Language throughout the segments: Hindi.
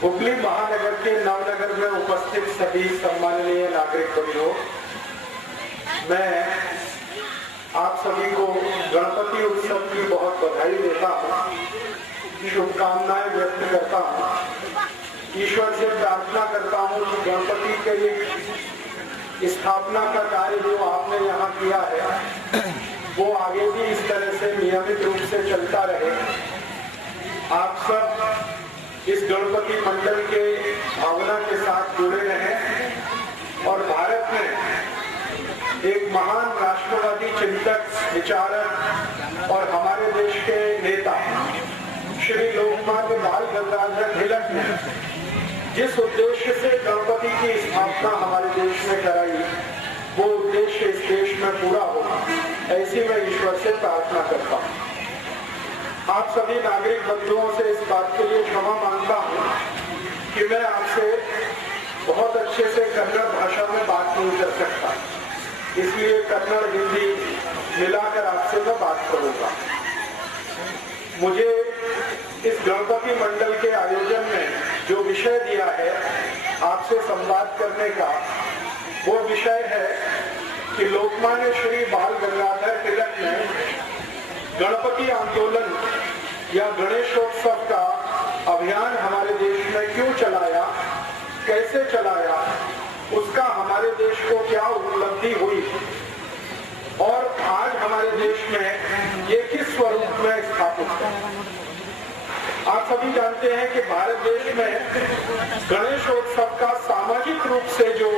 हुगली महानगर के नवनगर में उपस्थित सभी सम्माननीय नागरिक बंधुओं, मैं आप सभी को गणपति उत्सव की बहुत बधाई देता हूँ, शुभकामनाएं व्यक्त करता हूँ। ईश्वर से प्रार्थना करता हूँ कि गणपति के स्थापना का कार्य जो आपने यहाँ किया है वो आगे भी इस तरह से नियमित रूप से चलता रहे। आप सब इस गणपति मंडल के भावना के साथ जुड़े रहें और भारत में एक महान राष्ट्रवादी चिंतक, विचारक और हमारे देश के नेता श्री लोकमान्य बाल गंगाधर तिलक ने जिस उद्देश्य से गणपति की स्थापना हमारे देश में कराई, वो उद्देश्य इस देश में पूरा हो, ऐसी मैं ईश्वर से प्रार्थना करता हूँ। आप सभी नागरिक बंधुओं से इस बात के लिए क्षमा मांगता हूँ कि मैं आपसे बहुत अच्छे से कन्नड़ भाषा में बात नहीं कर सकता, इसलिए कन्नड़ हिंदी मिलाकर आपसे मैं बात करूंगा। मुझे इस गणपति मंडल के आयोजन में जो विषय दिया है आपसे संवाद करने का, वो विषय है कि लोकमान्य श्री बाल गंगाधर तिलक ने गणपति आंदोलन या गणेशोत्सव का अभियान हमारे देश में क्यों चलाया, कैसे चलाया, उसका हमारे देश को क्या उपलब्धि हुई और आज हमारे देश में ये किस स्वरूप में स्थापित है। आप सभी जानते हैं कि भारत देश में गणेशोत्सव का सामाजिक रूप से जो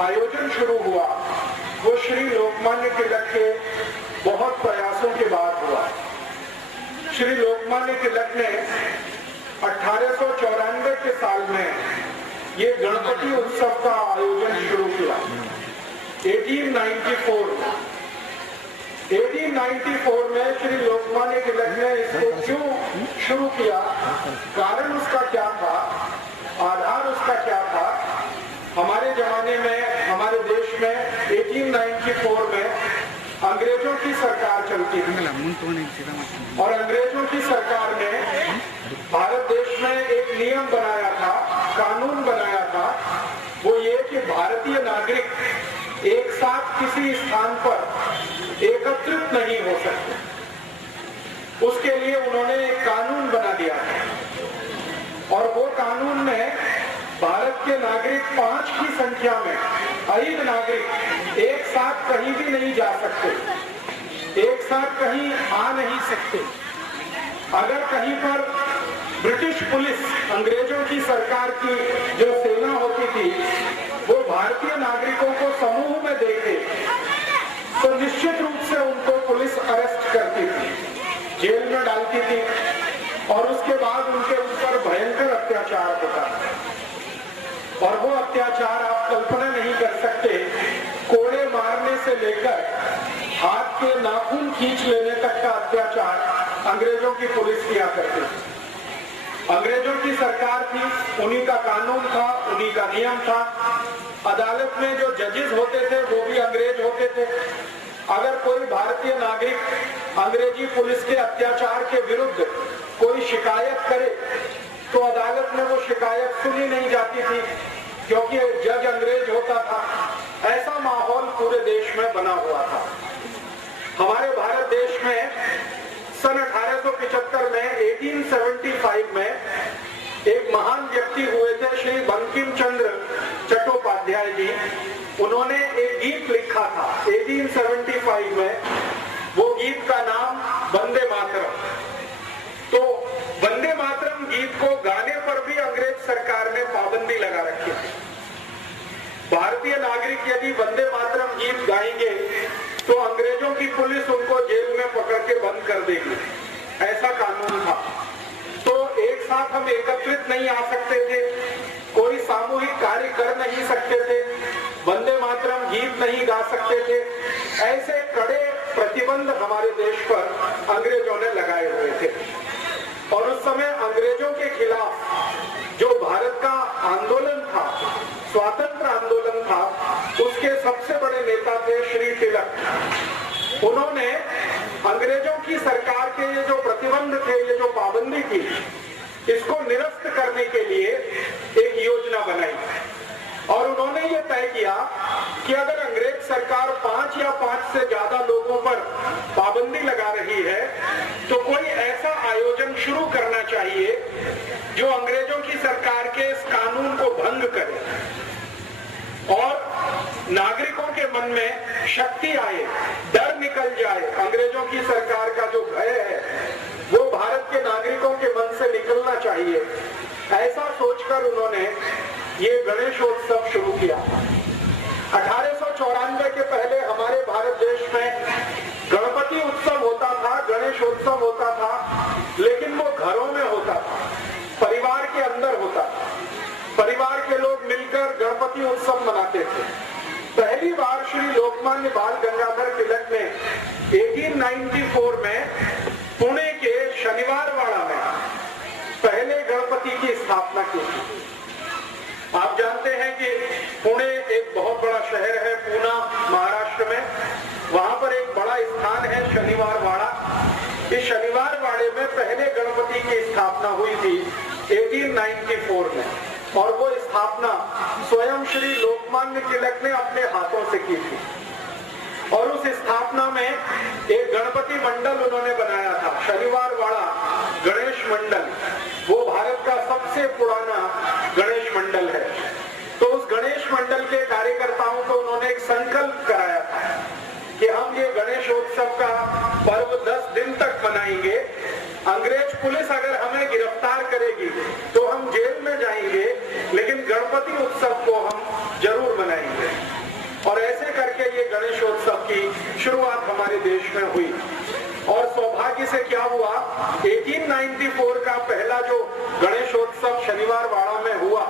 आयोजन शुरू हुआ वो श्री लोकमान्य तिलक के बहुत प्रयासों के बाद हुआ। श्री लोकमान्य तिलक ने 1894 के साल में ये गणपति उत्सव का आयोजन शुरू किया। 1894 में श्री लोकमान्य तिलक ने इसको क्यों शुरू किया, कारण उसका क्या था, आधार उसका क्या था। हमारे जमाने में, हमारे देश में 1894 में अंग्रेजों की सरकार चलती थी और अंग्रेजों की सरकार ने भारत देश में एक नियम बनाया था, कानून बनाया था, वो ये कि भारतीय नागरिक एक साथ किसी स्थान पर एकत्रित नहीं हो सकते। उसके लिए उन्होंने एक कानून बना दिया था और वो कानून में भारत के नागरिक 5 की संख्या में अधिक नागरिक एक साथ कहीं भी नहीं जा सकते, एक साथ कहीं आ नहीं सकते। अगर कहीं पर ब्रिटिश पुलिस, अंग्रेजों की सरकार की जो सेना होती थी, वो भारतीय नागरिकों को समूह में देखे तो निश्चित रूप से उनको पुलिस अरेस्ट करती थी, जेल में डालती थी और उसके बाद उनके ऊपर भयंकर अत्याचार होता था। और वो अत्याचार आप कल्पना नहीं कर सकते, कोड़े मारने से लेकर हाथ के नाखून खींच लेने तक का अत्याचार अंग्रेजों की पुलिस किया करती थी। अंग्रेजों की सरकार थी, उन्हीं का कानून था, उन्हीं का नियम था। अदालत में जो जजेस होते थे वो भी अंग्रेज होते थे। अगर कोई भारतीय नागरिक अंग्रेजी पुलिस के अत्याचार के विरुद्ध कोई शिकायत करे तो अदालत में वो शिकायत सुनी नहीं जाती थी, क्योंकि जज अंग्रेज होता था। ऐसा माहौल पूरे देश में बना हुआ था। हमारे भारत देश में सन 1875 में 1875 में एक महान व्यक्ति हुए थे, श्री बंकिम चंद्र चट्टोपाध्याय जी। उन्होंने एक गीत लिखा था 1875 में, वो गीत का नाम वंदे मातरम। तो वंदे मातरम गीत को गाने पर भी अंग्रेज सरकार ने पाबंदी लगा रखी थी। भारतीय नागरिक यदि वंदे मातरम गीत गाएंगे तो अंग्रेजों की पुलिस उनको जेल में पकड़ के बंद कर देगी, ऐसा कानून था। तो एक साथ हम एकत्रित नहीं आ सकते थे, कोई सामूहिक कार्य कर नहीं सकते थे, वंदे मातरम गीत नहीं गा सकते थे। ऐसे कड़े प्रतिबंध हमारे देश पर अंग्रेजों ने लगाए हुए थे। और उस समय अंग्रेजों के खिलाफ जो भारत का आंदोलन था, स्वातंत्र आंदोलन था, उसके सबसे बड़े नेता थे श्री तिलक। उन्होंने अंग्रेजों की सरकार के ये जो प्रतिबंध थे, ये जो पाबंदी थी, इसको निरस्त करने के लिए एक योजना बनाई और उन्होंने ये तय किया कि अगर अंग्रेज सरकार 5 या 5 से ज्यादा लोगों पर पाबंदी लगा रही है तो कोई ऐसा आयोजन शुरू करना चाहिए जो अंग्रेजों की सरकार के इस कानून को भंग करे और नागरिकों के मन में शक्ति आए, डर निकल जाए। अंग्रेजों की सरकार का जो भय है वो भारत के नागरिकों के मन से निकलना चाहिए। ऐसा सोचकर उन्होंने ये गणेशोत्सव शुरू किया। 1894 के पहले हमारे भारत देश में गणपति उत्सव होता था, गणेशोत्सव होता था, लेकिन वो घरों में होता था, परिवार के अंदर होता था। परिवार के लोग मिलकर गणपति उत्सव मनाते थे। पहली बार श्री लोकमान्य बाल गंगाधर तिलक ने 1894 में पुणे के शनिवारवाड़ा में पहले गणपति की स्थापना की थी। आप जानते हैं कि पुणे एक बहुत बड़ा शहर है, पूना महाराष्ट्र में। वहां पर एक बड़ा स्थान है शनिवारवाड़ा। इस शनिवारवाड़े में पहले गणपति की स्थापना हुई थी 1894 में और वो स्थापना स्वयं श्री लोकमान्य तिलक ने अपने हाथों से की थी। और उस स्थापना में एक गणपति मंडल उन्होंने बनाया था, शनिवारवाड़ा गणेश मंडल। वो भारत का सबसे पुराना गणेश मंडल है। तो उस गणेश मंडल के कार्यकर्ताओं को उन्होंने एक संकल्प कराया था कि हम ये गणेशोत्सव का पर्व 10 दिन तक मनाएंगे। अंग्रेज पुलिस अगर हमें गिरफ्तार करेगी तो हम जेल में जाएंगे, लेकिन गणपति उत्सव को हम जरूर मनाएंगे। और ऐसे करके ये गणेशोत्सव की शुरुआत हमारे देश में हुई। और सौभाग्य से क्या हुआ, 1894 का पहला जो गणेशोत्सव शनिवारवाड़ा में हुआ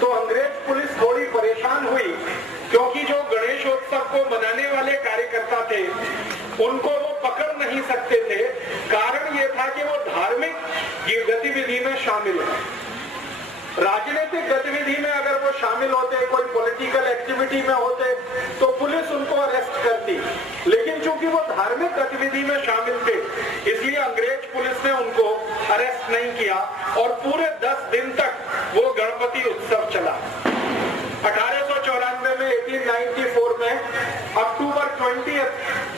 तो अंग्रेज पुलिस थोड़ी परेशान हुई, क्योंकि जो गणेशोत्सव को मनाने वाले कार्यकर्ता थे उनको वो पकड़ नहीं सकते थे। कारण ये था कि वो धार्मिक गतिविधि में शामिल है। राजनीतिक गतिविधि में अगर वो शामिल होते, कोई पॉलिटिकल एक्टिविटी में होते तो पुलिस उनको अरेस्ट करती, लेकिन चूंकि वो धार्मिक गतिविधि में शामिल थे इसलिए अंग्रेज पुलिस ने उनको अरेस्ट नहीं किया और पूरे 10 दिन तक वो गणपति उत्सव चला। 1894 में 1894 में अक्टूबर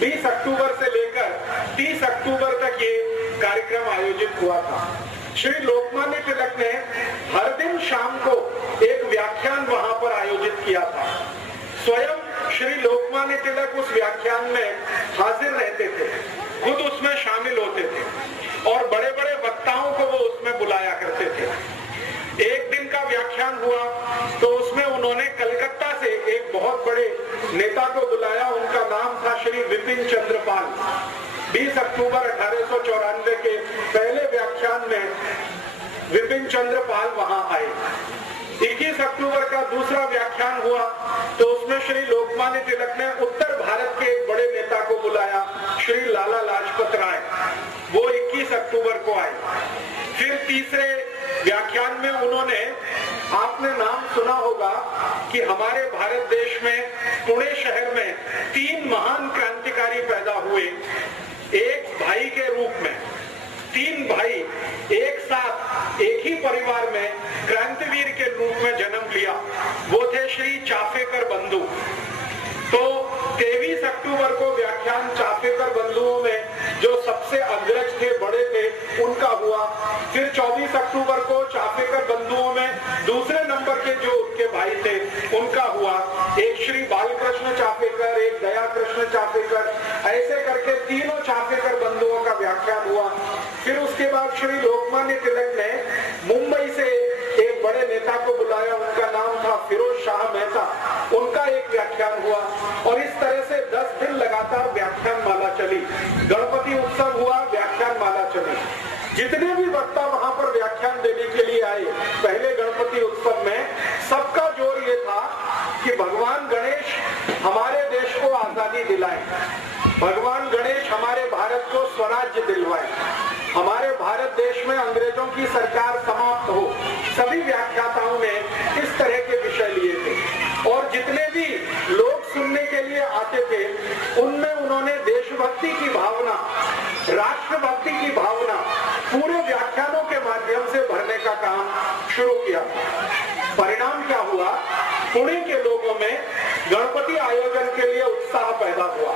20 अक्टूबर से लेकर 30 अक्टूबर तक ये कार्यक्रम आयोजित हुआ था। श्री लोकमान्य तिलक ने हर दिन शाम को एक व्याख्यान वहां पर आयोजित किया था। स्वयं श्री लोकमान्य तिलक उस व्याख्यान में हाजिर रहते थे, खुद उसमें शामिल होते थे और बड़े बड़े वक्ताओं को वो उसमें बुलाया करते थे। एक दिन का व्याख्यान हुआ तो उसमें उन्होंने कलकत्ता से एक बहुत बड़े नेता को बुलाया। उनका नाम था श्री विपिन चंद्र पाल। 20 अक्टूबर 1894 के पहले व्याख्यान में विपिन चंद्र पाल वहां आए। 21 अक्टूबर का दूसरा व्याख्यान हुआ तो उसमें श्री लोकमान्य तिलक ने उत्तर भारत के एक बड़े नेता को बुलाया, श्री लाला लाजपत राय। वो 21 अक्टूबर को आए। फिर तीसरे व्याख्यान में उन्होंने, आपने नाम सुना होगा कि हमारे भारत देश में पुणे शहर में 3 महान क्रांतिकारी पैदा हुए एक भाई के रूप में। 3 भाई एक साथ एक ही परिवार में क्रांतिवीर के रूप में जन्म लिया। वो थे श्री चाफेकर बंधु। तो 23 अक्टूबर को व्याख्यान चाफेकर बंधुओं में जो सबसे अग्रज थे, बड़े थे, उनका हुआ। फिर 24 अक्टूबर को चाफेकर बंधुओं में दूसरे नंबर के जो उनके भाई थे उनका हुआ। एक श्री बालकृष्ण चाफेकर, एक दया कृष्ण चाफेकर, ऐसे करके तीनों चाफेकर बंधुओं का व्याख्यान हुआ। फिर उसके बाद श्री लोकमान्य तिलक ने मुंबई से एक बड़े नेता को बुलाया, उनका नाम था फिरोज शाह मेहता। उनका एक व्याख्यान हुआ और इस तरह से 10 दिन लगातार व्याख्यान माला चली। गणपति उत्सव हुआ, व्याख्यान माला चली। जितने भी वक्ता वहां पर व्याख्यान देने के लिए आए पहले गणपति उत्सव में, सबका जोर ये था कि भगवान गणेश हमारे देश को आजादी दिलाए, भगवान गणेश हमारे भारत को स्वराज्य दिलवाए, हमारे भारत देश में अंग्रेजों की सरकार समाप्त हो। सभी व्याख्याताओं ने इस तरह के विषय लिए थे और जितने भी लोग सुनने के लिए आते थे उनमें उन्होंने देशभक्ति की भावना, राष्ट्रभक्ति की भावना पूरे व्याख्यानों के माध्यम से भरने का काम शुरू किया। परिणाम क्या हुआ? पुणे के लोगों में गणपति आयोजन के लिए उत्साह पैदा हुआ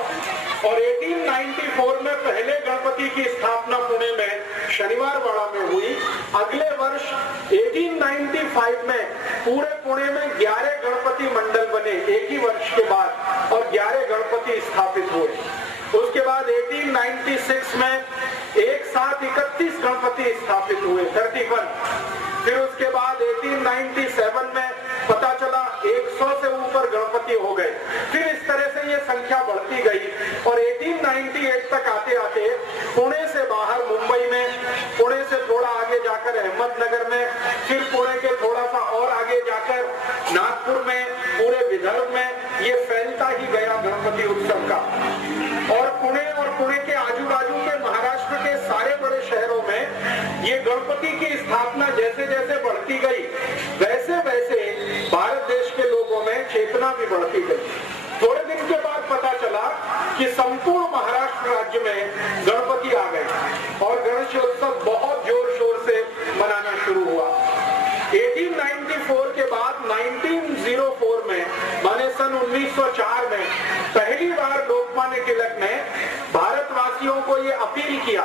और 1894 में पहले गणपति की स्थापना पुणे में शनिवारवाड़ा में हुई। अगले वर्ष 1895 में पूरे पुणे में 11 गणपति मंडल बने एक ही वर्ष के बाद और 11 गणपति स्थापित हुए। उसके बाद 1896 में एक साथ 31 गणपति स्थापित हुए, 31। फिर उसके बाद 1897 में पता चला 100 से ऊपर गणपति हो गए। फिर इस तरह से ये संख्या बढ़ती गई और 1898 तक आते आते पुणे से बाहर मुंबई में, पुणे से थोड़ा आगे जाकर अहमदनगर में, फिर पुणे के थोड़ा सा और आगे जाकर नागपुर में, पूरे विदर्भ में ये फैलता ही गया गणपति उत्सव का। और पुणे के आजू बाजू के महाराष्ट्र के सारे बड़े शहरों में ये गणपति की स्थापना जैसे जैसे बढ़ती गई वैसे वैसे भारत देश के लोगों में चेतना भी बढ़ती गई। थोड़े दिन के बाद पता चला कि संपूर्ण महाराष्ट्र राज्य में गणपति आ गए और गणेशोत्सव बहुत जोर शोर से मनाना शुरू हुआ। 1894 के बाद 1904 में, माने सन 1904 में पहली बार लोकमान्य तिलक ने भारतवासियों को ये अपील किया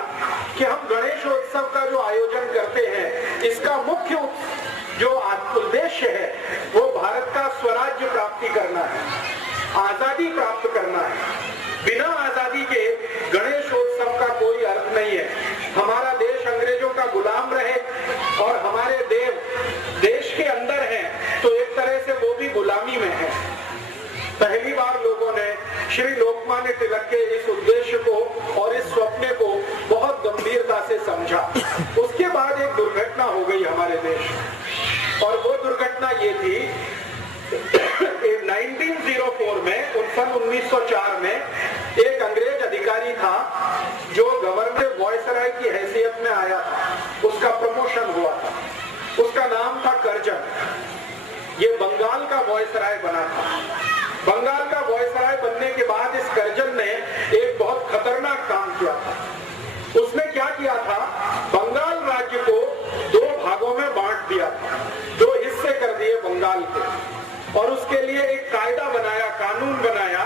कि हम गणेशोत्सव का जो आयोजन करते हैं इसका मुख्य जो उद्देश्य है वो भारत का स्वराज्य प्राप्ति करना है, आजादी प्राप्त करना है। बिना आजादी के गणेशोत्सव का कोई अर्थ नहीं है। हमारा देश अंग्रेजों का गुलाम रहे और हमारे देव देश के अंदर हैं तो एक तरह से वो भी गुलामी में है। पहली बार लोगों ने श्री लोकमान्य तिलक के इस उद्देश्य को और इस स्वप्न को बहुत गंभीरता से समझा। उसके बाद एक दुर्घटना हो गई हमारे देश और वो दुर्घटना ये थी 1904 में, सन 1904 में एक अंग्रेज अधिकारी था जो गवर्नर वॉयसराय की हैसियत में आया था, उसका प्रमोशन हुआ था। उसका नाम था कर्जन। ये बंगाल का वॉयसराय बना था। बंगाल का वॉयसराय बनने के बाद इस कर्जन ने एक बहुत खतरनाक काम किया था। उसने क्या किया था? बंगाल राज्य को 2 भागों में बांट दिया था, 2 हिस्से कर दिए बंगाल के और उसके लिए एक कायदा बनाया, कानून बनाया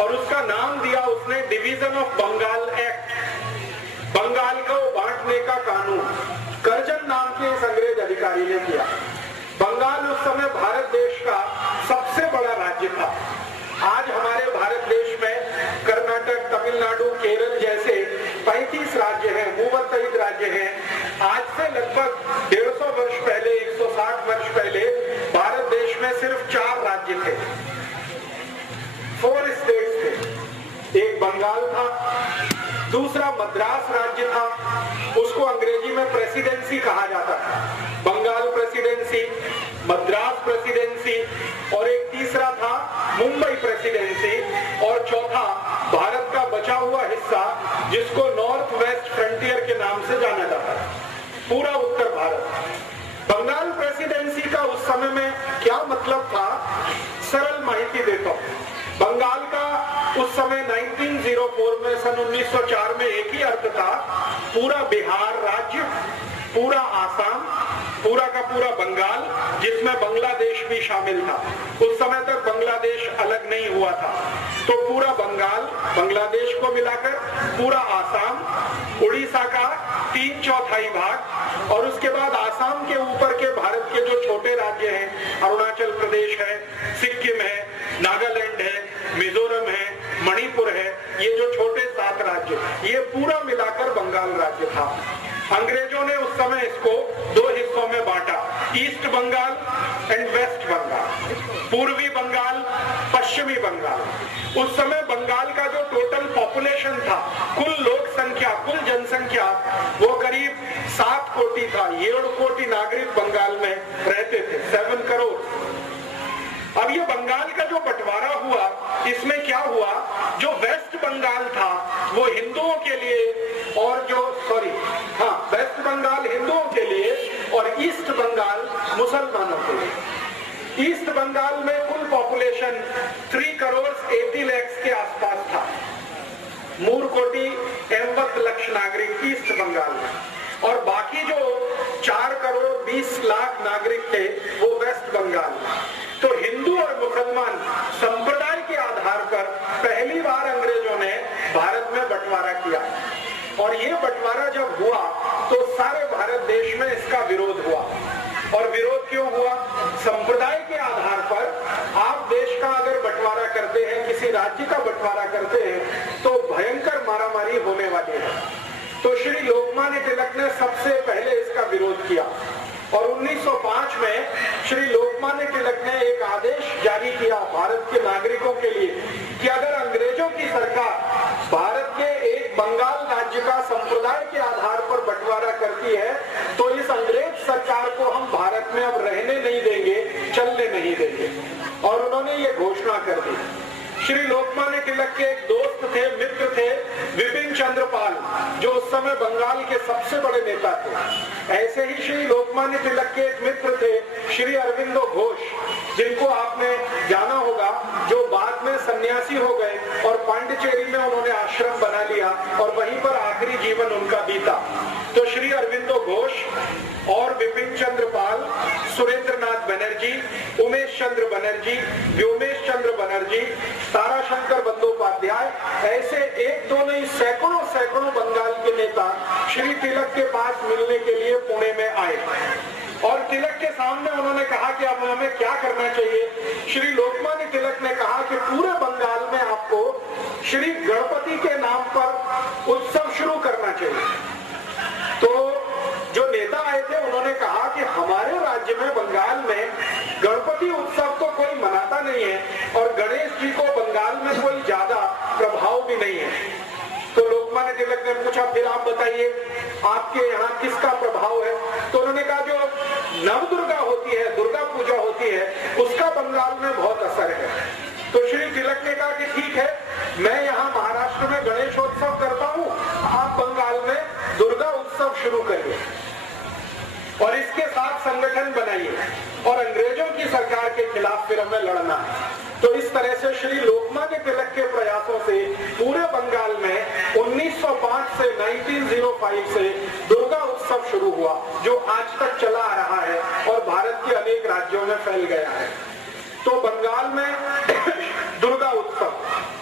और उसका नाम दिया उसने division of Bengal act, Bengal को बांटने का कानून। कर्जन नाम के इस अंग्रेज अधिकारी ने किया। बंगाल उस समय भारत देश का सबसे बड़ा राज्य था। आज हमारे भारत देश में कर्नाटक, तमिलनाडु, केरल जैसे 35 राज्य हैं, भूमध्ययुक्त राज्य हैं। आज से लगभग 150 वर्ष पहले, 160 वर्ष पहले भारत देश में सिर्फ 4 राज्य थे, 4 स्टेट्स थे। एक बंगाल था, दूसरा मद्रास राज्य था, उसको अंग्रेजी में प्रेसिडेंसी कहा जाता था, बंगाल प्रेसिडेंसी, मद्रास प्रेसिडेंसी, और एक तीसरा था मुंबई प्रेसिडेंसी, और चौथा भारत का बचा हुआ हिस्सा जिसको नॉर्थ वेस्ट फ्रंटियर के नाम से जाना जाता है, पूरा उत्तर भारत। बंगाल प्रेसिडेंसी का उस समय में क्या मतलब था, सरल माहिती देता हूं। बंगाल का उस समय 1904 में, सन 1904 में एक ही अर्थ था, पूरा बिहार राज्य, पूरा आसाम, पूरा का पूरा बंगाल, जिसमें बांग्लादेश भी शामिल था। उस समय तक बांग्लादेश अलग नहीं हुआ था, तो पूरा बंगाल, बांग्लादेश को मिलाकर पूरा आसाम, उड़ीसा का 3/4 भाग, और उसके बाद आसाम के ऊपर के भारत के जो छोटे राज्य हैं, अरुणाचल प्रदेश है, सिक्किम है, नागालैंड है, मिजोरम है, मणिपुर है, ये जो छोटे 7 राज्य, ये पूरा मिलाकर बंगाल राज्य था। अंग्रेजों ने उस समय इसको 2 हिस्सों में बांटा, east Bengal and west Bengal, पूर्वी बंगाल, पश्चिमी बंगाल। उस समय बंगाल का जो टोटल पॉपुलेशन था, कुल लोक संख्या, कुल जनसंख्या, वो करीब 7 कोटि था। 7 कोटि नागरिक बंगाल में रहते थे, 7 करोड़। अब ये बंगाल का जो बंटवारा हुआ, इसमें क्या हुआ, जो वेस्ट बंगाल था वो हिंदुओं के लिए, और वेस्ट बंगाल हिंदुओं के लिए और ईस्ट बंगाल मुसलमानों के लिए। ईस्ट बंगाल में कुल पॉपुलेशन 3 करोड़ 80 लाख के आसपास था, 3 कोटि 80 लाख नागरिक ईस्ट बंगाल में, और बाकी जो 4 करोड़ 20 लाख नागरिक थे वो वेस्ट बंगाल में। तो हिंदू और मुसलमान संप्रदाय के आधार पर पहली बार अंग्रेजों ने भारत में बंटवारा किया, और ये बंटवारा जब हुआ तो सारे भारत देश में इसका विरोध हुआ। और विरोध क्यों हुआ? संप्रदाय के आधार पर आप देश का अगर बंटवारा करते हैं, किसी राज्य का बंटवारा करते हैं, तो भयंकर मारामारी होने वाली है। तो श्री लोकमान्य तिलक ने सबसे पहले इसका विरोध किया, और 1905 में श्री लोकमान्य तिलक ने एक आदेश जारी किया भारत के नागरिकों के लिए कि अगर अंग्रेजों की सरकार भारत के एक बंगाल राज्य का संप्रदाय के आधार पर बंटवारा करती है तो इस अंग्रेज सरकार को हम भारत में अब रहने नहीं देंगे, चलने नहीं देंगे। और उन्होंने ये घोषणा कर दी। श्री लोकमान्य तिलक के एक दोस्त थे, मित्र थे, विपिन चंद्र पाल, जो उस समय बंगाल के सबसे बड़े नेता थे। ऐसे ही श्री लोकमान्य तिलक के एक मित्र थे श्री अरविंदो घोष, जिनको आपने जाना होगा, जो बाद में सन्यासी हो गए और पांडिचेरी में उन्होंने आश्रम बना लिया और वहीं पर आखिरी जीवन उनका बीता। तो श्री अरविंदो घोष और विपिन चंद्र पाल, सुरेंद्र नाथ बनर्जी, उमेश चंद्र बनर्जी, व्योमेश चंद्र बनर्जी, ताराशंकर बंदोपाध्याय, ऐसे एक दो नहीं सैकड़ों सैकड़ों बंगाल के नेता श्री तिलक के पास मिलने के लिए पुणे में आए। और तिलक के सामने उन्होंने कहा कि अब हमें क्या करना चाहिए। श्री लोकमान्य तिलक ने कहा कि पूरे बंगाल में आपको श्री गणपति के नाम पर उत्सव शुरू करना चाहिए। तो जो नेता आए थे उन्होंने कहा कि हमारे राज्य में, बंगाल में गणपति उत्सव तो कोई मनाता नहीं है और गणेश जी को बंगाल में कोई ज्यादा प्रभाव भी नहीं है। तो लोकमान्य तिलक ने पूछा, फिर आप बताइए आपके यहाँ किसका प्रभाव है? तो उन्होंने कहा जो नवदुर्गा होती है, दुर्गा पूजा होती है, उसका बंगाल में बहुत असर है। तो श्री तिलक ने कहा कि ठीक है, मैं यहाँ महाराष्ट्र में गणेशोत्सव करता हूँ, आप बंगाल में दुर्गा उत्सव शुरू करिए और इसके साथ संगठन बनाइए और अंग्रेजों की सरकार के खिलाफ फिर हमें लड़ना है। तो इस तरह से श्री लोकमान्य तिलक के प्रयासों से पूरे बंगाल में 1905 से 1905 से दुर्गा उत्सव शुरू हुआ, जो आज तक चला आ रहा है और भारत के अनेक राज्यों में फैल गया है। तो बंगाल में दुर्गा उत्सव,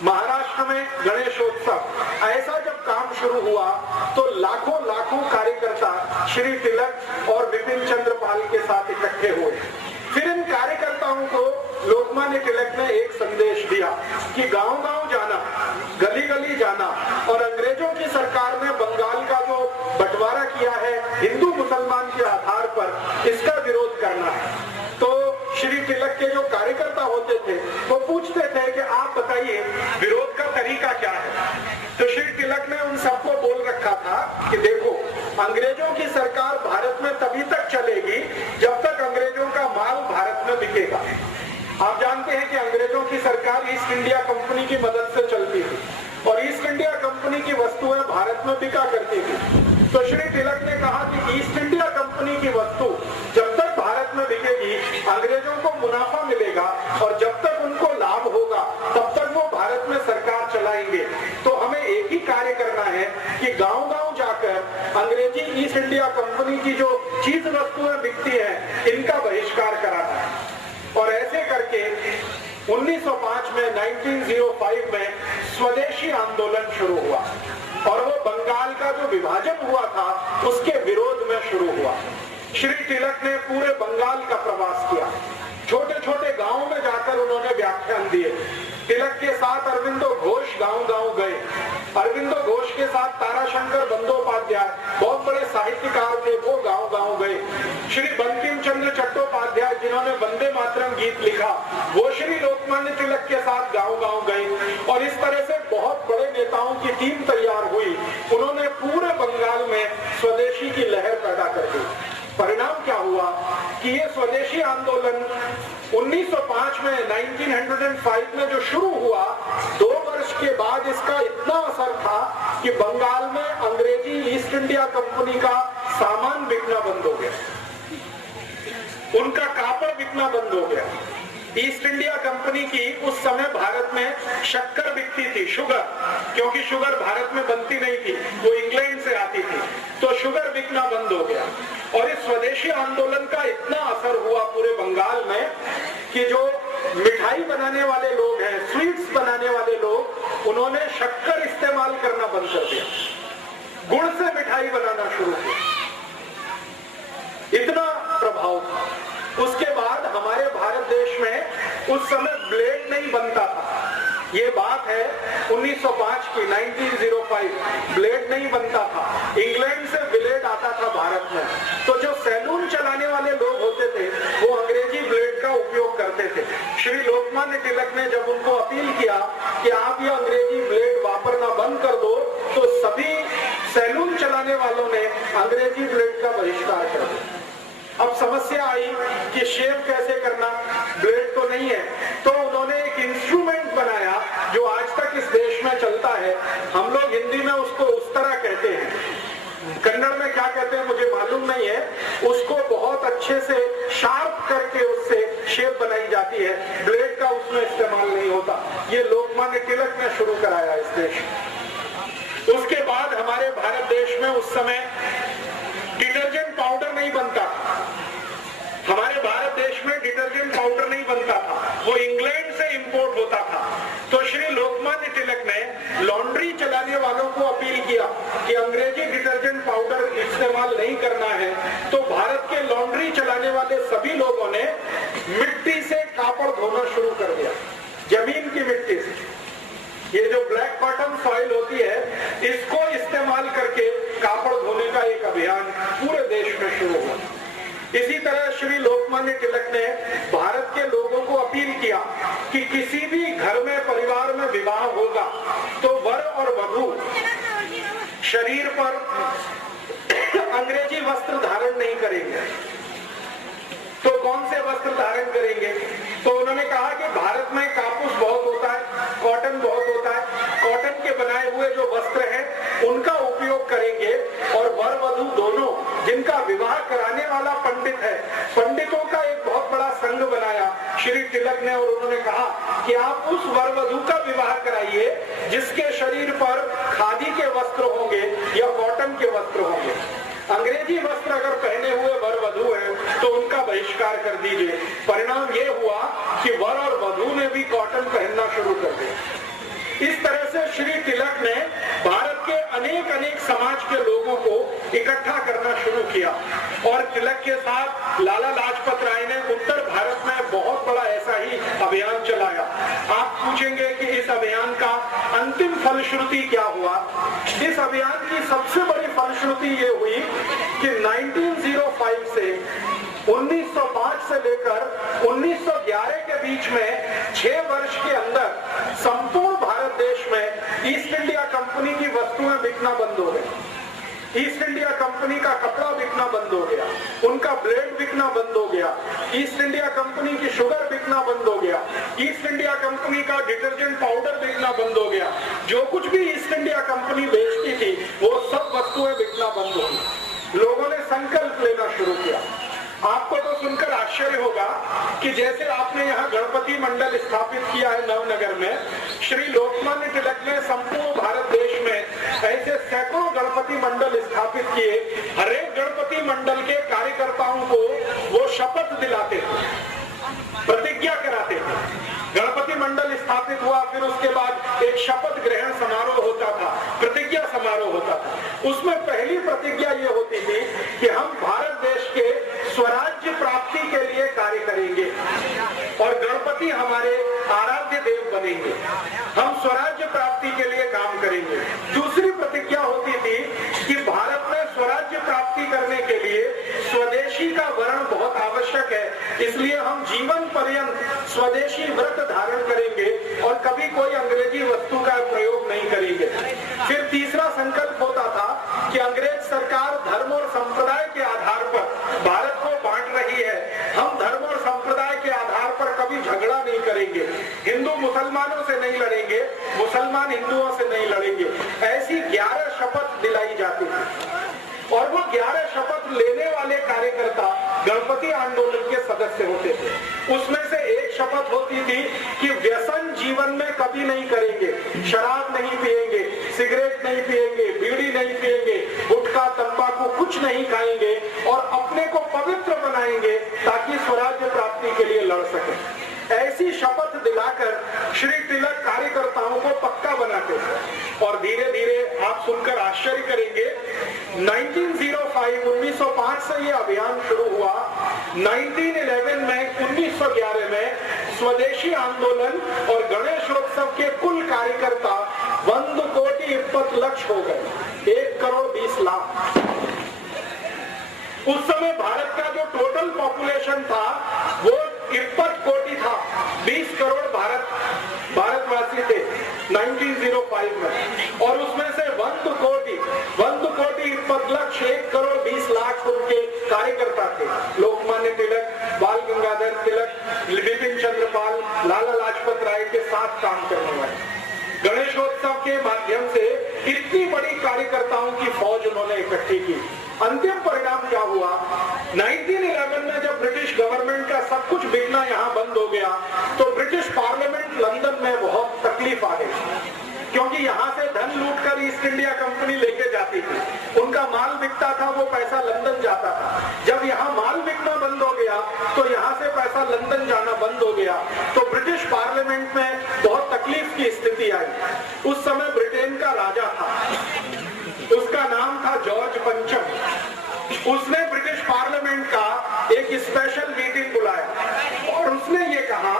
महाराष्ट्र में गणेशोत्सव, ऐसा जब काम शुरू हुआ तो लाखों लाखों कार्यकर्ता श्री तिलक और विपिन चंद्र पाल के साथ इकट्ठे हुए। फिर इन कार्यकर्ताओं को लोकमान्य तिलक ने एक संदेश दिया कि गांव-गांव जाना, गली-गली जाना और अंग्रेजों की सरकार ने बंगाल का जो बंटवारा किया है हिंदू मुसलमान के आधार पर, इसका विरोध करना है। तो श्री तिलक के जो कार्यकर्ता होते थे वो पूछते थे कि आप बताइए विरोध का तरीका क्या है। तो श्री तिलक ने उन सबको बोल रखा था कि देखो, अंग्रेजों की सरकार भारत में तभी तक चलेगी जब तक अंग्रेजों का माल भारत में बिकेगा। आप जानते हैं कि अंग्रेजों की सरकार ईस्ट इंडिया कंपनी की मदद से चलती थी और ईस्ट इंडिया कंपनी की वस्तुएं भारत में बिका करती थी। तो श्री तिलक ने कहा कि ईस्ट इंडिया कंपनी की वस्तु जब तक भारत में बिकेगी अंग्रेजों को मुनाफा मिलेगा और जब तक उनको लाभ होगा तब तक वो भारत में सरकार चलाएंगे। तो हमें एक ही कार्य करना है कि गांव-गांव जाकर अंग्रेजी ईस्ट इंडिया कंपनी की जो चीज वस्तुएं बिकती हैं इनका बहिष्कार कराना है। और ऐसे करके 1905 में 1905 में स्वदेशी आंदोलन शुरू हुआ और वो बंगाल का जो विभाजन हुआ था उसके विरोध में शुरू हुआ। श्री तिलक ने पूरे बंगाल का प्रवास किया, छोटे छोटे गांवों में जाकर उन्होंने व्याख्यान दिए। तिलक के साथ अरविंदो घोष गांव-गांव गए। अरविंदो घोष के साथ ताराशंकर बंदोपाध्याय, बहुत बड़े साहित्यकार थे, वो गांव-गांव गए। श्री बंकिम चंद्र चट्टोपाध्याय जिन्होंने वंदे मातरम गीत लिखा, वो श्री लोकमान्य तिलक के साथ गांव-गांव गए और इस तरह से बहुत बड़े नेताओं की टीम तैयार हुई। उन्होंने पूरे बंगाल में स्वदेशी की लहर पैदा कर दी। परिणाम क्या हुआ कि ये स्वदेशी आंदोलन 1905 में 1905 में जो शुरू हुआ, 2 वर्ष के बाद इसका इतना असर था कि बंगाल में अंग्रेजी ईस्ट इंडिया कंपनी का सामान बिकना बंद हो गया, उनका कापड़ बिकना बंद हो गया। ईस्ट इंडिया कंपनी की उस समय भारत में शक्कर बिकती थी, शुगर, क्योंकि शुगर भारत में बनती नहीं थी, वो इंग्लैंड से आती थी, तो शुगर बिकना बंद हो गया। और इस स्वदेशी आंदोलन का इतना असर हुआ पूरे बंगाल में कि जो मिठाई बनाने वाले लोग हैं, स्वीट्स बनाने वाले लोग, उन्होंने शक्कर इस्तेमाल करना बंद कर दिया, गुड़ से मिठाई बनाना शुरू किया। इतना प्रभाव था। उसके बाद हमारे भारत देश में उस समय ब्लेड नहीं बनता था, ये बात है 1905 की, 1905, ब्लेड नहीं बनता था, इंग्लैंड से ब्लेड आता था भारत में। तो जो सैलून चलाने वाले लोग होते थे वो अंग्रेजी ब्लेड का उपयोग करते थे। श्री लोकमान्य तिलक ने जब उनको अपील किया कि आप ये अंग्रेजी ब्लेड वापरना बंद कर दो, तो सभी सैलून चलाने वालों ने अंग्रेजी ब्लेड का बहिष्कार कर दिया। अब समस्या आई कि शेव कैसे करना, ब्लेड तो नहीं है, तो उन्होंने एक इंस्ट्रूमेंट बनाया जो आज तक इस देश में चलता है। हम लोग हिंदी में उसको उस तरह कहते हैं, कन्नड़ में क्या कहते हैं मुझे मालूम नहीं है, उसको बहुत अच्छे से शार्प करके उससे शेप बनाई जाती है, ब्लेड का उसमें इस्तेमाल नहीं होता। ये लोकमान्य तिलक ने शुरू कराया इस देश। उसके बाद हमारे भारत देश में उस समय डिटर्जेंट पाउडर नहीं बनता, हमारे भारत देश में डिटर्जेंट पाउडर नहीं बनता था, वो इंग्लैंड से इंपोर्ट होता था। तो श्री लोकमान्य तिलक ने लॉन्ड्री चलाने वालों को अपील किया कि अंग्रेजी डिटर्जेंट पाउडर इस्तेमाल नहीं करना है। तो भारत के लॉन्ड्री चलाने वाले सभी लोगों ने मिट्टी से कापड़ धोना शुरू कर दिया, जमीन की मिट्टी से। ये जो ब्लैक बॉटम सॉइल होती है, इसको इस्तेमाल करके कापड़ धोने का एक अभियान पूरे देश में शुरू हुआ। इसी तरह श्री लोकमान्य तिलक ने भारत के लोगों को अपील किया कि किसी भी घर में, परिवार में विवाह होगा तो वर और वधू शरीर पर अंग्रेजी वस्त्र धारण नहीं करेंगे। तो कौन से वस्त्र धारण करेंगे? तो उन्होंने कहा कि भारत में कापूस बहुत होता है, कॉटन बहुत होता है, कॉटन के बनाए हुए जो वस्त्र हैं उनका उपयोग करेंगे, और वर वधू दोनों जिनका विवाह कराने वाला पंडित है, पंडितों का एक बहुत बड़ा संघ बनाया श्री तिलक ने, और उन्होंने कहा कि आप उस वर वधू का विवाह कराइए जिसके शरीर पर खादी के वस्त्र होंगे या कॉटन के वस्त्र होंगे। अंग्रेजी वस्त्र अगर पहने हुए वर वधू हैं तो उनका बहिष्कार कर दीजिए। परिणाम ये हुआ कि वर और वधू ने भी कॉटन पहनना शुरू कर दिया। इस तरह से श्री तिलक ने भारत के अनेक अनेक समाज के लोगों को इकट्ठा करना शुरू किया, और तिलक के साथ लाला लाजपत राय ने उत्तर भारत में बहुत बड़ा ऐसा ही अभियान चलाया। आप पूछेंगे कि इस अभियान का अंतिम फलश्रुति क्या हुआ? इस अभियान की सबसे बड़ी फलश्रुति ये हुई कि 1905 से 1905 से लेकर 1911 के बीच में 6 वर्ष के अंदर संपूर्ण भारत देश में ईस्ट इंडिया कंपनी की वस्तुएं बिकना बंद हो गई। ईस्ट इंडिया कंपनी का कपड़ा बिकना बंद हो गया, उनका ब्लेड बिकना बंद हो गया, ईस्ट इंडिया कंपनी की शुगर बिकना बंद हो गया, ईस्ट इंडिया कंपनी का डिटर्जेंट पाउडर बिकना बंद हो गया। जो कुछ भी ईस्ट इंडिया कंपनी बेचती थी वो सब वस्तुएं बिकना बंद हो गई। लोगों ने संकल्प लेना शुरू किया। आपको तो सुनकर आश्चर्य होगा कि जैसे आपने यहाँ गणपति मंडल स्थापित किया है नवनगर में, श्री लोकमान्य तिलक ने संपूर्ण भारत देश में ऐसे सैकड़ों गणपति मंडल स्थापित किए। हर एक गणपति मंडल के कार्यकर्ताओं को वो शपथ दिलाते थे, प्रतिज्ञा कराते थे। गणपति मंडल स्थापित हुआ, फिर उसके बाद एक शपथ ग्रहण समारोह होता था, प्रतिज्ञा समारोह होता था। उसमें पहली प्रतिज्ञा ये होती थी कि हम भारत देश के स्वराज्य प्राप्ति के लिए कार्य करेंगे और गणपति हमारे आराध्य देव बनेंगे, हम स्वराज्य प्राप्ति के लिए काम करेंगे। दूसरी प्रतिज्ञा होती थी कि भारत में स्वराज्य प्राप्ति करने के लिए स्वदेशी का वर्ण बहुत आवश्यक है, इसलिए हम जीवन पर्यंत स्वदेशी व्रत धारण करेंगे और कभी कोई अंग्रेजी वस्तु का प्रयोग नहीं करेंगे। फिर तीसरा संकल्प होता था कि अंग्रेज सरकार धर्म और संप्रदाय के आधार पर भारत को बांट रही है, हम धर्म और संप्रदाय के आधार पर कभी झगड़ा नहीं करेंगे, हिंदू मुसलमानों से नहीं लड़ेंगे, मुसलमान हिंदुओं से नहीं लड़ेंगे। ऐसी 11 शपथ दिलाई जाती थी, और वो 11 शपथ लेने वाले कार्यकर्ता गणपति आंदोलन आंदोलन के सदस्य होते थे। उसमें से एक शपथ होती थी कि व्यसन जीवन में कभी नहीं करेंगे, शराब नहीं पिएंगे, सिगरेट नहीं पिएंगे, बीड़ी नहीं पिएंगे, गुटखा तंबाकू कुछ नहीं खाएंगे और अपने को पवित्र बनाएंगे ताकि स्वराज्य प्राप्ति के लिए लड़ सके। ऐसी शपथ दिलाकर श्री तिलक कार्यकर्ताओं को पक्का बनाते थे और धीरे धीरे आप सुनकर आश्चर्य करेंगे 1905 से ये अभियान शुरू हुआ। 1911 में 1911 में स्वदेशी आंदोलन और गणेशोत्सव के कुल कार्यकर्ता 1,20,20 हो गए, 1,20,00,000। उस समय भारत का जो टोटल पॉपुलेशन था वो 21 कोटि था, 20 करोड़ भारतवासी थे 1905 में और उसमें से 1,20,20,00,000 उनके कार्यकर्ता थे। लोकमान्य तिलक, बाल गंगाधर तिलक, विपिन चंद्र पाल, लाला लाजपत राय के साथ काम करने वाले। गणेशोत्सव के माध्यम से इतनी बड़ी कार्यकर्ताओं की फौज उन्होंने इकट्ठी की। अंतिम परिणाम क्या हुआ? 1911 में जब ब्रिटिश गवर्नमेंट का सब कुछ बिकना यहाँ बंद हो गया तो ब्रिटिश पार्लियामेंट लंदन में बहुत तकलीफ आ गई, क्योंकि यहाँ से धन लूटकर ईस्ट इंडिया कंपनी लेके जाती थी। उनका माल बिकता था, वो पैसा लंदन जाता था। जब यहाँ माल बिकना बंद हो गया तो यहाँ से पैसा लंदन जाना बंद हो गया, तो ब्रिटिश पार्लियामेंट में बहुत तकलीफ की स्थिति आई। उस समय ब्रिटेन का राजा था, उसका नाम था जॉर्ज पंचम। उसने ब्रिटिश पार्लियामेंट का एक स्पेशल मीटिंग बुलाया और उसने ये कहा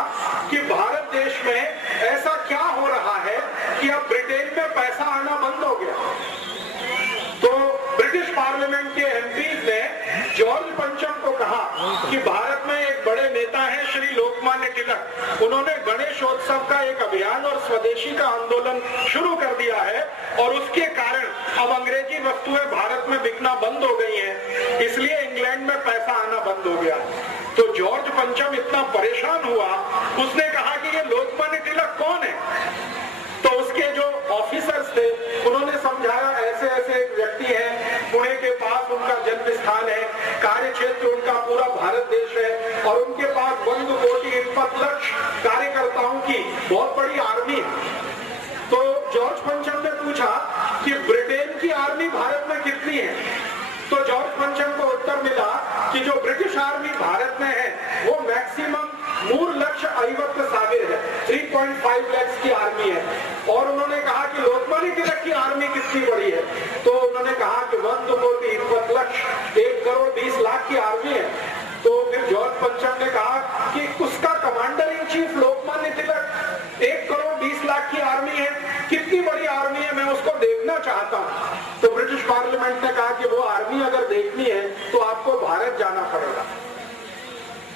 कि भारत देश में ऐसा क्या हो रहा है कि अब ब्रिटेन में पैसा आना बंद हो गया। तो ब्रिटिश पार्लियामेंट के एमपीज ने जॉर्ज पंचम को कहा कि भारत में एक बड़े नेता हैं श्री लोकमान्य तिलक, उन्होंने गणेशोत्सव का एक अभियान और स्वदेशी का आंदोलन शुरू कर दिया है और उसके कारण अब अंग्रेजी वस्तुएं भारत में बिकना बंद हो गई हैं, इसलिए इंग्लैंड में पैसा आना बंद हो गया। तो जॉर्ज पंचम इतना परेशान हुआ, उसने कहा कि ये लोकमान्य तिलक कौन है? तो उसके जो ऑफिसर्स थे उन्होंने समझाया ऐसे ऐसे एक व्यक्ति है, पुणे के पास उनका जन्म स्थान है, कार्य क्षेत्र उनका पूरा भारत देश है और उनके पास 1,20,20,00,000 कार्यकर्ताओं की बहुत बड़ी आर्मी है। तो जॉर्ज पंचम ने पूछा कि ब्रिटेन की आर्मी भारत में कितनी है? तो जॉर्ज पंचम को उत्तर मिला कि जो ब्रिटिश आर्मी भारत में है वो मैक्सिमम 3,50,000 है, 3.5 लाख की आर्मी है। और उन्होंने कहा कि लोकमान्य तिलक की आर्मी कितनी बड़ी है? तो उन्होंने कहा कि 1,20,20,00,000 की आर्मी है। तो फिर जॉर्ज पंचम ने कहा कि उसका commander in chief Lokmanya Tilak 1,20,00,000 की आर्मी है, कितनी बड़ी आर्मी है, मैं उसको देखना चाहता हूँ। तो ब्रिटिश पार्लियामेंट ने कहा कि वो आर्मी अगर देखनी है तो आपको भारत जाना पड़ेगा।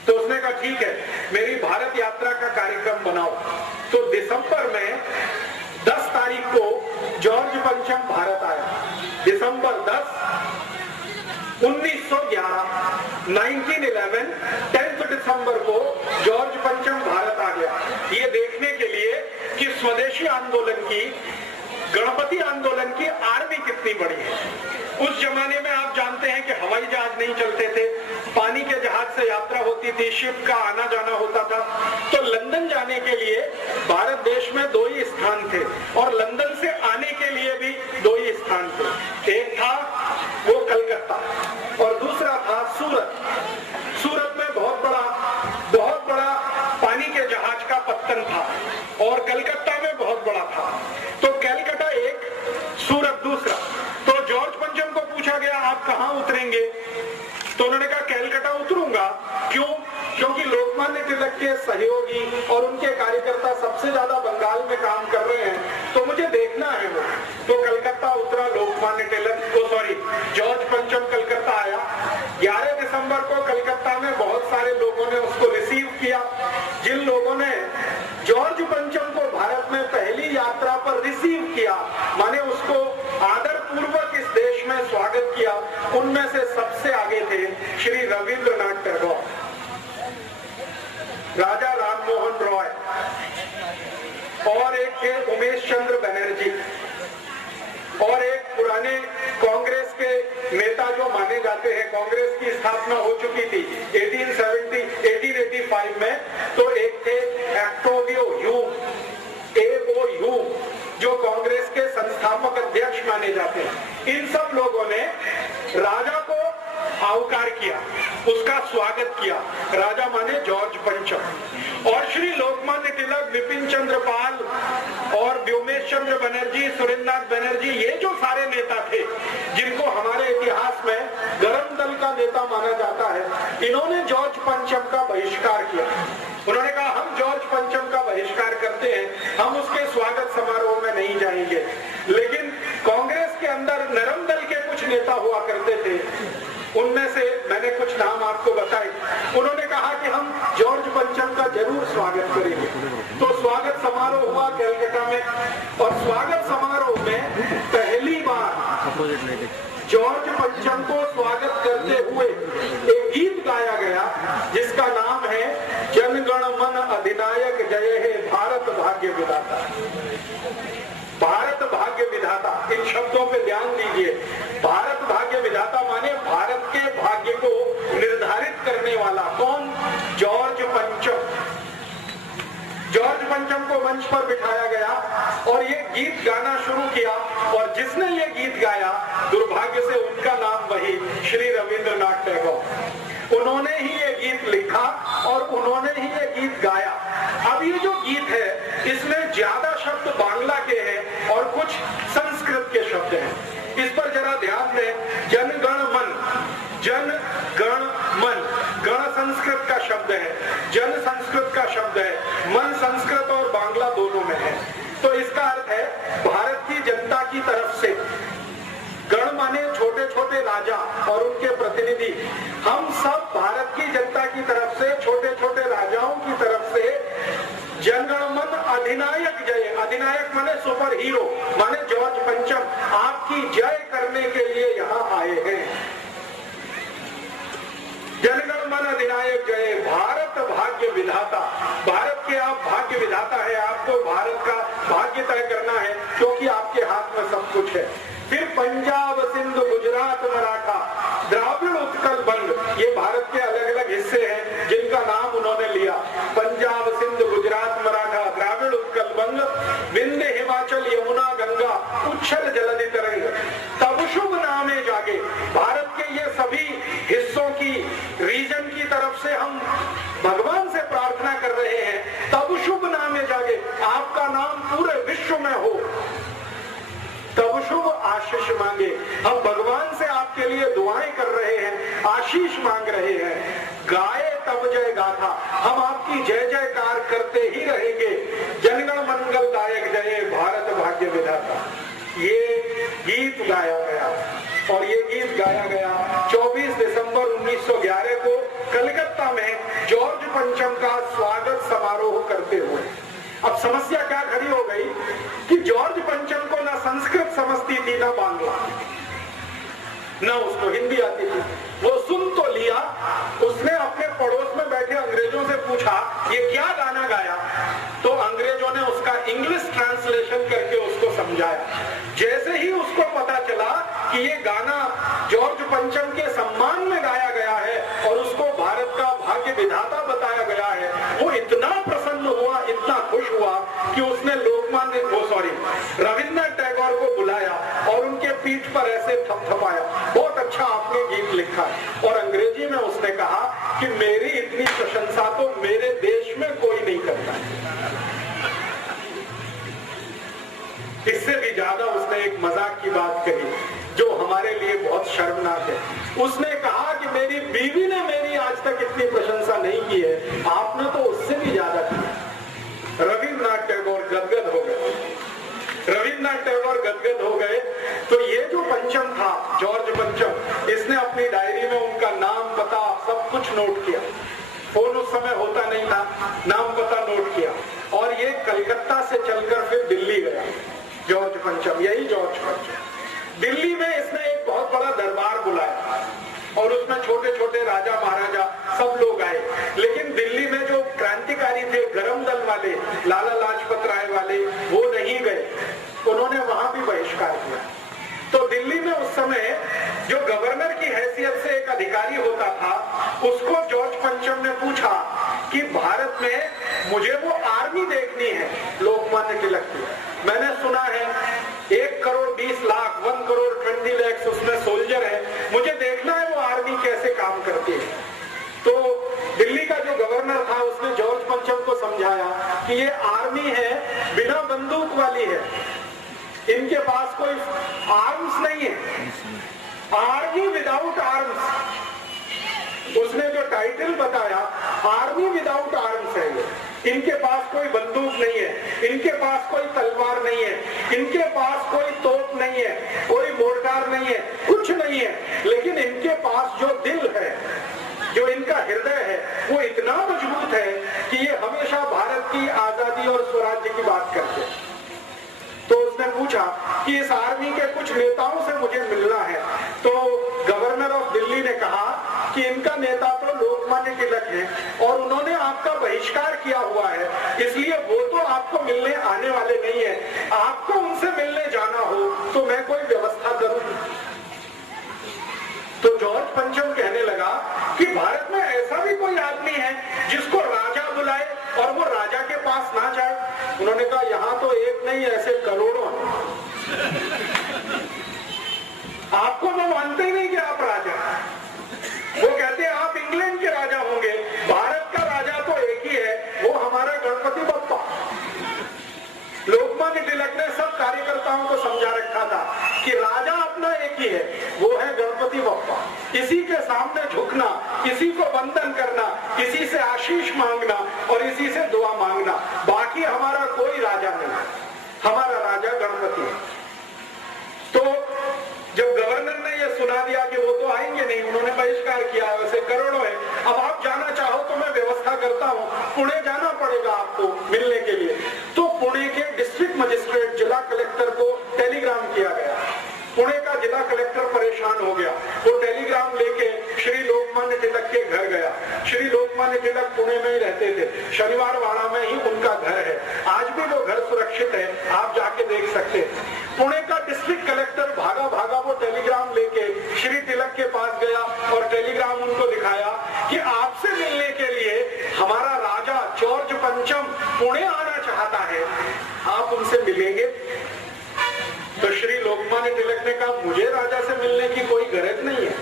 तो उसने कहा ठीक है, मेरी भारत यात्रा का कार्यक्रम बनाओ। तो दिसंबर में 10 तारीख को जॉर्ज पंचम भारत आया। दिसंबर 10, 1911 10 दिसंबर को जॉर्ज पंचम भारत आ गया, ये देखने के लिए कि स्वदेशी आंदोलन की, गणपति आंदोलन की आर्मी कितनी बड़ी है। उस जमाने में आप जानते हैं कि हवाई जहाज नहीं चलते थे, पानी के जहाज से यात्रा होती थी, शिप का आना जाना होता था। तो लंदन जाने के लिए भारत देश में 2 ही स्थान थे और लंदन से आने के लिए भी 2 ही स्थान थे। एक था वो कलकत्ता और दूसरा था सूरत। सूरत में बहुत बड़ा पानी के जहाज का पत्तन था और कलकत्ता में बहुत बड़ा था। तो कलकत्ता एक, सूरत दूसरा। तो जॉर्ज पंचम को पूछा गया आप कहाँ उतरेंगे? तो उन्होंने कहा कलकत्ता उतरूंगा। क्यों? क्योंकि लोकमान्य तिलक के सहयोगी और उनके कार्यकर्ता सबसे ज्यादा बंगाल में काम कर रहे हैं, तो मुझे देखना है वो। तो कलकत्ता उतरा लोकमान्य तिलक, जॉर्ज पंचम कलकत्ता आया। 11 दिसंबर को कलकत्ता में बहुत सारे लोगों ने उसको रिसीव किया। जिन लोगों ने जॉर्ज पंचम को भारत में पहली यात्रा पर रिसीव किया, माने उसको आदर पूर्वक इस देश में स्वागत किया, उनमें से सबसे आगे थे श्री रविंद्रनाथ टैगोर, राजा राममोहन रॉय और एक थे उमेश चंद्र बनर्जी और एक पुराने कांग्रेस के नेता जो माने जाते हैं, कांग्रेस की स्थापना हो चुकी थी 1885 में। तो एक थे ऑक्टेवियो ह्यूम, A.O. ह्यूम, जो कांग्रेस के संस्थापक अध्यक्ष माने जाते हैं। इन सब लोगों ने राजा को आवकार किया, उसका स्वागत किया। राजा माने जॉर्ज पंचम। और श्री लोकमान्य तिलक, विपिन चंद्र पाल और व्योमेश चंद्र बनर्जी, सुरेंद्रनाथ बनर्जी, ये जो सारे नेता थे जिनको हमारे इतिहास में गरम दल का नेता माना जाता है, इन्होंने जॉर्ज पंचम का बहिष्कार किया। उन्होंने कहा हम जॉर्ज पंचम का बहिष्कार करते हैं, हम उसके स्वागत समारोह में नहीं जाएंगे। लेकिन कांग्रेस के अंदर नरम दल के कुछ नेता हुआ करते थे, उनमें से मैंने कुछ नाम आपको बताए। उन्होंने कहा कि हम जॉर्ज पंचम का जरूर स्वागत करेंगे। तो स्वागत समारोह हुआ कलकत्ता में, और स्वागत समारोह में पहली बार जॉर्ज पंचम को स्वागत करते हुए एक गीत गाया गया जिसका नाम है जनगण मन अधिनायक जय हे भारत भाग्य विधाता। भारत भाग्य विधाता, इन शब्दों पे ध्यान दीजिए। भारत भाग्य विधाता माने भारत के भाग्य को निर्धारित करने वाला कौन? जॉर्ज पंचम। जॉर्ज पंचम को मंच पर बिठाया गया और ये गीत गाना शुरू किया, और जिसने ये गीत गाया दुर्भाग्य से उनका नाम वही श्री रविंद्रनाथ टैगोर। उन्होंने ही ये गीत लिखा और उन्होंने ही ये गीत गाया। अब ये जो गीत है इसमें ज्यादा शब्द बांग्ला के हैं और कुछ संस्कृत के शब्द हैं। इस पर जरा ध्यान दें। जनगण मन, जन गण मन, गण संस्कृत का शब्द है, जन संस्कृत का शब्द है, मन संस्कृत और बांग्ला दोनों में है। तो इसका अर्थ है भारत की जनता की तरफ से, गण माने छोटे छोटे राजा और उनके प्रतिनिधि, हम सब भारत की जनता की तरफ से, छोटे छोटे राजाओं की तरफ से जनगण मन अधिनायक जय, अधिनायक माने सुपर हीरो, माने जॉर्ज पंचम, आपकी जय करने के लिए यहाँ आए हैं। जनगण मन अधिनायक जय, भारत भाग्य विधाता। भारत के आप भाग्य विधाता है, आपको भारत का भाग्य तय करना है क्योंकि आपके हाथ में सब कुछ है। फिर पंजाब, सिंध, गुजरात, मराठा, द्राविड़, उत्कल, बंग, ये भारत के अलग अलग हिस्से हैं जिनका नाम उन्होंने लिया। पंजाब, सिंध, गुजरात, मराठा, द्राविड़, उत्कल, बंग, विंध्य, हिमाचल, यमुना, गंगा, उच्छल जलधि तरंग, तब शुभ नामे जागे। भारत के ये सभी हिस्सों की, रीजन की तरफ से हम भगवान से प्रार्थना कर रहे हैं, तब शुभ नामे जागे, आपका नाम पूरे विश्व में हो, तब शुभ आशीष मांगे। हम भगवान से आपके लिए दुआएं कर रहे हैं, आशीष मांग रहे हैं। गाए तब जय गाथा, हम आपकी जय जयकार करते ही रहेंगे। जनगण मंगलदायक जय, भारत भाग्य विधाता। ये गीत गाया गया, और ये गीत गाया गया 24 दिसंबर 1911 को कलकत्ता में जॉर्ज पंचम का स्वागत समारोह करते हुए। अब समस्या क्या खड़ी हो गई कि जॉर्ज पंचम को ना संस्कृत समझती थी ना बांग्ला, ना उसको हिंदी आती थी। वो सुन तो लिया, उसने अपने पड़ोस में बैठे अंग्रेजों से पूछा ये क्या गाना गाया, तो अंग्रेजों ने उसका इंग्लिश ट्रांसलेशन करके उसको समझाया। जैसे ही उसको पता चला कि ये गाना जॉर्ज पंचम के सम्मान में गाया गया है और उसको भारत का भाग्य विधाता बताया गया है, वो इतना प्रसन्न हुआ, इतना खुश हुआ कि उसने लोकमान्य रविंद्रनाथ टैगोर को बुलाया और उनके पीठ पर ऐसे थपथपाया, बहुत अच्छा आपने गीत लिखा है। और अंग्रेजी में उसने कहा कि मेरी इतनी प्रशंसा तो मेरे देश में कोई नहीं करता है। इससे भी ज्यादा उसने एक मजाक की बात कही जो हमारे लिए बहुत शर्मनाक है। उसने कहा कि मेरी बीवी ने मेरी आज तक इतनी प्रशंसा नहीं की है, आपने तो उससे भी ज्यादा की। रविंद्रनाथ टैगोर गदगद हो गए, रविंद्रनाथ टैगोर गदगद हो गए। तो ये जो पंचम था, जॉर्ज पंचम, इसने अपनी डायरी में उनका नाम, पता, सब कुछ नोट किया। फोन उस समय होता नहीं था, नाम पता नोट किया, और ये कलकत्ता से चलकर फिर दिल्ली गया। जॉर्ज पंचम, यही जॉर्ज पंचम। दिल्ली में इसने एक बहुत बड़ा दरबार बुलाया और उसमें छोटे छोटे राजा महाराजा सब लोग आए। लेकिन दिल्ली में जो क्रांतिकारी थे, गरम दल वाले, लाला लाजपत राय वाले, वो नहीं गए, उन्होंने वहां भी बहिष्कार किया। तो दिल्ली में उस समय जो गवर्नर की हैसियत से एक अधिकारी होता था, उसको जॉर्ज पंचम ने पूछा कि भारत में मुझे वो आर्मी देखनी है लोकमान्य तिलक की। मैंने सुना है 1 करोड़ 20 लाख 1 करोड़ 20 लाख उसमें सोल्जर है, मुझे देखना है वो आर्मी कैसे काम करती है। तो दिल्ली का जो गवर्नर था उसने जॉर्ज पंचम को समझाया कि ये आर्मी है, बिना बंदूक वाली है, इनके पास कोई आर्म्स नहीं है, आर्मी विदाउट आर्म्स। उसने जो टाइटल बताया आर्मी विदाउट आर्म्स है ये, इनके पास कोई बंदूक नहीं है, इनके पास कोई तलवार नहीं है, इनके पास कोई तोप नहीं है, कोई मोर्टार नहीं है, कुछ नहीं है, लेकिन इनके पास जो दिल है, जो इनका हृदय है, वो इतना मजबूत है कि ये हमेशा भारत की आजादी और स्वराज्य की बात करते हैं। तो उसने पूछा कि इस आर्मी के कुछ नेताओं से मुझे मिलना है। तो गवर्नर ऑफ दिल्ली ने कहा कि इनका नेता तो लोकमान्य तिलक है और उन्होंने आपका बहिष्कार किया हुआ है, इसलिए वो तो आपको मिलने आने वाले नहीं है। आपको उनसे मिलने जाना हो तो मैं कोई व्यवस्था करूं। तो जॉर्ज पंचम कहने लगा कि भारत में ऐसा भी कोई आदमी है जिसको राजा बुलाए और वो राजा के पास ना जाए। उन्होंने कहा यहाँ तो एक नहीं, ऐसे करोड़ों हैं। आपको वो मानते ही नहीं कि आप राजा, वो कहते हैं आप इंग्लैंड के राजा होंगे, भारत का राजा तो एक ही है, वो हमारा गणपति बप्पा। लोकमान्य तिलक ने सब कार्यकर्ताओं को समझा रखा था कि राजा अपना एक ही है, वो है गणपति बप्पा। इसी के सामने झुकना, इसी को वंदन करना, इसी से आशीष मांगना और इसी से दुआ मांगना, बाकी हमारा कोई राजा नहीं, हमारा राजा गणपति है। तो जब गवर्नर ने यह सुना दिया कि वो तो आएंगे नहीं, उन्होंने बहिष्कार किया, वैसे करोड़ों है, अब आप जाना चाहो तो मैं व्यवस्था करता हूँ, पुणे जाना पड़ेगा आपको मिलने के लिए। तो पुणे के डिस्ट्रिक्ट मजिस्ट्रेट, जिला कलेक्टर को टेलीग्राम किया गया। पुणे का जिला कलेक्टर परेशान हो गया, वो टेलीग्राम लेके श्री लोकमान्य तिलक के घर गया। श्री लोकमान्य तिलक पुणे में ही रहते थे, शनिवार वाड़ा में ही उनका घर है, आज भी वो घर सुरक्षित है, आप जाके देख सकते हैं। पुणे का डिस्ट्रिक्ट कलेक्टर भागा भागा वो टेलीग्राम लेके श्री तिलक के पास गया और टेलीग्राम उनको दिखाया कि आपसे मिलने के लिए हमारा राजा जॉर्ज पंचम पुणे आना चाहता है, आप उनसे मिलेंगे। तो श्री लोकमान्य तिलक ने कहा मुझे राजा से मिलने की कोई गरज नहीं है,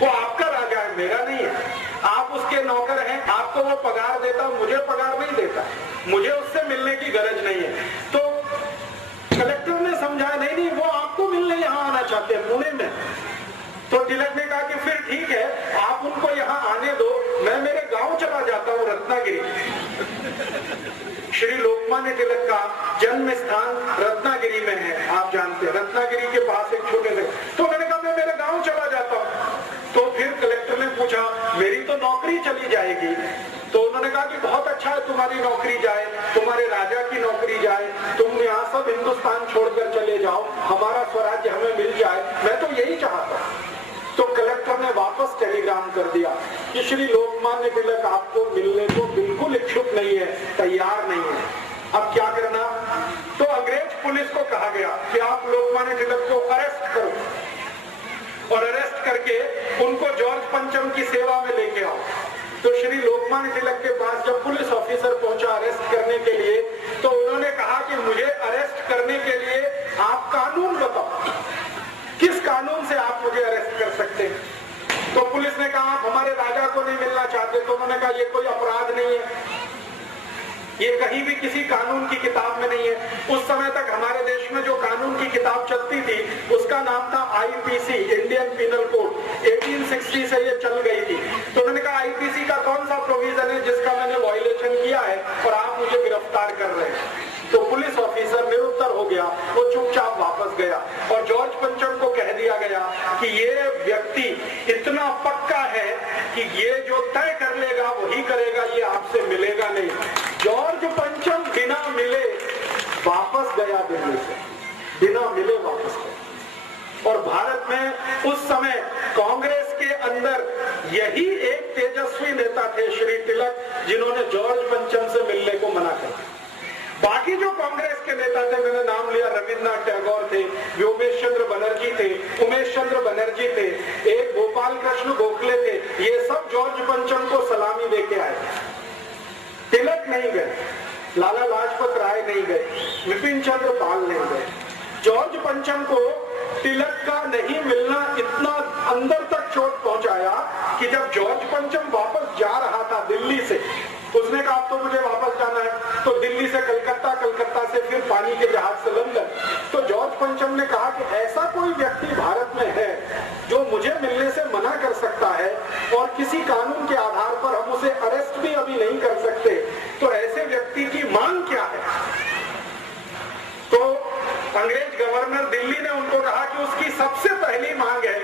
वो आपका राजा है, मेरा नहीं है, आप उसके नौकर हैं, आपको वो पगार देता, मुझे पगार नहीं देता, मुझे उससे मिलने की गरज नहीं है। तो कलेक्टर ने समझाया नहीं, वो आपको मिलने यहाँ आना चाहते हैं पुणे में। तो तिलक ने कहा कि फिर ठीक है, आप उनको यहाँ आने दो, मैं मेरे गांव चला जाता हूँ रत्नागिरी। श्री लोकमान्य तिलक का जन्म स्थान रत्नागिरी में है, आप जानते हैं, रत्नागिरी के पास एक छोटे से। तो मैंने कहा मैं मेरे गांव चला जाता हूँ। तो फिर कलेक्टर ने पूछा मेरी तो नौकरी चली जाएगी। तो उन्होंने कहा कि बहुत अच्छा है तुम्हारी नौकरी जाए, तुम्हारे राजा की नौकरी जाए, तुम यहाँ सब हिंदुस्तान छोड़कर चले जाओ, हमारा स्वराज्य हमें मिल जाए, मैं तो यही चाहता हूँ। तो कलेक्टर ने वापस टेलीग्राम कर दिया कि श्री लोकमान्य तिलक आपको मिलने को बिल्कुल इच्छुक नहीं है, तैयार नहीं है, अब क्या करना। तो अंग्रेज पुलिस को कहा गया कि आप लोकमान्य तिलक को अरेस्ट करो और अरेस्ट करके उनको जॉर्ज पंचम की सेवा में लेके आओ। तो श्री लोकमान्य तिलक के पास जब पुलिस ऑफिसर पहुंचा अरेस्ट करने के लिए, तो उन्होंने कहा कि मुझे अरेस्ट करने के लिए आप कानून बताओ, किस कानून से आप मुझे अरेस्ट कर सकते हैं। तो पुलिस ने कहा आप हमारे राजा को नहीं मिलना चाहते। तो उन्होंने कहा ये कोई अपराध नहीं है, ये कहीं भी किसी कानून की किताब में नहीं है। उस समय तक हमारे देश में जो कानून की किताब चलती थी उसका नाम था आईपीसी, इंडियन पिनल कोड, 1860 से ये चल गई थी। तो उन्होंने कहा आईपीसी का कौन सा प्रोविजन है जिसका मैंने वायलेशन किया है और आप मुझे गिरफ्तार कर रहे हैं। तो पुलिस ऑफिसर निरुत्तर हो गया, वो चुपचाप वापस गया और जॉर्ज पंचम को कह दिया गया कि ये व्यक्ति इतना पक्का है कि ये जो तय कर लेगा वही करेगा, ये आपसे मिलेगा नहीं। जॉर्ज पंचम बिना मिले वापस गया दिल्ली से, बिना मिले वापस गया। और भारत में उस समय कांग्रेस के अंदर यही एक तेजस्वी नेता थे श्री तिलक, जिन्होंने जॉर्ज पंचम से मिलने को मना कर दिया। बाकी जो कांग्रेस के नेता नेता थे, मैंने नाम लिया, रविन्द्रनाथ टैगोर थे, व्योमेश चंद्र बनर्जी थे, उमेश चंद्र बनर्जी थे, एक गोपाल कृष्ण गोखले थे, ये सब जॉर्ज पंचम को सलामी देके आए। तिलक नहीं गए, लाला लाजपत राय नहीं गए, विपिन चंद्र पाल नहीं गए। जॉर्ज पंचम को तिलक का नहीं मिलना इतना अंदर तक चोट पहुंचाया कि जब जॉर्ज पंचम वापस जा रहा था दिल्ली से, उसने कहा अब तो मुझे वापस जाना है, तो दिल्ली से कलकत्ता, कलकत्ता से फिर पानी के जहाज से लंदन। तो जॉर्ज पंचम ने कहा कि ऐसा कोई व्यक्ति भारत में है जो मुझे मिलने से मना कर सकता है और किसी कानून के आधार पर हम उसे अरेस्ट भी अभी नहीं कर सकते, तो ऐसे व्यक्ति की मांग क्या है? तो अंग्रेज गवर्नर दिल्ली ने उनको कहा कि उसकी सबसे पहली मांग है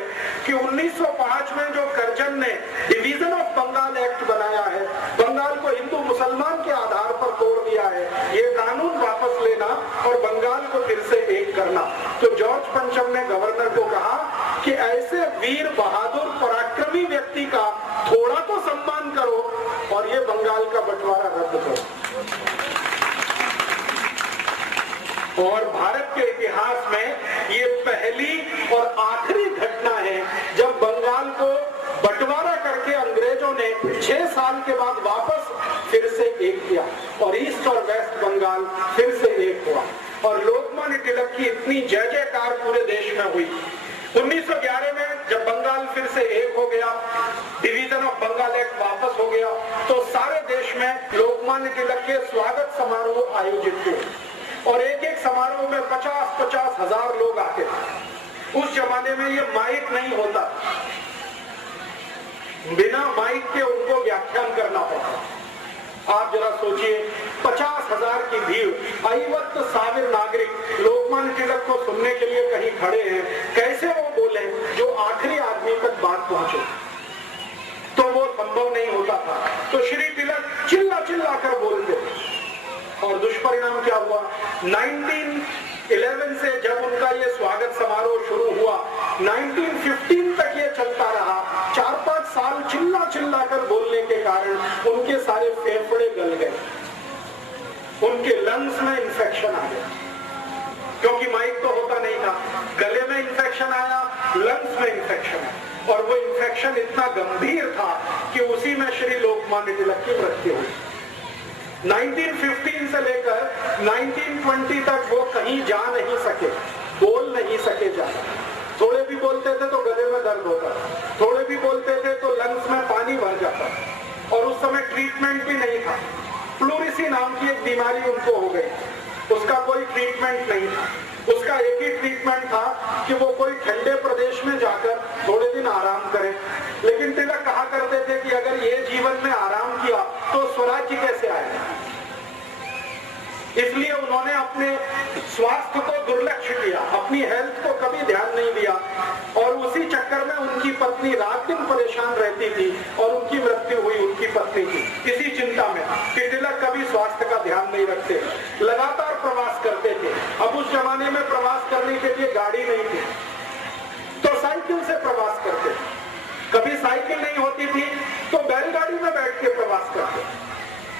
कि 1905 में जो कर्जन ने डिवीजन ऑफ बंगाल एक्ट बनाया है, बंगाल को हिंदू मुसलमान के आधार पर तोड़ दिया है, ये कानून वापस लेना और बंगाल को फिर से एक करना। तो जॉर्ज पंचम ने गवर्नर को कहा कि ऐसे वीर बहादुर पराक्रमी व्यक्ति का थोड़ा तो सम्मान करो और ये बंगाल का बंटवारा रद्द करो। और भारत के इतिहास में ये पहली और आखिरी घटना है जब बंगाल को बंटवारा करके अंग्रेजों ने 6 साल के बाद वापस फिर से एक किया और ईस्ट और वेस्ट बंगाल फिर से एक हुआ। और लोकमान्य तिलक की इतनी जय जयकार पूरे देश में हुई। 1911 में जब बंगाल फिर से एक हो गया, डिवीजन ऑफ बंगाल एक्ट वापस हो गया, तो सारे देश में लोकमान्य तिलक के स्वागत समारोह आयोजित हुए और एक एक समारोह में 50-50 हजार लोग आते थे। उस जमाने में ये माइक नहीं होता, बिना माइक के उनको व्याख्यान करना पड़ता। आप जरा सोचिए, 50,000 की भीड़, 50,000 नागरिक लोकमान्य तिलक को सुनने के लिए कहीं खड़े हैं, कैसे वो बोले जो आखिरी आदमी तक बात पहुंचे? तो वो संभव नहीं होता था। तो श्री तिलक चिल्ला चिल्ला कर बोलते और दुष्परिणाम क्या हुआ? 1911 से जब उनका ये स्वागत समारोह शुरू हुआ, 1915 तक ये चलता रहा। 4-5 साल चिल्ला चिल्ला कर बोलने के कारण उनके सारे फेफड़े गल गए, उनके लंग्स में इंफेक्शन आ गया, क्योंकि माइक तो होता नहीं था। गले में इंफेक्शन आया, लंग्स में इंफेक्शन आया और वो इंफेक्शन इतना गंभीर था कि उसी में श्री लोकमान्य तिलक की मृत्यु हुई। 1915 से लेकर 1920 तक वो कहीं जा नहीं सके, बोल नहीं सके ज्यादा। थोड़े भी बोलते थे तो गले में दर्द होता, थोड़े भी बोलते थे तो लंग्स में पानी भर जाता और उस समय ट्रीटमेंट भी नहीं था। प्लूरिसी नाम की एक बीमारी उनको हो गई, उसका कोई ट्रीटमेंट नहीं था। उसका एक ही ट्रीटमेंट था कि वो कोई ठंडे प्रदेश में जाकर थोड़े दिन आराम करें। लेकिन तिलक कहा करते थे कि अगर ये जीवन में आराम किया तो स्वराज्य कैसे आएगा? इसलिए उन्होंने अपने स्वास्थ्य को दुर्लक्ष्य किया, अपनी हेल्थ को कभी ध्यान नहीं दिया और उसी चक्कर में उनकी पत्नी रात दिन परेशान रहती थी और उनकी मृत्यु हुई उनकी पत्नी की, इसी चिंता में कि तिलक कभी स्वास्थ्य का ध्यान नहीं रखते, लगातार प्रवास करते थे। अब उस जमाने में प्रवास करने के लिए गाड़ी नहीं थी तो साइकिल से प्रवास करते, कभी साइकिल नहीं होती थी तो बैलगाड़ी में बैठ के प्रवास करते,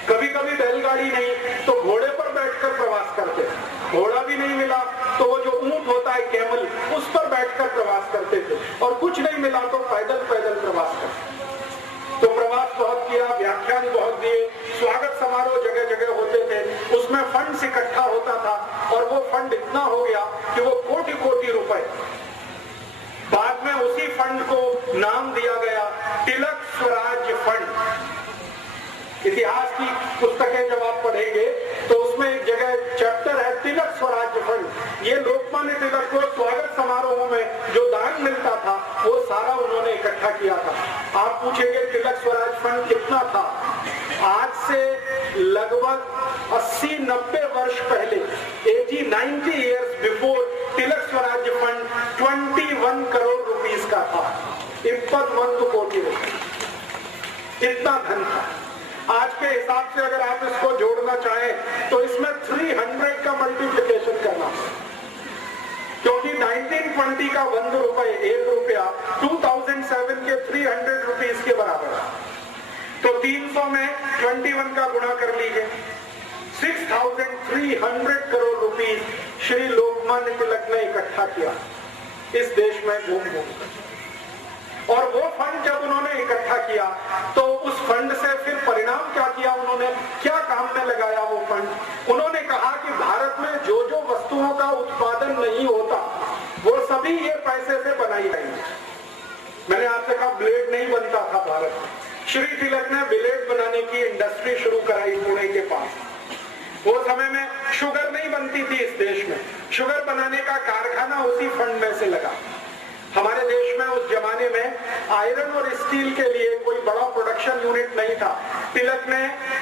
कभी कभी बैलगाड़ी नहीं तो घोड़े पर बैठकर प्रवास करते, घोड़ा भी नहीं मिला तो वो जो ऊंट होता है कैमल, उस पर बैठकर प्रवास करते थे और कुछ नहीं मिला तो पैदल पैदल प्रवास करते। तो प्रवास बहुत किया, व्याख्यान बहुत दिए, स्वागत समारोह जगह जगह होते थे, उसमें फंड इकट्ठा होता था और वो फंड इतना हो गया कि वो कोटि कोटि रुपए। बाद में उसी फंड को नाम दिया गया तिलक स्वराज फंड। इतिहास की पुस्तकें जब आप पढ़ेंगे तो उसमें एक जगह चैप्टर है तिलक स्वराज फंड। ये लोकमान्य तिलक को स्वागत समारोह में जो दान मिलता था वो सारा उन्होंने इकट्ठा किया था। आप पूछेंगे तिलक स्वराज फंड कितना था? आज से लगभग 80-90 वर्ष पहले, 80-90 years बिफोर, तिलक स्वराज फंड 21 करोड़ रुपीस का था, 21 कोटि रुपए, इतना धन था। आज के हिसाब से अगर आप इसको जोड़ना चाहें तो इसमें 300 का मल्टीप्लिकेशन करना, क्योंकि 1920 का 1 रुपए, 1 रुपया 2007 के 300 रुपीस के बराबर है। तो 300 में 21 का गुणा कर लीजिए, 6,300 करोड़ रुपीस श्री लोकमान्य तिलक ने इकट्ठा किया इस देश में घूम घूम कर। और वो फंड जब उन्होंने इकट्ठा किया तो उस फंड से फिर परिणाम क्या किया, उन्होंने क्या काम में लगाया वो फंड। उन्होंने कहा कि भारत में जो जो वस्तुओं का उत्पादन नहीं होता वो सभी ये पैसे से बनाई गई। मैंने आपसे कहा ब्लेड नहीं बनता था भारत में, श्री तिलक ने ब्लेड बनाने की इंडस्ट्री शुरू कराई पुणे के पास। वो समय में शुगर नहीं बनती थी इस देश में, शुगर बनाने का कारखाना उसी फंड में से लगा। हमारे देश में उस जमाने में आयरन और स्टील के लिए कोई बड़ा प्रोडक्शन यूनिट नहीं था। तिलक ने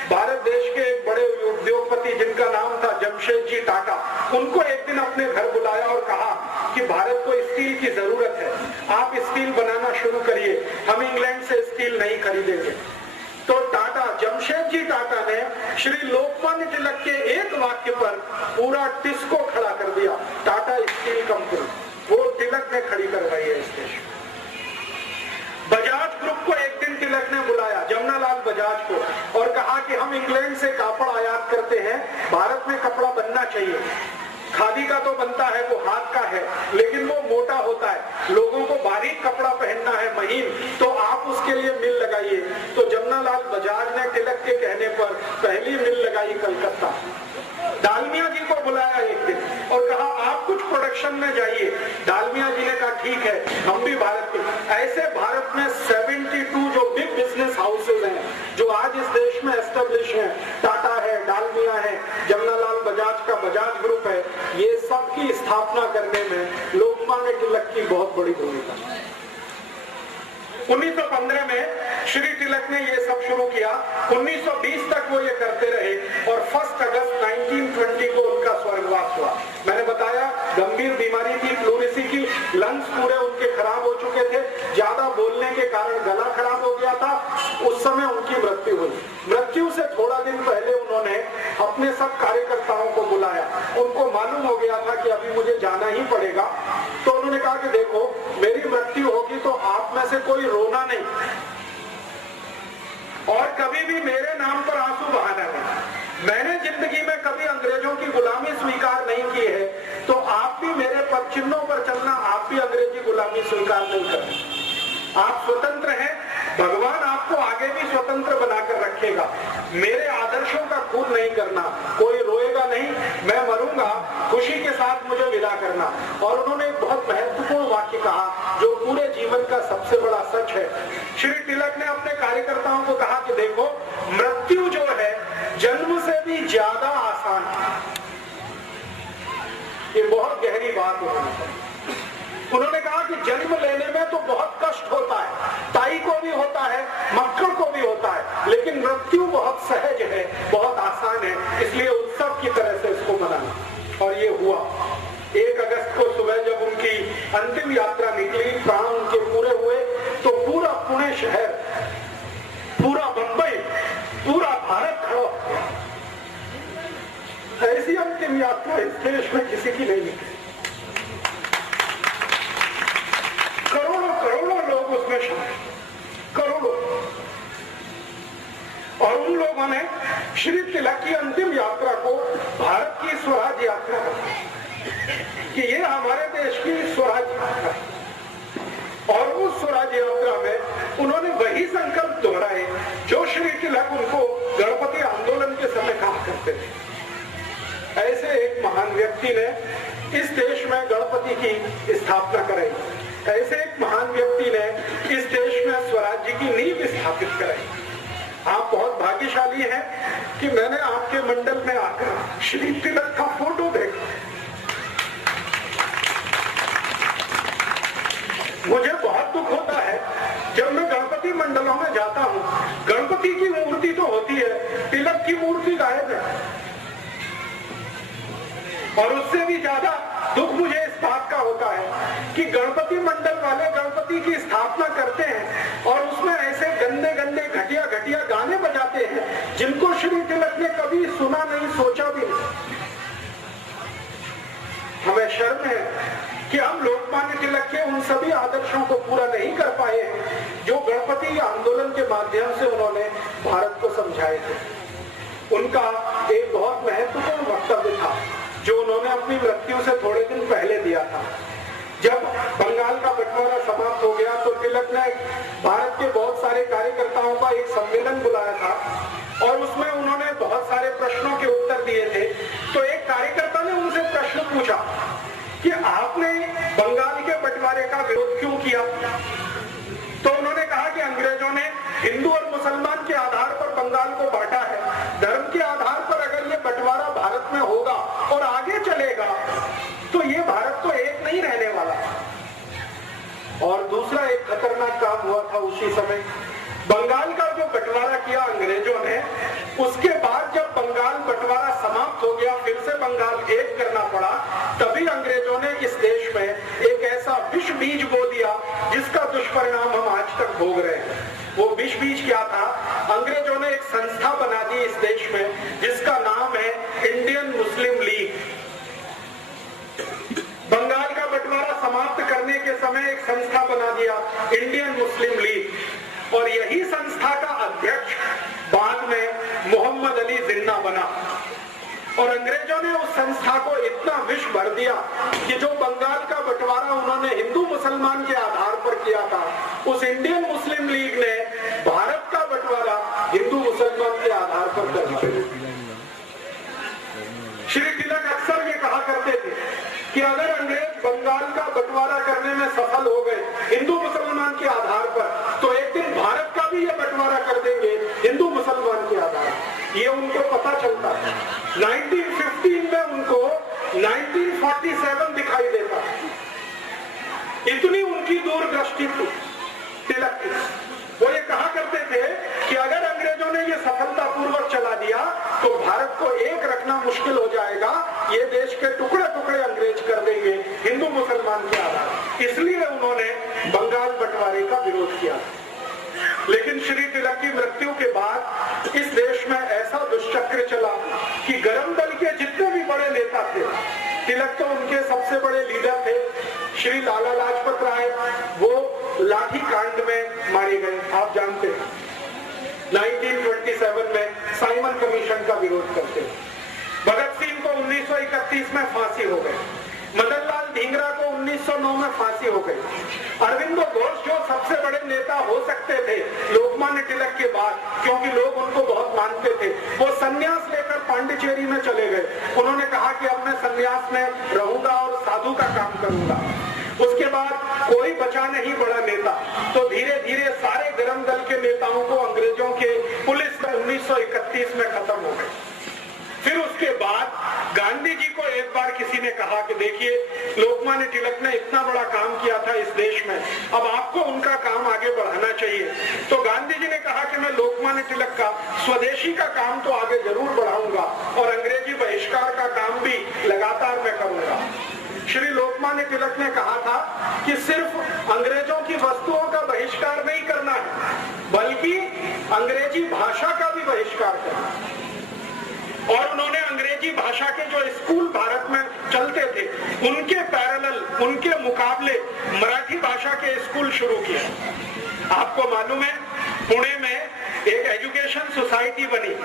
भारत देश के एक बड़े उद्योगपति जिनका नाम था जमशेद जी टाटा, उनको एक दिन अपने घर बुलाया और कहा कि भारत को स्टील की जरूरत है, आप स्टील बनाना शुरू करिए, हम इंग्लैंड से स्टील नहीं खरीदेंगे। तो टाटा, जमशेद जी टाटा ने श्री लोकमान्य तिलक के एक वाक्य पर पूरा टिस्को खड़ा कर दिया। टाटा स्टील कंपनी वो तिलक ने खड़ी करवाई है इस देश में। बजाज ग्रुप को एक दिन तिलक ने बुलाया, जमनालाल बजाज को, और कहा कि हम इंग्लैंड से कापड़ आयात करते हैं, भारत में कपड़ा बनना चाहिए। खादी का तो बनता है, वो हाथ का है, लेकिन वो मोटा होता है, लोगों को बारीक कपड़ा पहनना है, महीन, तो आप उसके लिए मिल लगाइए। तो जमनालाल बजाज ने तिलक के कहने पर पहली मिल लगाई कलकत्ता। डालमिया जी को बुलाया एक दिन और कहा आप कुछ प्रोडक्शन में जाइए। डालमिया जी ने कहा ठीक है, हम भी भारत के। ऐसे भारत में 72 जो बिग बिजनेस हाउसेज हैं जो आज इस देश में एस्टेब्लिश हैं, टाटा है, डालमिया है, जमनालाल बजाज का बजाज ग्रुप है, ये सब की स्थापना करने में लोकमान्य तिलक की बहुत बड़ी भूमिका है। 1915 में श्री तिलक ने ये सब शुरू किया, 1920 तक वो ये करते रहे और 1 अगस्त 1920 को उनका स्वर्गवास हुआ। मैंने बताया गंभीर बीमारी थी प्लूरिसी की, लंग्स पूरे उनके खराब हो चुके थे, ज्यादा बोलने के कारण गला खराब हो गया था। उस समय उनकी मृत्यु हुई। मृत्यु से थोड़ा दिन पहले उन्होंने अपने सब कार्यकर्ताओं को बुलाया, उनको मालूम हो गया था कि अभी मुझे जाना ही पड़ेगा। तो उन्होंने कहा कि देखो मेरी मृत्यु होगी तो आप में से कोई रोना नहीं और कभी भी मेरे नाम पर आंसू बहाना नहीं। मैंने जिंदगी में कभी अंग्रेजों की गुलामी स्वीकार नहीं की है, तो आप भी मेरे पद चिन्हों पर चलना, आप भी अंग्रेजी गुलामी स्वीकार नहीं करें। आप स्वतंत्र हैं, भगवान आपको आगे भी स्वतंत्र बनाकर रखेगा। मेरे आदर्शों का खून नहीं करना, कोई रोएगा नहीं, मैं मरूंगा, खुशी के साथ मुझे विदा करना। और उन्होंने एक बहुत महत्वपूर्ण वाक्य कहा जो पूरे जीवन का सबसे बड़ा सच है। श्री तिलक ने अपने कार्यकर्ताओं को कहा कि देखो मृत्यु जो है जन्म से भी ज्यादा आसान है। ये बहुत गहरी बात है। उन्होंने कहा कि जन्म लेने में तो बहुत कष्ट होता है, ताई को भी होता है, मक्खन को भी होता है, लेकिन मृत्यु बहुत सहज है, बहुत आसान है, इसलिए उत्सव की तरह से इसको मनाना। और ये हुआ 1 अगस्त को सुबह जब उनकी अंतिम यात्रा निकली, प्राण उनके पूरे हुए, तो पूरा पुणे शहर, पूरा बंबई, पूरा भारत खड़ा हो गया। ऐसी अंतिम यात्रा इस देश में किसी की नहीं निकली। करोड़ों करोड़ों लोग उसमें शामिल, करोड़ों। और उन लोगों ने श्री तिलक की अंतिम यात्रा को भारत की स्वराज यात्रा बताया कि ये हमारे देश की स्वराज यात्रा है। और उस स्वराज यात्रा में उन्होंने वही संकल्प दोहराए जो श्री तिलक उनको गणपति आंदोलन के समय कहा करते थे। ऐसे एक महान व्यक्ति ने इस देश में गणपति की स्थापना कराई। ऐसे एक महान व्यक्ति ने इस देश में स्वराज्य की नींव स्थापित कराई। आप बहुत भाग्यशाली हैं कि मैंने आपके मंडल में आकर श्री तिलक का फोटो देखा। मुझे बहुत दुख होता है जब मैं गणपति मंडलों में जाता हूँ, गणपति की मूर्ति तो होती है, तिलक की मूर्ति गायब है। और उससे भी ज्यादा दुख मुझे इस बात का होता है कि गणपति मंडल वाले गणपति की स्थापना करते हैं और उसमें ऐसे गंदे गंदे घटिया घटिया गाने बजाते हैं जिनको श्री तिलक ने कभी सुना नहीं, सोचा भी नहीं। हमें शर्म है कि हम लोकमान्य तिलक के उन सभी आदर्शों को पूरा नहीं कर पाए हैं जो गणपति आंदोलन के माध्यम से उन्होंने भारत को समझाए थे। उनका एक बहुत महत्वपूर्ण वक्तव्य था जो उन्होंने अपनी मृत्यु से थोड़े दिन पहले दिया था। जब बंगाल का बंटवारा समाप्त हो गया तो तिलक ने भारत के बहुत सारे कार्यकर्ताओं का एक सम्मेलन बुलाया था और उसमें उन्होंने बहुत सारे प्रश्नों के उत्तर दिए थे। तो एक कार्यकर्ता ने उनसे प्रश्न पूछा कि आपने बंगाल के बंटवारे का विरोध क्यों किया? तो उन्होंने कहा कि अंग्रेजों ने हिंदू और मुसलमान के आधार पर बंगाल को बांटा है। धर्म के आधार पर अगर ये बंटवारा भारत में होगा और आगे चलेगा तो ये भारत तो एक नहीं रहने वाला। और दूसरा एक खतरनाक काम हुआ था उसी समय, बंगाल का जो बंटवारा किया अंग्रेजों ने, उसके बाद जब बंगाल बंटवारा समाप्त हो गया, फिर से बंगाल एक करना पड़ा, तभी अंग्रेजों ने इस देश में एक ऐसा विष बीज बो दिया जिसका दुष्परिणाम हम आज तक भोग रहे हैं। वो विष बीज क्या था? अंग्रेजों ने एक संस्था बना दी इस देश में जिसका नाम है इंडियन मुस्लिम लीग। बंगाल का बंटवारा समाप्त करने के समय एक संस्था बना दिया इंडियन मुस्लिम लीग और यही संस्था का अध्यक्ष बाद में मोहम्मद अली जिन्ना बना। और अंग्रेजों ने उस संस्था को इतना विष भर दिया कि जो बंगाल का बंटवारा उन्होंने हिंदू मुसलमान के आधार पर किया था, उस इंडियन मुस्लिम लीग ने भारत का बंटवारा हिंदू मुसलमान के आधार पर कर दिया। श्री तिलक अक्सर ये कहा करते थे कि अगर अंग्रेज बंगाल का बंटवारा करने में सफल हो गए हिंदू मुसलमान के आधार पर, तो एक दिन भारत का भी ये बंटवारा कर देंगे हिंदू मुसलमान के आधार पर। ये उनको पता चलता है। 1915 में उनको 1947 दिखाई देता। इतनी उनकी दूरदृष्टि थी तिलक की। वो ये कहा करते थे कि अगर अंग्रेजों ने ये सफलतापूर्वक चला दिया तो भारत को एक रखना मुश्किल हो जाएगा, ये देश के टुकड़े टुकड़े अंग्रेज कर देंगे हिंदू मुसलमान के आधार। इसलिए उन्होंने बंगाल बंटवारे का विरोध किया। लेकिन श्री तिलक की मृत्यु के बाद इस देश में ऐसा दुष्चक्र चला कि गरम दल के जितने भी बड़े नेता थे, तिलक तो उनके सबसे बड़े लीडर थे, श्री लाला लाजपत राय, वो लाठी कांड में मारे गए। आप जानते हैं 1927 में साइमन कमीशन का विरोध करते। भगत सिंह को 1931 में फांसी हो गई। मदन लाल ढींगरा को 1909 में फांसी हो गई। अरविंदो घोष जो सबसे बड़े नेता हो सकते थे लोकमान्य तिलक के बाद, क्योंकि लोग उनको बहुत मानते थे, वो संन्यास लेकर पांडिचेरी में चले गए। उन्होंने कहा कि अब मैं संन्यास में रहूंगा और साधु का काम करूंगा। उसके बाद कोई बचा नहीं बड़ा नेता, तो धीरे धीरे सारे गरम दल के नेताओं को अंग्रेजों के पुलिस में 1931 में खत्म हो गए। फिर उसके बाद गांधी जी को एक बार किसी ने कहा कि देखिए लोकमान्य तिलक ने इतना बड़ा काम किया था इस देश में, अब आपको उनका काम आगे बढ़ाना चाहिए। तो गांधी जी ने कहा कि मैं लोकमान्य तिलक का स्वदेशी का काम तो आगे जरूर बढ़ाऊंगा और अंग्रेजी बहिष्कार का काम भी लगातार मैं करूंगा। श्री लोकमान्य तिलक ने कहा था कि सिर्फ अंग्रेजों की वस्तुओं का बहिष्कार नहीं करना है, बल्कि अंग्रेजी भाषा का भी बहिष्कार करना है। और उन्होंने अंग्रेजी भाषा के जो स्कूल भारत में चलते थे उनके पैरेलल, उनके मुकाबले मराठी भाषा के स्कूल शुरू किए। आपको मालूम है पुणे में एक एजुकेशन सोसाइटी बनी,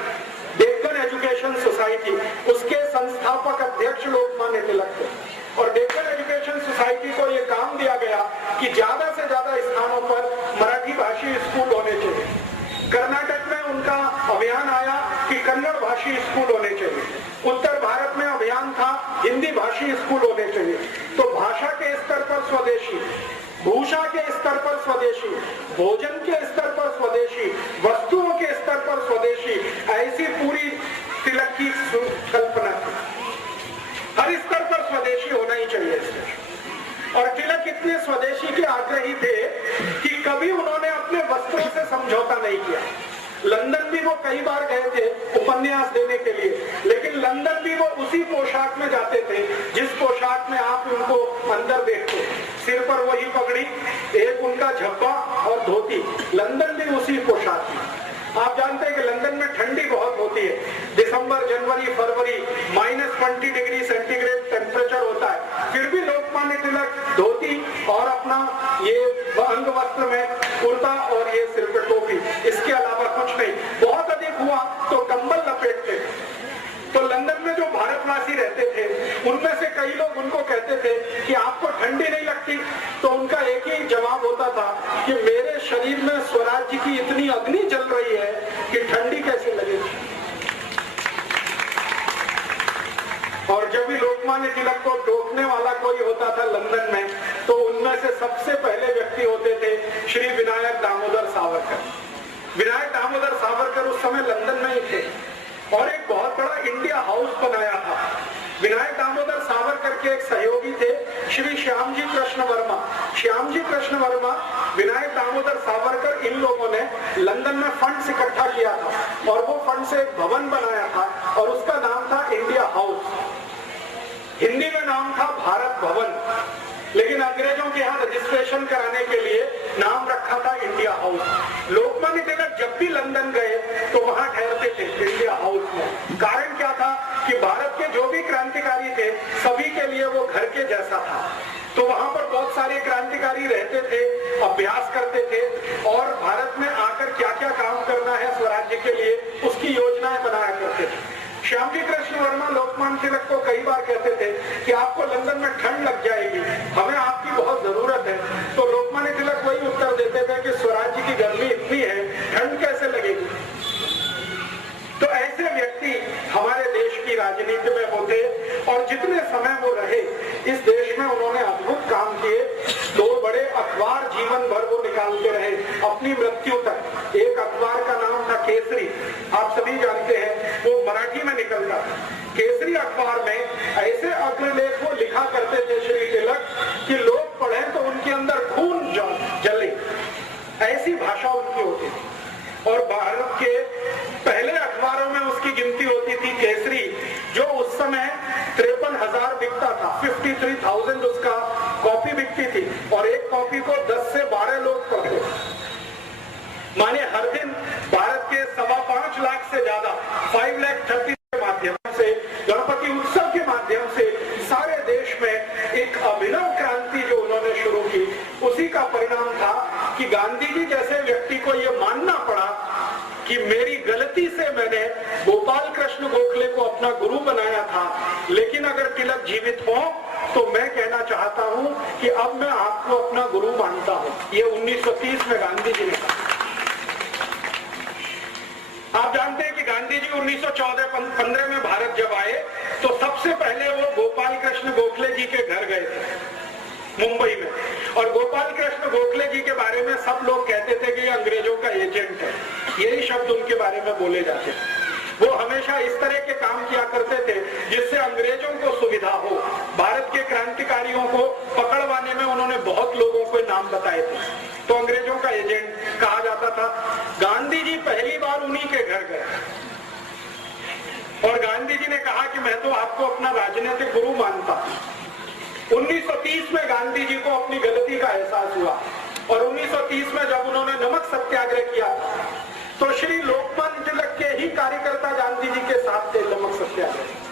डेक्कन एजुकेशन सोसाइटी, उसके संस्थापक अध्यक्ष लोकमान्य तिलक थे। और डेक्कन एजुकेशन सोसाइटी को यह काम दिया गया कि ज्यादा से ज्यादा स्थानों पर मराठी भाषी स्कूल होने चाहिए। कर्नाटक में उनका अभियान आया कि कन्नड़ भाषी स्कूल होने चाहिए। उत्तर भारत में अभियान था हिंदी भाषी स्कूल होने चाहिए। तो भाषा के स्तर पर स्वदेशी, भूषा के स्तर पर स्वदेशी, भोजन के स्तर पर स्वदेशी, वस्तुओं के स्तर पर स्वदेशी, ऐसी पूरी तिलक की कल्पना थी। हर स्तर पर स्वदेशी होना ही चाहिए। और तिलक इतने स्वदेशी के आग्रही थे कि कभी उन्होंने अपने वस्त्रों से समझौता नहीं किया। लंदन भी वो कई बार गए थे उपन्यास देने के लिए, लेकिन लंदन भी वो उसी पोशाक में जाते थे जिस पोशाक में आप उनको अंदर देखते। सिर पर वही पगड़ी, एक उनका झब्बा और धोती, लंदन भी उसी पोशाक में। आप जानते हैं कि लंदन में ठंडी बहुत होती है। दिसंबर, जनवरी, फरवरी -20 डिग्री सेंटीग्रेड टेम्परेचर होता है, फिर भी लोकमान्य तिलक धोती और अपना ये अंग वस्त्र में कुर्ता और ये सिर पर टोपी, इसके अलावा कुछ नहीं। बहुत अधिक हुआ हुआ तो कंबल लपेटते थे। तो लंदन में जो भारतवासी रहते थे उनमें से कई लोग उनको कहते थे कि आपको ठंडी नहीं लगती, तो उनका एक ही जवाब होता था कि मेरे शरीर में स्वराज्य की इतनी अग्नि जल रही है कि ठंडी कैसे लगेगी। और जब भी लोकमान्य तिलक को टोकने वाला कोई होता था लंदन में, तो उनमें से सबसे पहले व्यक्ति होते थे श्री विनायक दामोदर सावरकर। विनायक दामोदर सावरकर उस समय लंदन में ही थे और एक बहुत बड़ा इंडिया हाउस बनाया था। विनायक दामोदर सावरकर के एक सहयोगी थे श्री श्यामजी कृष्ण वर्मा। श्यामजी कृष्ण वर्मा, विनायक दामोदर सावरकर, इन लोगों ने लंदन में फंड्स इकट्ठा किया था और वो फंड से एक भवन बनाया था और उसका नाम था इंडिया हाउस। हिंदी में नाम था भारत भवन, लेकिन अंग्रेजों के यहाँ रजिस्ट्रेशन कराने के लिए नाम रखा था इंडिया हाउस। लोकमान्य तिलक जब भी लंदन गए तो वहां ठहरते थे इंडिया हाउस में। कारण क्या था कि भारत के जो भी क्रांतिकारी थे सभी के लिए वो घर के जैसा था। तो वहां पर बहुत सारे क्रांतिकारी रहते थे, अभ्यास करते थे और भारत में आकर क्या क्या काम करना है स्वराज्य के लिए उसकी योजनाएं बनाया करते थे। श्यामजी कृष्ण वर्मा लोकमान्य तिलक को कई बार कहते थे कि आपको लंदन में ठंड लग जाएगी, हमें आपकी बहुत जरूरत है। तो लोकमान्य तिलक वही उत्तर देते थे कि स्वराज्य की गर्मी इतनी है, ठंड कैसे लगेगी। तो ऐसे व्यक्ति हमारे देश की राजनीति में होते और जितने समय वो रहे इस देश में उन्होंने अद्भुत काम किए। 2 बड़े अखबार जीवन भर वो निकालते रहे अपनी मृत्यु तक। एक अखबार का नाम था केसरी, आप सभी जानते हैं, वो मराठी में निकलता था। केसरी अखबार में ऐसे अग्रलेख वो लिखा करते थे श्री तिलक कि लोग पढ़े तो उनके अंदर खून जले, ऐसी भाषा उनकी होती थी। और भारत के पहले अखबारों में उसकी गिनती होती थी केसरी, जो उस समय 53,000 बिकता था। 53,000 उसका कॉपी बिकती थी और एक कॉपी को 10 से 12 लोग पढ़ते। माने हर दिन भारत के 5.25 लाख से ज्यादा 5,30,000 के माध्यम से, गणपति उत्सव के माध्यम से सारे देश में एक अभिनव क्रांति जो उन्होंने शुरू की, उसी का परिणाम था कि गांधी जी जैसे व्यक्ति को यह मानना पड़ा कि मेरी गलती से मैंने गोपाल कृष्ण गोखले को अपना गुरु बनाया था, लेकिन अगर तिलक जीवित हो तो मैं कहना चाहता हूं कि अब मैं आपको अपना गुरु मानता हूं। ये 1930 में गांधी जी ने कहा। आप जानते हैं कि गांधी जी 1914-15 में भारत जब आए तो सबसे पहले वो गोपाल कृष्ण गोखले जी के घर गए थे मुंबई में। और गोपाल कृष्ण गोखले जी के बारे में सब लोग कहते थे कि ये अंग्रेजों का एजेंट है, यही शब्द उनके बारे में बोले जाते थे। वो हमेशा इस तरह के काम किया करते थे जिससे अंग्रेजों को सुविधा हो। भारत के क्रांतिकारियों को पकड़वाने में उन्होंने बहुत लोगों को नाम बताए थे, तो अंग्रेजों का एजेंट कहा जाता था। गांधी जी पहली बार उन्हीं के घर गए और गांधी जी ने कहा कि मैं तो आपको अपना राजनीतिक गुरु मानता हूं। 1930 में गांधी जी को अपनी गलती का एहसास हुआ और 1930 में जब उन्होंने नमक सत्याग्रह किया तो श्री लोकमान्य तिलक के ही कार्यकर्ता गांधी जी के साथ थे। नमक सत्याग्रह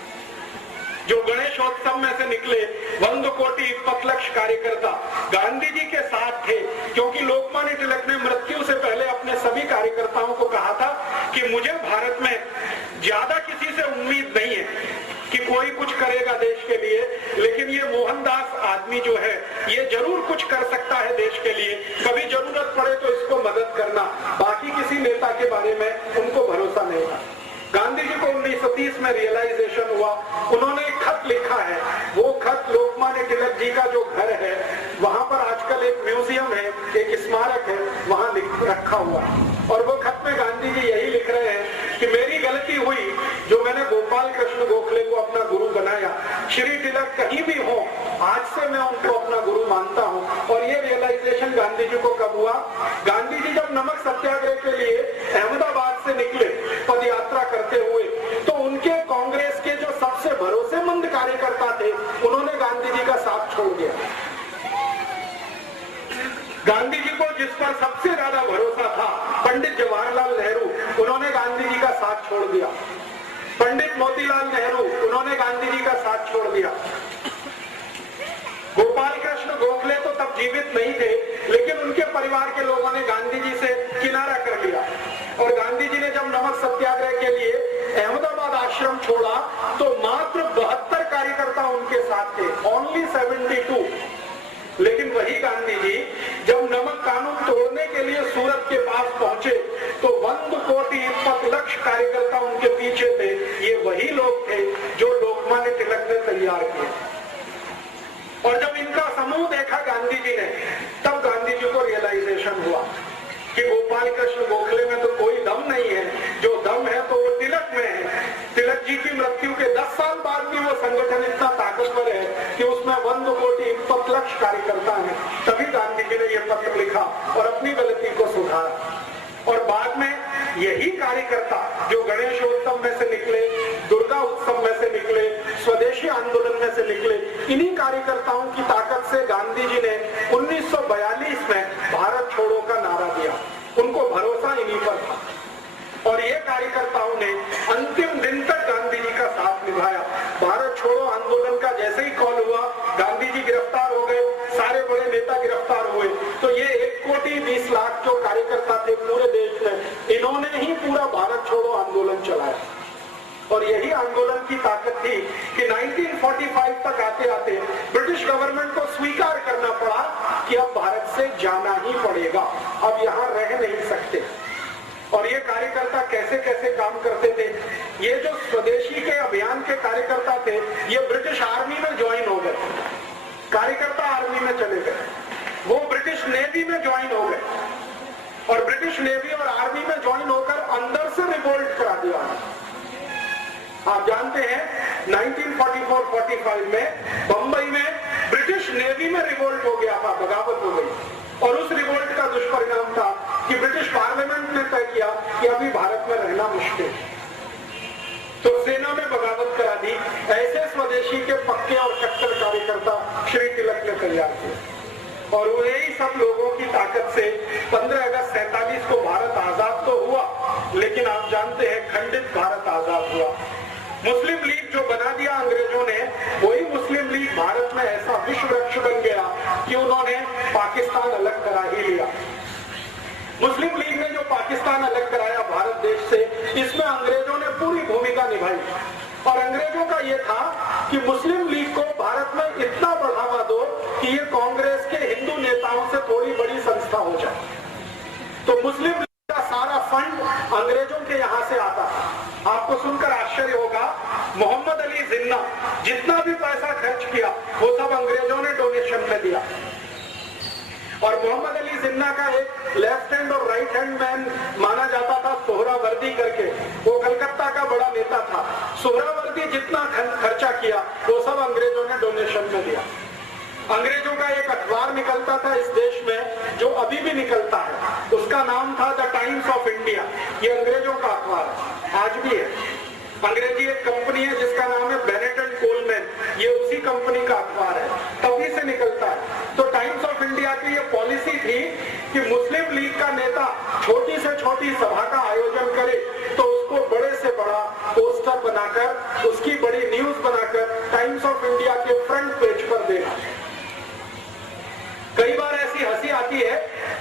जो गणेशोत्सव में से निकले 100 कोटि 20 लाख कार्यकर्ता गांधी जी के साथ थे, क्योंकि लोकमान्य तिलक ने मृत्यु से पहले अपने सभी कार्यकर्ताओं को कहा था कि मुझे भारत में ज्यादा किसी से उम्मीद नहीं है कि कोई कुछ करेगा देश के लिए, लेकिन ये मोहनदास आदमी जो है ये जरूर कुछ कर सकता है देश के लिए, कभी जरूरत पड़े तो इसको मदद करना। बाकी किसी नेता के बारे में उनको भरोसा नहीं था। गांधी जी को 1930 में रियलाइजेशन हुआ, उन्होंने एक खत लिखा है। वो खत लोकमान्य तिलक जी का जो घर है वहां पर आजकल एक म्यूजियम है, एक स्मारक है, वहां रखा हुआ है। और वो खत में गांधी जी यही लिख रहे हैं कि मेरी गलती हुई जो मैंने गोपाल कृष्ण गोखले को अपना गुरु बनाया। श्री तिलक कहीं भी हो, आज से मैं उनको अपना गुरु मानता हूं। और ये रियलाइजेशन गांधी जी को कब हुआ? गांधी जी जब नमक सत्याग्रह के लिए अहमदाबाद से निकले पद यात्रा करते हुए, तो उनके कांग्रेस के जो सबसे भरोसेमंद कार्यकर्ता थे उन्होंने गांधी जी का साथ छोड़ दिया। गांधी जी को जिस पर सबसे ज्यादा भरोसा था पंडित जवाहरलाल नेहरू, उन्होंने गांधी जी का साथ छोड़ दिया। पंडित मोतीलाल नेहरू, उन्होंने गांधी जी का साथ छोड़ दिया। गोपाल कृष्ण गोखले तो तब जीवित नहीं थे, लेकिन उनके परिवार के लोगों ने गांधी जी से किनारा कर लिया। और गांधी जी ने जब नमक सत्याग्रह के लिए अहमदाबाद आश्रम छोड़ा तो मात्र 72 कार्यकर्ता उनके साथ थे, ओनली 72। लेकिन वही गांधी जी जब नमक कानून तोड़ने के लिए सूरत के पास पहुंचे तो 1,20,20,00,000 कार्यकर्ता उनके पीछे थे। ये वही लोग थे जो लोकमान्य तिलक ने तैयार किए। और जब इनका समूह देखा गांधी जी ने, तब गांधी जी को रियलाइजेशन हुआ कि गोपाल कृष्ण गोखले में तो कोई दम नहीं है, जो दम है तो वो तिलक में है। तिलक जी की मृत्यु के 10 साल बाद भी वो संगठन इतना ताकतवर है कि उसमें 1,20,20,00,000 कार्यकर्ता हैं। तभी गांधी जी ने ये पत्र लिखा और अपनी गलती को सुधारा। और बाद में यही कार्यकर्ता जो गणेशोत्सव में से निकले, दुर्गा उत्सव में से निकले, स्वदेशी आंदोलन में से निकले, इन्हीं कार्यकर्ताओं की ताकत से गांधी जी ने 1942 में भारत छोड़ो का नारा दिया। उनको भरोसा इन्हीं पर था और ये कार्यकर्ताओं ने अंतिम दिन तक गांधी जी का साथ निभाया। भारत छोड़ो आंदोलन का जैसे ही कॉल हुआ, गांधी जी गिरफ्तार हो गए, सारे बड़े नेता गिरफ्तार हुए, तो ये 1,20,20,00,000 जो कार्यकर्ता थे पूरे देश में, इन्होंने ही पूरा भारत छोड़ो आंदोलन चलाया। और यही आंदोलन की ताकत थी कि 1945 तक आते आते ब्रिटिश गवर्नमेंट को स्वीकार करना पड़ा कि अब भारत से जाना ही पड़ेगा, अब यहाँ रह नहीं सकते। और ये कार्यकर्ता कैसे कैसे काम करते थे। ये जो स्वदेशी के अभियान के कार्यकर्ता थे, ये ब्रिटिश आर्मी में ज्वाइन हो गए, कार्यकर्ता आर्मी में चले गए, वो ब्रिटिश नेवी में ज्वाइन हो गए और ब्रिटिश नेवी और आर्मी में ज्वाइन होकर अंदर से रिवोल्ट करा दिया। आप जानते हैं 1944-45 में बंबई में ब्रिटिश नेवी में रिवोल्ट हो गया था, बगावत हो गई। और उस रिवोल्ट का दुष्परिणाम था कि ब्रिटिश पार्लियामेंट ने तय किया कि अभी भारत में रहना मुश्किल, तो सेना में बगावत करा दी। ऐसे स्वदेशी के पक्के और कट्टर कार्यकर्ता श्री तिलक ने तैयार किए और यही सब लोगों की ताकत से 15 अगस्त 47 को भारत आजाद तो हुआ, लेकिन आप जानते हैं खंडित भारत आजाद हुआ। मुस्लिम लीग जो बना दिया अंग्रेजों ने, वही मुस्लिम लीग भारत में ऐसा विश्व वृक्ष बन गया कि उन्होंने पाकिस्तान अलग करा ही लिया। मुस्लिम लीग ने जो पाकिस्तान अलग कराया भारत देश से, इसमें अंग्रेजों ने पूरी भूमिका निभाई। और अंग्रेजों का यह था कि मुस्लिम लीग को भारत में इतना बढ़ावा दो कि ये कांग्रेस के हिंदू नेताओं से थोड़ी बड़ी संस्था हो जाए। तो मुस्लिम लीग का सारा फंड अंग्रेजों के यहाँ से आता था। आपको सुनकर आश्चर्य होगा, मोहम्मद अली जिन्ना जितना भी पैसा खर्च किया वो सब अंग्रेजों ने डोनेशन में दिया। और मोहम्मद अली जिन्ना का एक लेफ्ट हैंड और राइट हैंड मैन माना जाता था, सोहरावर्दी करके, वो कलकत्ता का बड़ा नेता था। सोहरावर्दी जितना खर्चा किया वो सब अंग्रेजों ने डोनेशन में दिया। अंग्रेजों का एक अखबार निकलता था इस देश में जो अभी भी निकलता है, उसका नाम था द टाइम्स ऑफ इंडिया। ये अंग्रेजों का अखबार है, आज भी है। अंग्रेजी एक कंपनी है जिसका नाम है बेनेट एंड कोलमैन, ये उसी कंपनी का अखबार है, तभी से निकलता है। तो टाइम्स ऑफ इंडिया की ये पॉलिसी थी कि मुस्लिम लीग का नेता छोटी से छोटी सभा का आयोजन करे तो उसको बड़े से बड़ा पोस्टर बनाकर, उसकी बड़ी न्यूज बनाकर टाइम्स ऑफ इंडिया के फ्रंट पेज पर देना। कई बार ऐसी हंसी आती है,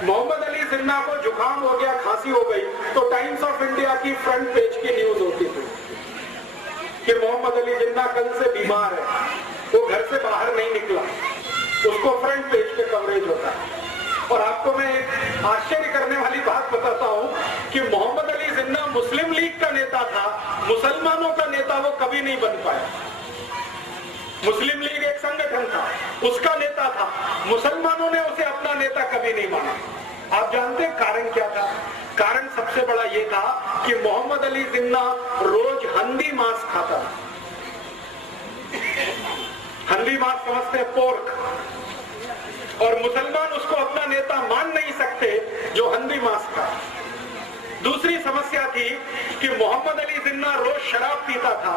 मोहम्मद अली जिन्ना को जुकाम हो गया, खांसी हो गई, तो टाइम्स ऑफ इंडिया की फ्रंट पेज की न्यूज होती थी कि मोहम्मद अली जिन्ना कल से बीमार है, वो घर से बाहर नहीं निकला, उसको फ्रंट पेज पे कवरेज होता है। और आपको मैं एक आश्चर्य करने वाली बात बताता हूं कि मोहम्मद अली जिन्ना मुस्लिम लीग का नेता था, मुसलमानों का नेता वो कभी नहीं बन पाया। मुस्लिम लीग एक संगठन था, उसका नेता था, मुसलमानों ने उसे अपना नेता कभी नहीं माना। आप जानते हैं कारण क्या था? कारण सबसे बड़ा ये था कि मोहम्मद अली जिन्ना रोज हंडी मांस खाता था। हंडी मांस समझते हैं, पोर्क, और मुसलमान उसको अपना नेता मान नहीं सकते जो हंडी मांस खा। दूसरी समस्या थी कि मोहम्मद अली जिन्ना रोज शराब पीता था,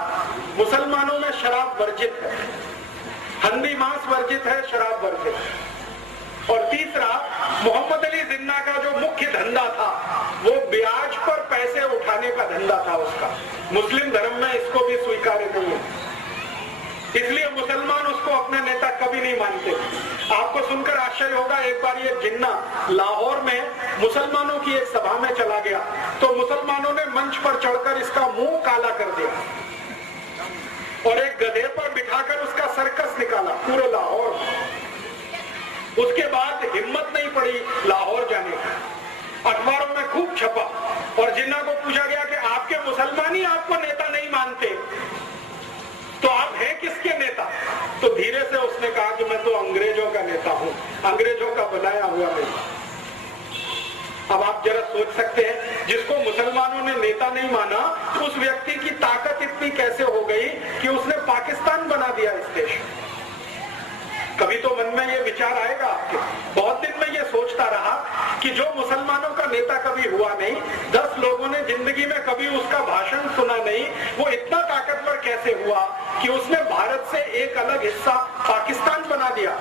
मुसलमानों में शराब वर्जित है, हंडी मांस वर्जित है, शराब वर्जित है। और तीसरा, मोहम्मद अली जिन्ना का जो मुख्य धंधा था वो ब्याज पर पैसे उठाने का धंधा था उसका। मुस्लिम धर्म में इसको भी स्वीकार्य नहीं है। इसलिए मुसलमान उसको अपना नेता कभी नहीं मानते। आपको सुनकर आश्चर्य होगा, एक बार ये जिन्ना लाहौर में मुसलमानों की एक सभा में चला गया तो मुसलमानों ने मंच पर चढ़कर इसका मुंह काला कर दिया और एक गधे पर बिठाकर उसका सर्कस निकाला पूरे लाहौर में। उसके बाद हिम्मत नहीं पड़ी लाहौर जाने की, अखबारों में खूब छपा और जिन्ना को पूछा गया कि आपके मुसलमान ही आपको नेता नहीं मानते तो आप हैं किसके नेता? तो धीरे से उसने कहा कि मैं तो अंग्रेजों का नेता हूं, अंग्रेजों का बनाया हुआ नेता। अब आप जरा सोच सकते हैं, जिसको मुसलमानों ने नेता नहीं माना उस व्यक्ति की ताकत इतनी कैसे हो गई कि उसने पाकिस्तान बना दिया इस देश। कभी तो मन में ये विचार आएगा आपके। बहुत दिन में ये सोचता रहा कि जो मुसलमानों का नेता कभी हुआ नहीं, 10 लोगों ने जिंदगी में कभी उसका भाषण सुना नहीं, वो इतना ताकतवर कैसे हुआ कि उसने भारत से एक अलग हिस्सा पाकिस्तान बना दिया।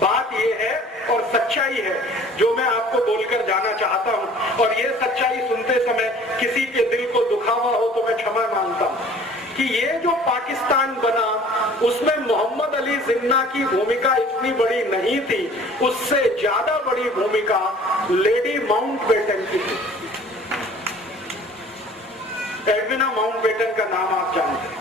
बात ये है और सच्चाई है जो मैं आपको बोलकर जाना चाहता हूं, और ये सच्चाई सुनते समय किसी के दिल को दुखा हुआ हो तो मैं क्षमा मांगता हूं कि ये जो पाकिस्तान बना उसमें मोहम्मद अली जिन्ना की भूमिका इतनी बड़ी नहीं थी, उससे ज्यादा बड़ी भूमिका लेडी माउंटबेटन की थी। एडविना माउंटबेटन का नाम आप जानते हैं,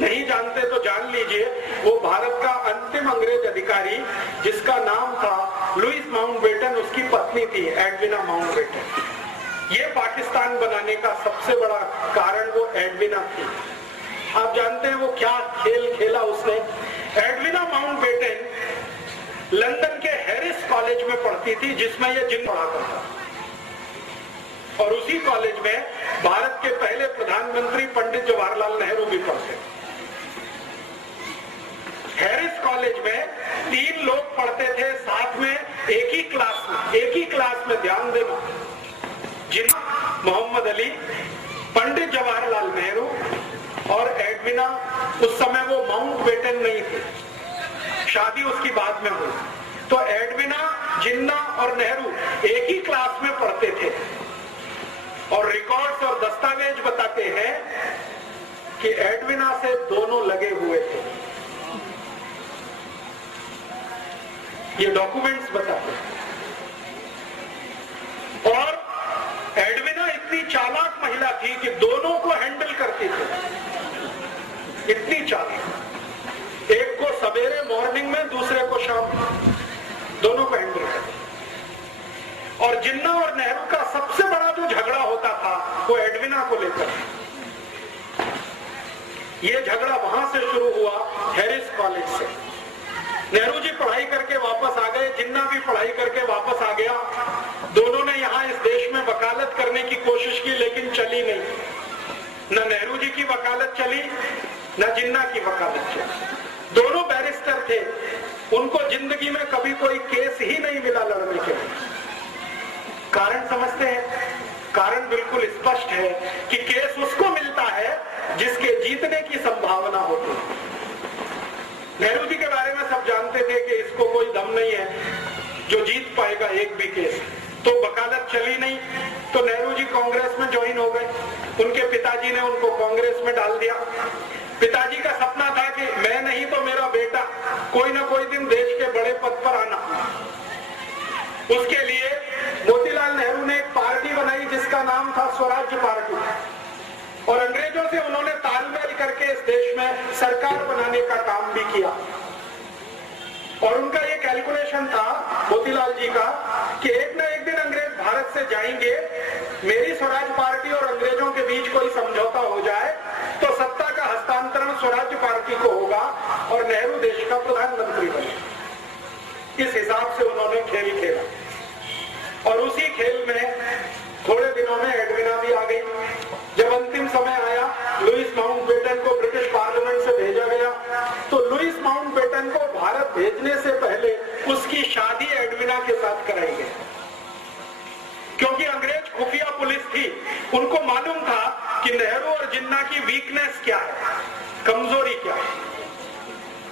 नहीं जानते तो जान लीजिए। वो भारत का अंतिम अंग्रेज अधिकारी जिसका नाम था लुइस माउंटबेटन, उसकी पत्नी थी एडविना माउंटबेटन। ये पाकिस्तान बनाने का सबसे बड़ा कारण वो एडविना थी। आप जानते हैं वो क्या खेल खेला उसने? एडविना माउंटबेटन लंदन के हैरिस कॉलेज में पढ़ती थी जिसमें ये जिन्न पढ़ा करता, और उसी कॉलेज में भारत के पहले प्रधानमंत्री पंडित जवाहरलाल नेहरू भी पढ़ते। हैरिस कॉलेज में 3 लोग पढ़ते थे साथ में एक ही क्लास में ध्यान देना, जिन्ना मोहम्मद अली, पंडित जवाहरलाल नेहरू और एडविना। उस समय वो माउंटबेटन नहीं थे, शादी उसकी बाद में हुई। तो एडविना, जिन्ना और नेहरू एक ही क्लास में पढ़ते थे, और रिकॉर्ड्स और दस्तावेज बताते हैं कि एडविना से दोनों लगे हुए थे। ये डॉक्यूमेंट्स बताते हैं। और एडविना इतनी चालाक महिला थी कि दोनों को हैंडल करती थी, इतनी चालाक। एक को सवेरे मॉर्निंग में, दूसरे को शाम में, दोनों को हैंडल करती। और जिन्ना और नेहरू का सबसे बड़ा जो झगड़ा होता था वो एडविना को लेकर। ये झगड़ा वहां से शुरू हुआ, हैरिस कॉलेज से। नेहरू जी पढ़ाई करके वापस आ गए, जिन्ना भी पढ़ाई करके वापस आ गया। दोनों ने यहाँ इस देश में वकालत करने की कोशिश की लेकिन चली नहीं। न नेहरू जी की वकालत चली, न जिन्ना की वकालत चली। दोनों बैरिस्टर थे, उनको जिंदगी में कभी कोई केस ही नहीं मिला लड़ने के लिए। कारण समझते हैं? कारण बिल्कुल स्पष्ट है कि केस उसको मिलता है जिसके जीतने की संभावना होती है। नेहरू जी के बारे में सब जानते थे कि इसको कोई दम नहीं है जो जीत पाएगा एक भी केस। तो वकालत चली नहीं, तो नेहरू जी कांग्रेस में ज्वाइन हो गए। उनके पिताजी ने उनको कांग्रेस में डाल दिया। पिताजी का सपना था कि मैं नहीं तो मेरा बेटा कोई ना कोई दिन देश के बड़े पद पर आना। उसके लिए मोतीलाल नेहरू ने एक पार्टी बनाई जिसका नाम था स्वराज्य पार्टी, और अंग्रेजों से उन्होंने तालमेल करके इस देश में सरकार बनाने का काम भी किया। और उनका ये कैलकुलेशन था मोतीलाल जी का कि एक न एक दिन अंग्रेज भारत से जाएंगे, मेरी स्वराज पार्टी और अंग्रेजों के बीच कोई समझौता हो जाए तो सत्ता का हस्तांतरण स्वराज्य पार्टी को होगा और नेहरू देश का प्रधानमंत्री बने। इस हिसाब से उन्होंने खेल खेला, और उसी खेल में थोड़े दिनों में एडविना भी आ गई। जब अंतिम समय आया, लुइस माउंटबेटन को ब्रिटिश पार्लियामेंट से भेजा गया, तो लुइस माउंटबेटन को भारत भेजने से पहले उसकी शादी एडविना के साथ कराई गई, क्योंकि अंग्रेज खुफिया पुलिस थी। उनको मालूम था कि नेहरू और जिन्ना की वीकनेस क्या है, कमजोरी क्या है।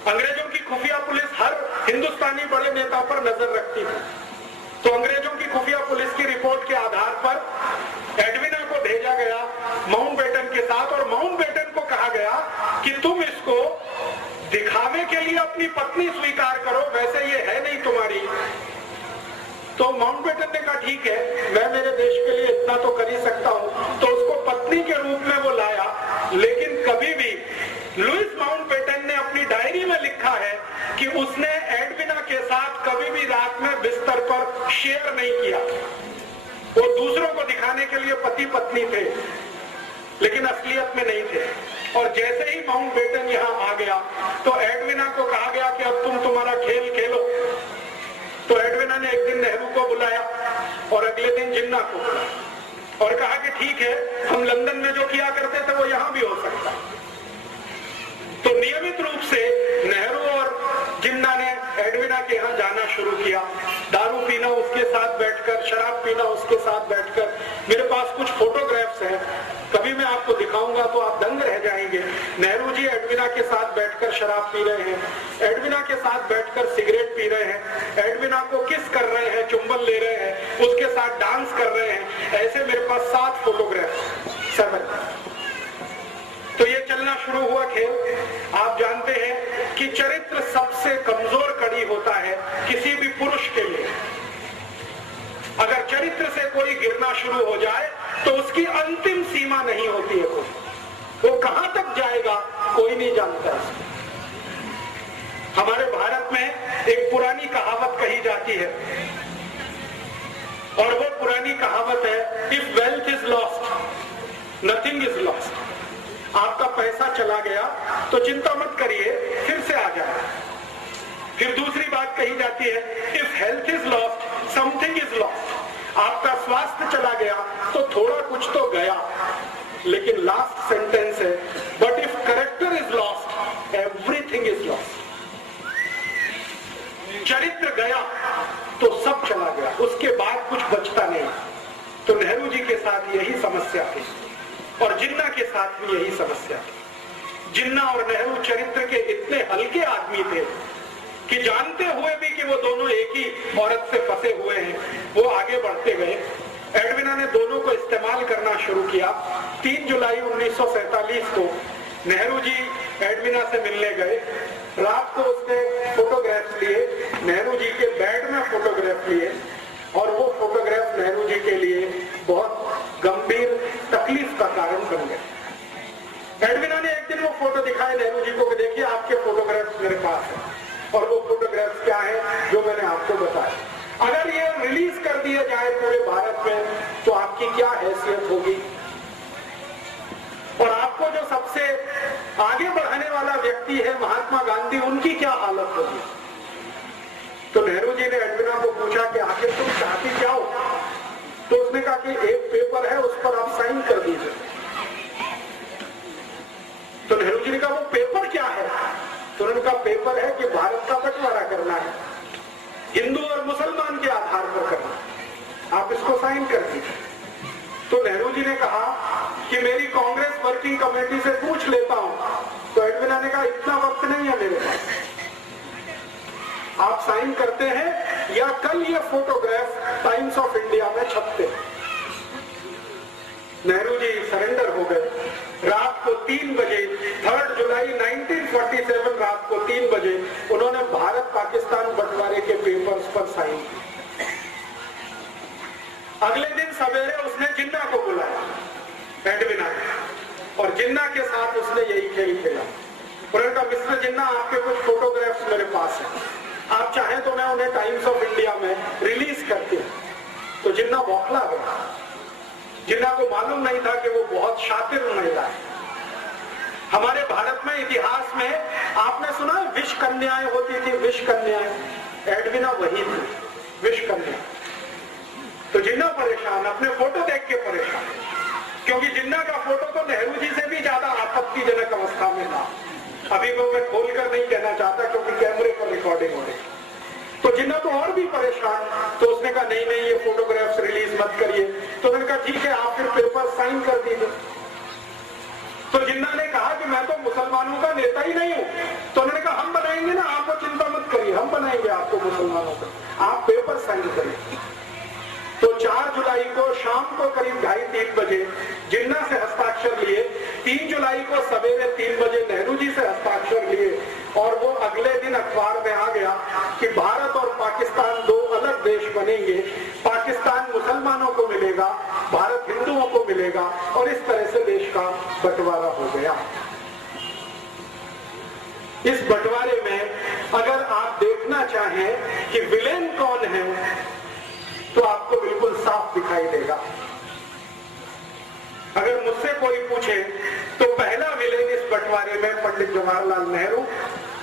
अंग्रेजों की खुफिया पुलिस हर हिंदुस्तानी बड़े नेता पर नजर रखती थी। तो अंग्रेजों की खुफिया पुलिस की रिपोर्ट के आधार पर एडविना को भेजा गया माउंटबेटन के साथ, और माउंटबेटन को कहा गया कि तुम इसको तो माउंटबेटन ने कहा ठीक है, मैं मेरे देश के लिए इतना तो कर ही सकता हूं, तो उसको पत्नी के रूप में वो लाया। लेकिन कभी भी लुइस माउंटबेटन ने अपनी डायरी में लिखा है कि उसने एडविना के साथ कभी भी रात में बिस्तर पर शेयर नहीं किया। वो दूसरों को दिखाने के लिए पति पत्नी थे, लेकिन असलियत में नहीं थे। और जैसे ही माउंटबेटन यहाँ आ गया तो एडविना को कहा गया कि अब तुम तुम्हारा खेल खेलो। तो एडविना ने एक दिन नेहरू को बुलाया और अगले दिन जिन्ना को बुलाया और कहा कि ठीक है, हम लंदन में जो किया करते थे वो यहाँ भी हो सकता। तो नियमित रूप से नेहरू और जिन्ना ने एडविना के यहाँ जाना शुरू किया, दारू पीना उसके साथ बैठकर, शराब पीना उसके साथ बैठकर। मेरे पास कुछ फोटोग्राफ्स हैं, कभी मैं आपको दिखाऊंगा तो आप दंग रह जाएंगे। नेहरू जी एडविना के साथ बैठकर शराब पी रहे हैं, एडविना के साथ बैठकर सिगरेट पी रहे हैं, एडविना को किस कर रहे हैं, चुंबन ले रहे हैं, उसके साथ डांस कर रहे हैं। ऐसे मेरे पास 7 फोटोग्राफ्स, 7। तो ये चलना शुरू हुआ खेल। आप जानते हैं कि चरित्र सबसे कमजोर कड़ी होता है किसी भी पुरुष के लिए। अगर चरित्र से कोई गिरना शुरू हो जाए तो उसकी अंतिम सीमा नहीं होती है कोई, वो कहां तक जाएगा कोई नहीं जानता। हमारे भारत में एक पुरानी कहावत कही जाती है और वो पुरानी कहावत है, if wealth is lost nothing is lost. आपका पैसा चला गया तो चिंता मत करिए, फिर से आ जाए। फिर दूसरी बात कही जाती है, if health is lost something is lost. आपका स्वास्थ्य चला गया तो थोड़ा कुछ तो गया। लेकिन लास्ट सेंटेंस है, but if character is lost everything is lost. चरित्र गया तो सब चला गया, उसके बाद कुछ बचता नहीं। तो नेहरू जी के साथ यही समस्या थी और जिन्ना के साथ भी यही समस्या थी। जिन्ना और नेहरू चरित्र के इतने हल्के आदमी थे कि जानते हुए भी कि वो दोनों एक ही औरत से फंसे हुए हैं, वो आगे बढ़ते गए। एडविना ने दोनों को इस्तेमाल करना शुरू किया। 3 जुलाई 1947 को नेहरू जी एडविना से मिलने गए। रात को उसने फोटोग्राफ लिए, नेहरू जी के बेड में फोटोग्राफ लिए और वो फोटोग्राफ नेहरू जी के लिए बहुत गंभीर तकलीफ का कारण बन गए। एडविना ने एक दिन वो फोटो दिखाए नेहरू जी को कि देखिए आपके फोटोग्राफ्स मेरे पास है। और वो फोटोग्राफ्स क्या है जो मैंने आपको बताया। अगर ये रिलीज कर दिया जाए पूरे भारत में तो आपकी क्या हैसियत होगी और आपको जो सबसे आगे बढ़ाने वाला व्यक्ति है महात्मा गांधी, उनकी क्या हालत होगी। तो नेहरू जी ने एडविना को पूछा कि आखिर तुम चाहती क्या हो। तो उसने कहा कि एक पेपर है, उस पर आप साइन कर दीजिए। तो नेहरू जी ने कहा वो पेपर क्या है। तो उनका पेपर है कि भारत का बंटवारा करना है, हिंदू और मुसलमान के आधार पर करना, आप इसको साइन कर दीजिए। तो नेहरू जी ने कहा कि मेरी कांग्रेस वर्किंग कमेटी से पूछ लेता हूं। तो एडविना ने कहा इतना वक्त नहीं है मेरे पास, आप साइन करते हैं या कल ये फोटोग्राफ टाइम्स ऑफ इंडिया में छपते हैं। नेहरू जी सरेंडर हो गए। रात को 3 बजे 3 जुलाई 1947 रात को 3 बजे उन्होंने भारत पाकिस्तान बंटवारे के पेपर्स पर साइन किए। अगले दिन सवेरे उसने जिन्ना को बुलाया एडविना ने, और जिन्ना के साथ उसने यही खेल खेला। उन्होंने कहा मिस्टर जिन्ना आपके कुछ फोटोग्राफ्स मेरे पास हैं, आप चाहें तो मैं उन्हें टाइम्स ऑफ इंडिया में रिलीज करती हूं। तो जिन्ना बौखला गया। जिन्ना को मालूम नहीं था कि वो बहुत शातिर महिला है। हमारे भारत में इतिहास में आपने सुना विष कन्याएं होती थी, विष कन्याएं। एडविना वही थी, विष कन्या। तो जिन्ना परेशान, अपने फोटो देख के परेशान, क्योंकि जिन्ना का फोटो तो नेहरू जी से भी ज्यादा आपत्तिजनक अवस्था में था। अभी वो मैं खोलकर नहीं कहना चाहता क्योंकि कैमरे पर रिकॉर्डिंग हो रही। तो जिन्ना तो और भी परेशान। तो उसने कहा नहीं नहीं ये फोटोग्राफ्स रिलीज मत करिए। तो उन्होंने कहा ठीक है आप फिर पेपर साइन कर दीजिए। तो जिन्ना ने कहा कि मैं तो मुसलमानों का नेता ही नहीं हूं। तो उन्होंने कहा हम बनाएंगे ना, आपको चिंता मत करिए, हम बनाएंगे आपको मुसलमानों का, आप पेपर साइन करिए। तो 4 जुलाई को शाम को करीब 2:30-3 बजे जिन्ना से हस्ताक्षर लिए, 3 जुलाई को सवेरे 3 बजे नेहरू जी से हस्ताक्षर लिए और वो अगले दिन अखबार में आ गया कि भारत और पाकिस्तान 2 अलग देश बनेंगे और इस तरह से देश का बंटवारा हो गया। इस बंटवारे में अगर आप देखना चाहें कि विलेन कौन है तो आपको बिल्कुल साफ दिखाई देगा। अगर मुझसे कोई पूछे तो पहला विलेन इस बंटवारे में पंडित जवाहरलाल नेहरू,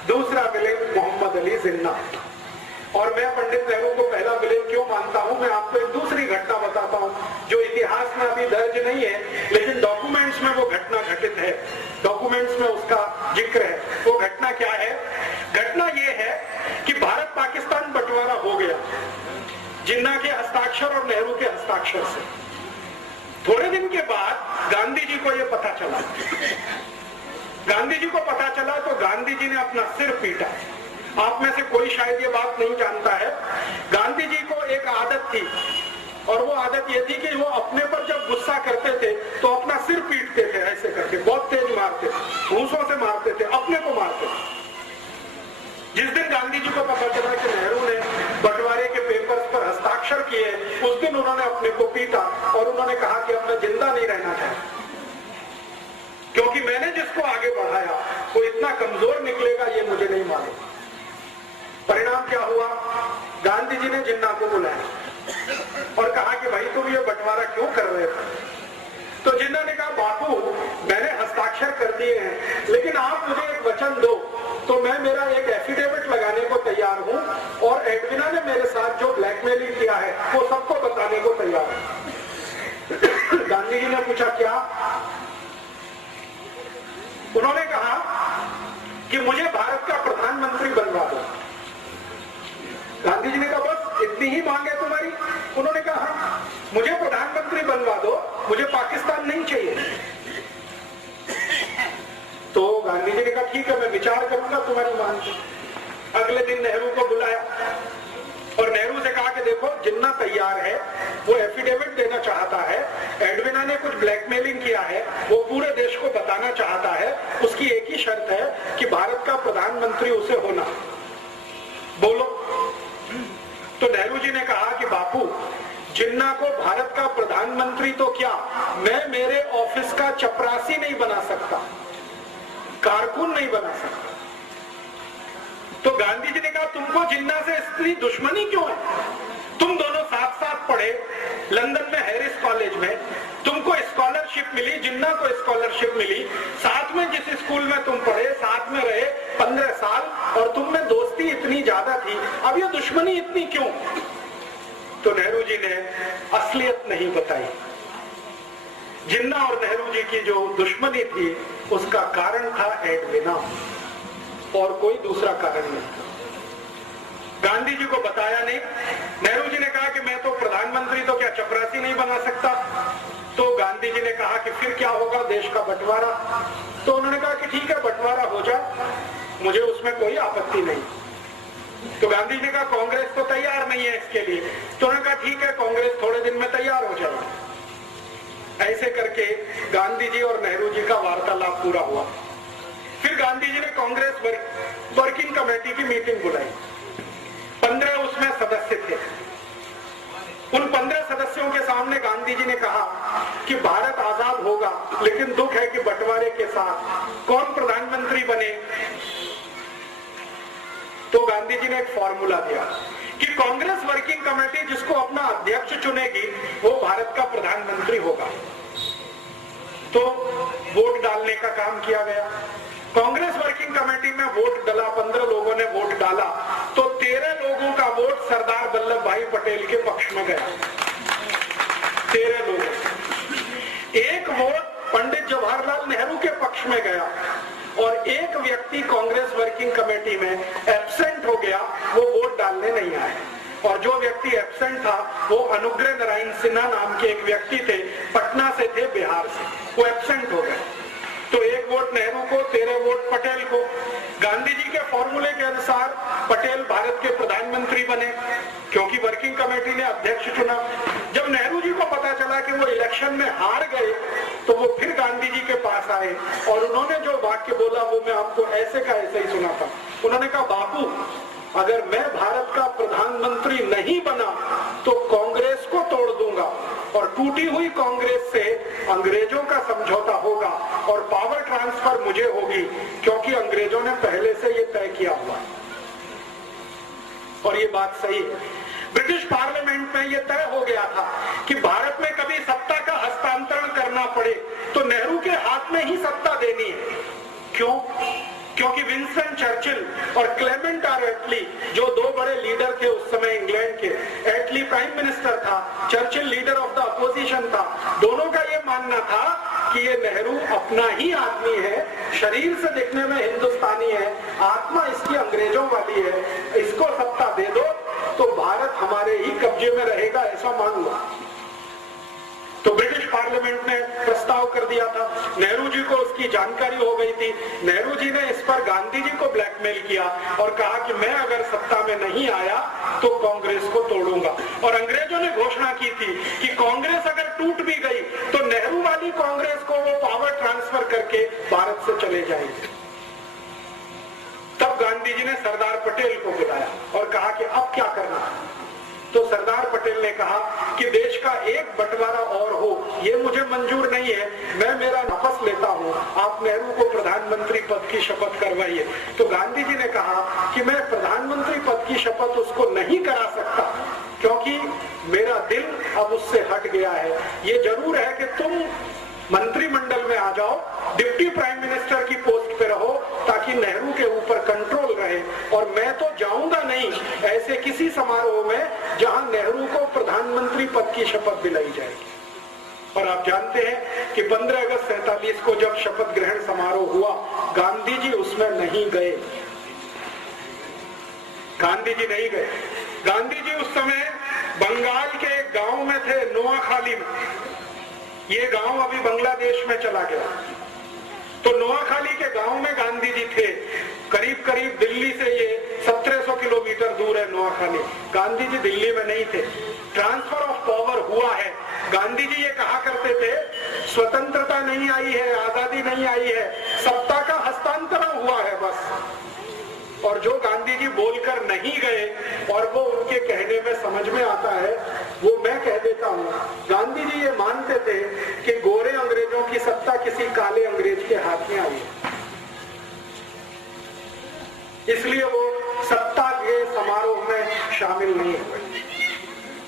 दूसरा विलेन मोहम्मद अली जिन्ना। और मैं पंडित नेहरू को पहला विलेन क्यों मानता हूं, मैं आपको एक दूसरी घटना बताता हूं जो इतिहास में अभी दर्ज नहीं है लेकिन डॉक्यूमेंट्स में वो घटना घटित है, डॉक्यूमेंट्स में उसका जिक्र है। वो घटना क्या है? घटना ये है कि भारत पाकिस्तान बंटवारा हो गया जिन्ना के हस्ताक्षर और नेहरू के हस्ताक्षर से। थोड़े दिन के बाद गांधी जी को यह पता चला, गांधी जी को पता चला तो गांधी जी ने अपना सिर पीटा। आप में से कोई शायद ये बात नहीं जानता है, गांधी जी को एक आदत थी और वो आदत ये थी कि वो अपने पर जब गुस्सा करते थे तो अपना सिर पीटते थे, ऐसे करके बहुत तेज मारते थे, घूंसों से मारते थे, अपने को मारते थे। जिस दिन गांधी जी को पता चला कि नेहरू ने बंटवारे के पेपर्स पर हस्ताक्षर किए, उस दिन उन्होंने अपने को पीटा और उन्होंने कहा कि अब मैं जिंदा नहीं रहना चाहता, क्योंकि मैंने जिसको आगे बढ़ाया वो इतना कमजोर निकलेगा ये मुझे नहीं मालूम। परिणाम क्या हुआ? गांधी जी ने जिन्ना को बुलाया और कहा कि भाई तुम ये बंटवारा क्यों कर रहे थे? तो जिन्ना ने कहा बापू मैंने हस्ताक्षर कर दिए हैं लेकिन आप मुझे एक वचन दो तो मैं मेरा एक एफिडेविट लगाने को तैयार हूं और एडविना ने मेरे साथ जो ब्लैकमेलिंग किया है वो सबको बताने को तैयार है। गांधी जी ने पूछा क्या? उन्होंने कहा कि मुझे भारत का प्रधानमंत्री बनवा दो। गांधी जी ने कहा बस इतनी ही मांग है तुम्हारी? उन्होंने कहा हाँ, मुझे प्रधानमंत्री बनवा दो, मुझे पाकिस्तान नहीं चाहिए। तो गांधी जी ने कहा ठीक है मैं विचार करूंगा तुम्हारी मांग की। अगले दिन नेहरू को बुलाया और नेहरू से कहा कि देखो जिन्ना तैयार है, वो एफिडेविट देना चाहता है, एडविना ने कुछ ब्लैकमेलिंग किया है, वो पूरे देश को बताना चाहता है, उसकी एक ही शर्त है कि भारत का प्रधानमंत्री उसे होना, बोलो। तो नेहरू जी ने कहा कि बापू जिन्ना को भारत का प्रधानमंत्री तो क्या, मैं मेरे ऑफिस का चपरासी नहीं बना सकता, कारकुन नहीं बना सकता। तो गांधी जी ने कहा तुमको जिन्ना से इतनी दुश्मनी क्यों है? तुम दोनों साथ साथ पढ़े लंदन में हैरिस कॉलेज में, तुमको स्कॉलरशिप मिली, जिन्ना को स्कॉलरशिप मिली, साथ में जिस स्कूल में तुम पढ़े साथ में रहे 15 साल और तुम में दोस्ती इतनी ज्यादा थी, अब ये दुश्मनी इतनी क्यों? तो नेहरू जी ने असलियत नहीं बताई। जिन्ना और नेहरू जी की जो दुश्मनी थी उसका कारण था एडविना और कोई दूसरा कारण नहीं। गांधी जी को बताया नहीं। नेहरू जी ने कहा कि मैं तो प्रधानमंत्री तो क्या चपरासी नहीं बना सकता। तो गांधी जी ने कहा कि फिर क्या होगा, देश का बंटवारा। तो उन्होंने कहा कि ठीक है बंटवारा हो जाए, मुझे उसमें कोई आपत्ति नहीं। तो गांधी जी ने कहा कांग्रेस तो तैयार नहीं है इसके लिए। तो उन्होंने कहा ठीक है कांग्रेस थोड़े दिन में तैयार हो जाएगी। ऐसे करके गांधी जी और नेहरू जी का वार्तालाप पूरा हुआ। फिर गांधी जी ने कांग्रेस वर्किंग कमेटी की मीटिंग बुलाई। 15 उसमें सदस्य थे। उन 15 सदस्यों के सामने गांधी जी ने कहा कि भारत आजाद होगा, लेकिन दुख है कि बंटवारे के साथ कौन प्रधानमंत्री बने। तो गांधी जी ने एक फॉर्मूला दिया कि कांग्रेस वर्किंग कमेटी जिसको अपना अध्यक्ष चुनेगी वो भारत का प्रधानमंत्री होगा। तो वोट डालने का काम किया गया। कांग्रेस वर्किंग कमेटी में वोट डाला, 15 लोगों ने वोट डाला, तो 13 लोगों का वोट सरदार वल्लभ भाई पटेल के पक्ष में गया। 13 लोग। एक वोट पंडित जवाहरलाल नेहरू के पक्ष में गया और एक व्यक्ति कांग्रेस वर्किंग कमेटी में एब्सेंट हो गया, वो वोट डालने नहीं आए। और जो व्यक्ति एब्सेंट था वो अनुग्रह नारायण सिन्हा नाम के एक व्यक्ति थे, पटना से थे, बिहार से, वो एब्सेंट हो गए। तो एक वोट नेहरू को, 13 वोट पटेल को। गांधी जी के फॉर्मूले के अनुसार पटेल भारत के प्रधानमंत्री बने क्योंकि वर्किंग कमेटी ने अध्यक्ष चुना। जब नेहरू जी को पता चला कि वो इलेक्शन में हार गए तो वो फिर गांधी जी के पास आए और उन्होंने जो वाक्य बोला वो मैं आपको ऐसे का ऐसे ही सुनाता। उन्होंने कहा बापू अगर मैं भारत का प्रधानमंत्री नहीं बना तो कांग्रेस को तोड़ दूंगा और टूटी हुई कांग्रेस से अंग्रेजों का समझौता होगा और पावर ट्रांसफर मुझे होगी, क्योंकि अंग्रेजों ने पहले से ये तय किया हुआ और ये बात सही है। ब्रिटिश पार्लियामेंट में ये तय हो गया था कि भारत में कभी सत्ता का हस्तांतरण करना पड़े तो नेहरू के हाथ में ही सत्ता देनी है। क्यों? क्योंकि विंस्टन चर्चिल और क्लेमेंट आर एटली, जो दो बड़े लीडर थे उस समय इंग्लैंड के, एटली प्राइम मिनिस्टर था, Churchill leader of the opposition था, दोनों का ये मानना था कि ये नेहरू अपना ही आदमी है, शरीर से दिखने में हिंदुस्तानी है, आत्मा इसकी अंग्रेजों वाली है, इसको सत्ता दे दो तो भारत हमारे ही कब्जे में रहेगा, ऐसा मान लो। तो ब्रिटिश पार्लियामेंट ने प्रस्ताव कर दिया था, नेहरू जी को उसकी जानकारी हो गई थी। नेहरू जी ने इस पर गांधी जी को ब्लैकमेल किया और कहा कि मैं अगर सत्ता में नहीं आया तो कांग्रेस को तोड़ूंगा। और अंग्रेजों ने घोषणा की थी कि कांग्रेस अगर टूट भी गई तो नेहरू वाली कांग्रेस को वो पावर ट्रांसफर करके भारत से चले जाएंगे। तब गांधी जी ने सरदार पटेल को बुलाया और कहा कि अब क्या करना है। तो सरदार पटेल ने कहा कि देश का एक बंटवारा और हो, ये मुझे मंजूर नहीं है, मैं मेरा वापस लेता हूँ, आप नेहरू को प्रधानमंत्री पद की शपथ करवाइए। तो गांधी जी ने कहा कि मैं प्रधानमंत्री पद की शपथ उसको नहीं करा सकता, क्योंकि मेरा दिल अब उससे हट गया है। ये जरूर है कि तुम मंत्रिमंडल में आ जाओ, डिप्टी प्राइम मिनिस्टर की पोस्ट पे रहो, ताकि नेहरू के ऊपर कंट्रोल रहे, और मैं तो जाऊंगा नहीं ऐसे किसी समारोह में जहां नेहरू को प्रधानमंत्री पद की शपथ दिलाई जाएगी। और आप जानते हैं कि 15 अगस्त 47 को जब शपथ ग्रहण समारोह हुआ, गांधी जी उसमें नहीं गए। गांधी जी नहीं गए। गांधी जी उस समय बंगाल के एक गांव में थे, नोआखाली में। ये गांव अभी बांग्लादेश में चला गया। तो नोआखाली के गांव में गांधी जी थे। करीब करीब दिल्ली से ये 1700 किलोमीटर दूर है नोआखाली। गांधी जी दिल्ली में नहीं थे। ट्रांसफर ऑफ पावर हुआ है। गांधी जी ये कहा करते थे, स्वतंत्रता नहीं आई है, आजादी नहीं आई है, सत्ता का हस्तांतरण हुआ है बस। और जो गांधी जी बोलकर नहीं गए और वो उनके कहने में समझ में आता है, वो मैं कह देता हूँ। गांधी जी ये मानते थे कि गोरे अंग्रेजों की सत्ता किसी काले अंग्रेज के हाथ में आई है, इसलिए वो सत्ता के समारोह में शामिल नहीं हुए।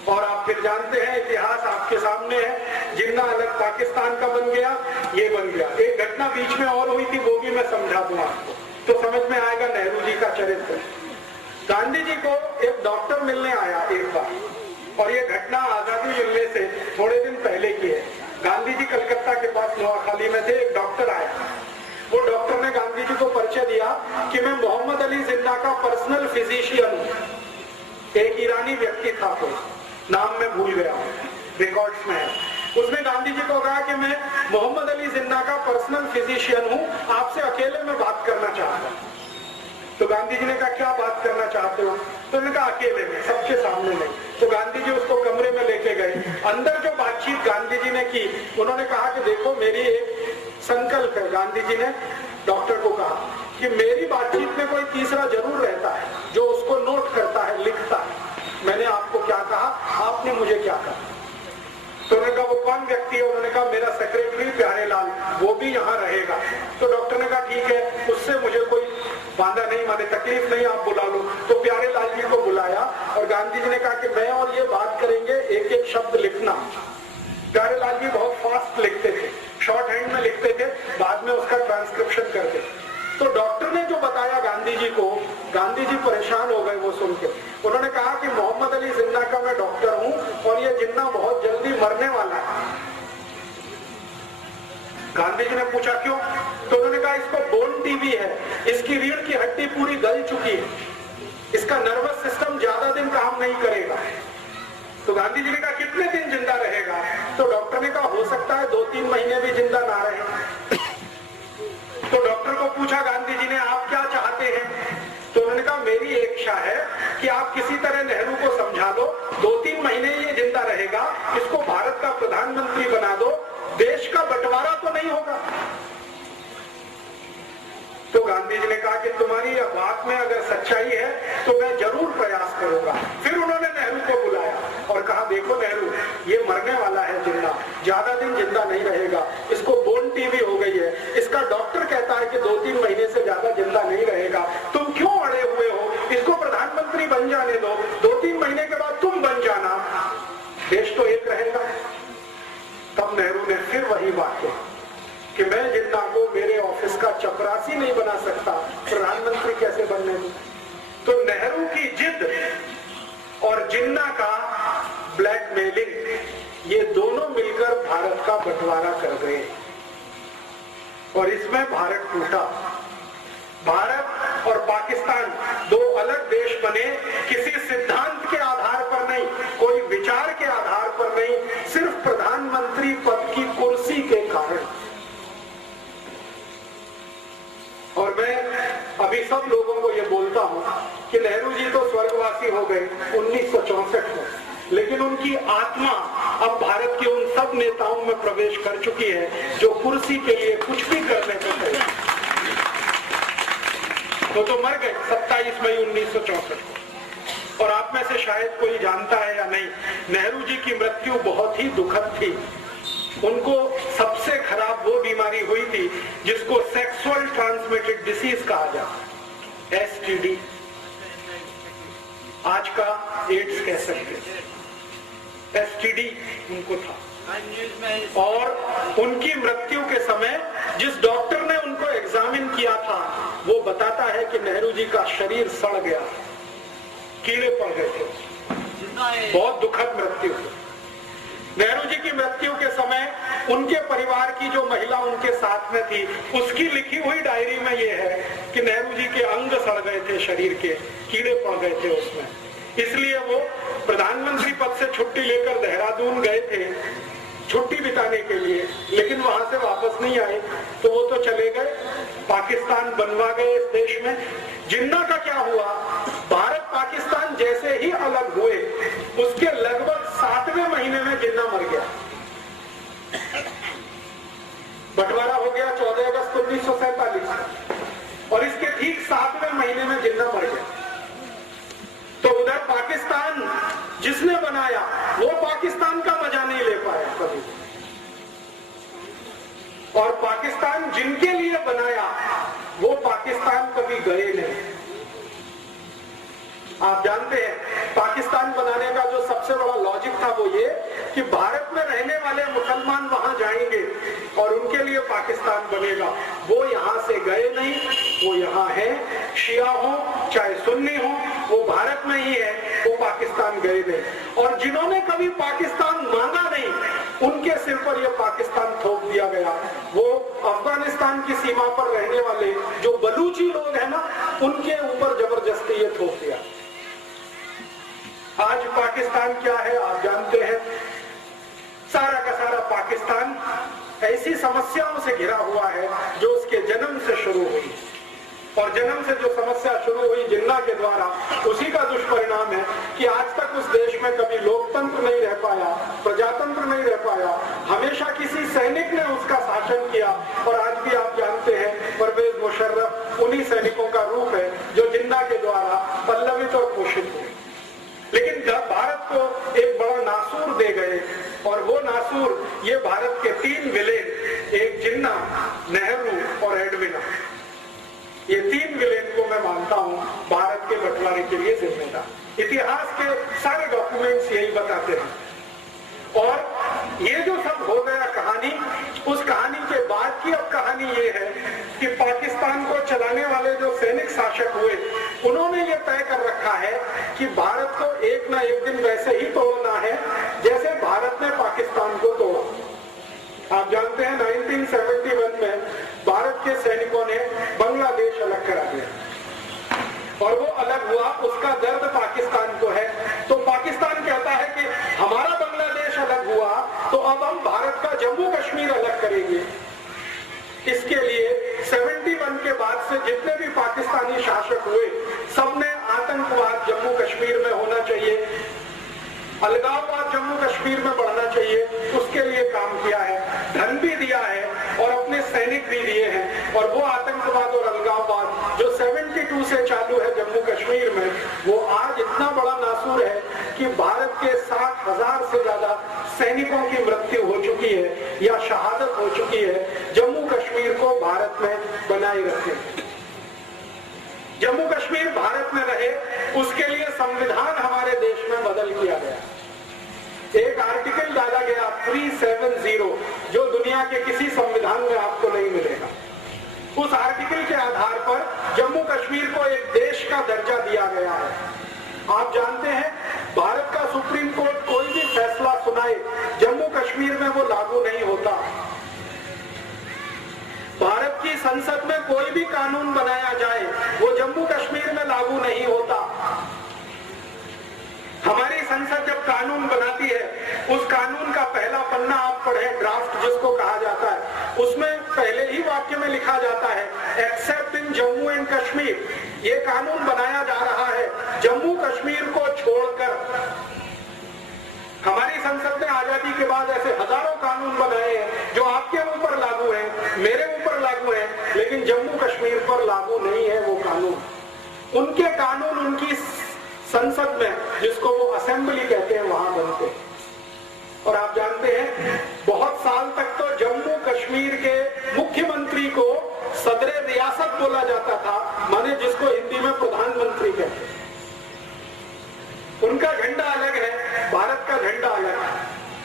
और आप फिर जानते हैं, इतिहास आपके सामने है, जिन्ना अलग पाकिस्तान का बन गया, ये बन गया। एक घटना बीच में और हुई थी, वो भी मैं समझा दूं आपको, तो समझ में आएगा नेहरू जी का चरित्र। गांधी जी को एक डॉक्टर मिलने आया एक बार, और ये घटना आजादी मिलने से थोड़े दिन पहले की है। गांधी जी कलकत्ता के पास नोआखाली में थे, एक डॉक्टर आया। वो डॉक्टर ने गांधी जी को परिचय दिया कि मैं मोहम्मद अली जिन्ना का पर्सनल फिजिशियन हूँ। एक ईरानी व्यक्ति था, कोई नाम मैं भूल गया हूँ, रिकॉर्ड्स में है। उसने गांधी जी को कहा कि मैं मोहम्मद अली जिन्ना का पर्सनल फिजिशियन हूँ, आपसे अकेले में बात करना चाहता हूँ। तो गांधी जी ने कहा क्या बात करना चाहते हो? तो उन्होंने कहा अकेले में, सबके सामने नहीं। तो गांधी जी उसको कमरे में लेके गए। अंदर जो बातचीत गांधी जी ने की, उन्होंने कहा कि देखो मेरी एक संकल्प है। गांधी जी ने डॉक्टर को कहा कि मेरी बातचीत में कोई तीसरा जरूर रहता है जो उसको नोट करता है, लिखता है। मैंने आपको क्या कहा, आपने मुझे क्या कहा? तो उन्होंने कहा वो कौन व्यक्ति है? उन्होंने कहा मेरा सेक्रेटरी प्यारेलाल, वो भी यहाँ रहेगा। तो डॉक्टर ने कहा ठीक है, उससे मुझे कोई बांधा नहीं, माने तकलीफ नहीं, आप बुला लो। तो प्यारेलाल जी को बुलाया और गांधी जी ने कहा कि मैं और ये बात करेंगे, एक एक शब्द लिखना। प्यारेलाल जी बहुत फास्ट लिखते थे, शॉर्ट हैंड में लिखते थे, बाद में उसका ट्रांसक्रिप्शन करते। तो डॉक्टर ने जो बताया गांधी जी को, गांधी जी परेशान हो गए वो सुन के। उन्होंने कहा कि मोहम्मद अली जिन्ना का मैं डॉक्टर हूं और ये जिन्ना बहुत जल्दी मरने वाला है। गांधी जी ने पूछा क्यों? तो उन्होंने कहा इसको बोन टीबी है, इसकी रीढ़ की हड्डी पूरी गल चुकी है, इसका नर्वस सिस्टम ज्यादा दिन काम नहीं करेगा। तो गांधी जी ने कहा कितने दिन जिंदा रहेगा? तो डॉक्टर ने कहा हो सकता है 2-3 महीने भी जिंदा ना रहे। तो डॉक्टर को पूछा गांधी जी ने आप क्या चाहते हैं? तो उन्होंने कहा मेरी एक इच्छा है कि आप किसी तरह नेहरू को समझा दो, 2-3 महीने ये जिंदा रहेगा, इसको भारत का प्रधानमंत्री बना दो, देश का बंटवारा तो नहीं होगा। तो गांधी जी ने कहा कि तुम्हारी यह बात में अगर सच्चाई है तो मैं जरूर प्रयास करूंगा। फिर उन्होंने नेहरू को बुलाया और कहा देखो नेहरू, ये मरने वाला है जिन्ना, ज्यादा दिन जिंदा नहीं रहेगा, इसको बोन टीबी हो गई है, इसका डॉक्टर कहता है कि 2-3 महीने से ज्यादा जिंदा नहीं रहेगा, तुम क्यों अड़े हुए हो, इसको प्रधानमंत्री बन जाने दो, 2-3 महीने के बाद तुम बन जाना, देश तो एक रहेगा। तब नेहरू ने फिर वही बात कही कि मैं जिन्ना को मेरे ऑफिस का चपरासी नहीं बना सकता, प्रधानमंत्री कैसे बनने दूं। तो नेहरू की जिद और जिन्ना का ब्लैकमेलिंग, ये दोनों मिलकर भारत का बंटवारा कर गए और इसमें भारत टूटा। भारत और पाकिस्तान दो अलग देश बने, किसी सिद्धांत के आधार पर नहीं, कोई विचार के आधार पर नहीं, सिर्फ प्रधानमंत्री पद की कुर्सी के कारण। और मैं अभी सब लोगों को ये बोलता हूं कि नेहरू जी तो स्वर्गवासी हो गए 1964 में, लेकिन उनकी आत्मा अब भारत के उन सब नेताओं में प्रवेश कर चुकी है जो कुर्सी के लिए कुछ भी करने को तैयार। तो मर गए 27 मई 1964 को। और आप में से शायद कोई जानता है या नहीं, नेहरू जी की मृत्यु बहुत ही दुखद थी। उनको सबसे खराब वो बीमारी हुई थी जिसको सेक्सुअल ट्रांसमिटेड डिसीज कहा जाता है, STD, आज का एड्स कह सकते हैं, STD उनको था। और उनकी मृत्यु के समय जिस डॉक्टर ने उनको एग्जामिन किया था वो बताता है कि नेहरू जी का शरीर सड़ गया, कीड़े पड़ गए थे। बहुत दुखद मृत्यु। नेहरू जी की मृत्यु के समय उनके परिवार की जो महिला उनके साथ में थी, उसकी लिखी हुई डायरी में ये है कि नेहरू जी के अंग सड़ गए थे, शरीर के कीड़े पड़ गए थे उसमें, इसलिए वो प्रधानमंत्री पद से छुट्टी लेकर देहरादून गए थे छुट्टी बिताने के लिए, लेकिन वहां से वापस नहीं आए, तो वो तो चले गए, पाकिस्तान बनवा गए इस देश में। जिन्ना का क्या हुआ, भारत पाकिस्तान जैसे ही अलग हुए उसके लगभग 7वें महीने में जिन्ना मर गया। बंटवारा हो गया 14 अगस्त 1947 और इसके ठीक 7वें महीने में जिन्ना मर गया। तो उधर पाकिस्तान जिसने बनाया वो पाकिस्तान का मजा नहीं ले पाया कभी, और पाकिस्तान जिनके लिए बनाया वो पाकिस्तान कभी गए नहीं। आप जानते हैं पाकिस्तान बनाने का जो सबसे बड़ा लॉजिक था वो ये कि भारत में रहने वाले मुसलमान वहां जाएंगे और उनके लिए पाकिस्तान बनेगा। वो यहां से गए नहीं, वो यहाँ है, शिया हो चाहे सुन्नी हो, वो भारत में ही है, वो पाकिस्तान गए नहीं। और जिन्होंने कभी पाकिस्तान मांगा नहीं उनके सिर पर यह पाकिस्तान थोप दिया गया। वो अफगानिस्तान की सीमा पर रहने वाले जो बलूची लोग हैं ना, उनके ऊपर जबरदस्ती ये थोप दिया। आज पाकिस्तान क्या है आप जानते हैं, सारा का सारा पाकिस्तान ऐसी समस्याओं से घिरा हुआ है जो उसके जन्म से शुरू हुई, और जन्म से जो समस्या शुरू हुई जिन्ना के द्वारा, उसी का दुष्परिणाम है कि आज तक उस देश में कभी लोकतंत्र नहीं रह पाया, प्रजातंत्र नहीं रह पाया, हमेशा किसी सैनिक ने उसका शासन किया। और आज भी आप जानते हैं परवेज मुशर्रफ उन्हीं सैनिकों का रूप है जो जिन्ना के द्वारा पल्लवित और पोषित हुए। लेकिन जब भारत को एक बड़ा नासूर दे गए, और वो नासूर ये भारत के 3 विलेन, एक जिन्ना, नेहरू और एडविना, ये 3 विलेन को मैं मानता हूं भारत के बंटवारे के लिए जिम्मेदार। इतिहास के सारे डॉक्यूमेंट्स यही बताते हैं। और ये जो सब हो गया कहानी, उस कहानी के बाद की अब कहानी ये है कि पाकिस्तान को चलाने वाले जो सैनिक शासक हुए, उन्होंने ये तय कर रखा है कि भारत को एक ना एक दिन वैसे ही तोड़ना है जैसे भारत ने पाकिस्तान को तोड़ा। आप जानते हैं 1971 में भारत के सैनिकों ने बांग्लादेश अलग करा दिया और वो अलग हुआ, उसका दर्द पाकिस्तान को है। तो पाकिस्तान कहता है कि हमारा बांग्लादेश अलग हुआ तो अब हम भारत का जम्मू कश्मीर अलग करेंगे। इसके लिए 71 के बाद से जितने भी पाकिस्तानी शासक हुए सबने आतंकवाद जम्मू कश्मीर में होना चाहिए, अलगाववाद जम्मू कश्मीर में बढ़ना चाहिए, उसके लिए काम किया है, धन भी दिया है और अपने सैनिक भी दिए हैं। और वो आतंकवाद और अलगाववाद जो 72 से चालू है जम्मू कश्मीर में, वो आज इतना बड़ा नासूर है कि भारत के 7 1000 से ज्यादा सैनिकों की मृत्यु हो चुकी है या शहादत हो चुकी है जम्मू कश्मीर को भारत में बनाए रखें। जम्मू कश्मीर भारत में रहे उसके लिए संविधान हमारे देश में बदल किया गया। एक आर्टिकल डाला गया 370 जो दुनिया के किसी संविधान में आपको नहीं मिलेगा। उस आर्टिकल के आधार पर जम्मू कश्मीर को एक देश का दर्जा दिया गया है। आप जानते हैं भारत का सुप्रीम कोर्ट कोई भी फैसला सुनाए जम्मू कश्मीर में वो लागू नहीं होता। भारत की संसद में कोई भी कानून बनाया जाए वो जम्मू कश्मीर में लागू नहीं होता। हमारी संसद जब कानून बनाती है उस कानून का पहला पन्ना आप पढ़ें, ड्राफ्ट जिसको कहा जाता है, उसमें पहले ही वाक्य में लिखा जाता है accept in Jammu and Kashmir. ये कानून बनाया जा रहा है जम्मू कश्मीर को छोड़कर। हमारी संसद ने आजादी के बाद ऐसे हजारों कानून बनाए हैं जो आपके ऊपर लागू हैं, मेरे ऊपर लागू हैं, लेकिन जम्मू कश्मीर पर लागू नहीं है वो कानून। उनके कानून उनकी संसद में, जिसको वो असेंबली कहते हैं, वहां बनते हैं। और आप जानते हैं बहुत साल तक तो जम्मू कश्मीर के मुख्यमंत्री को सदरे रियासत बोला जाता था, माने जिसको हिंदी में प्रधानमंत्री कहते हैं। उनका झंडा अलग है, भारत का झंडा अलग है।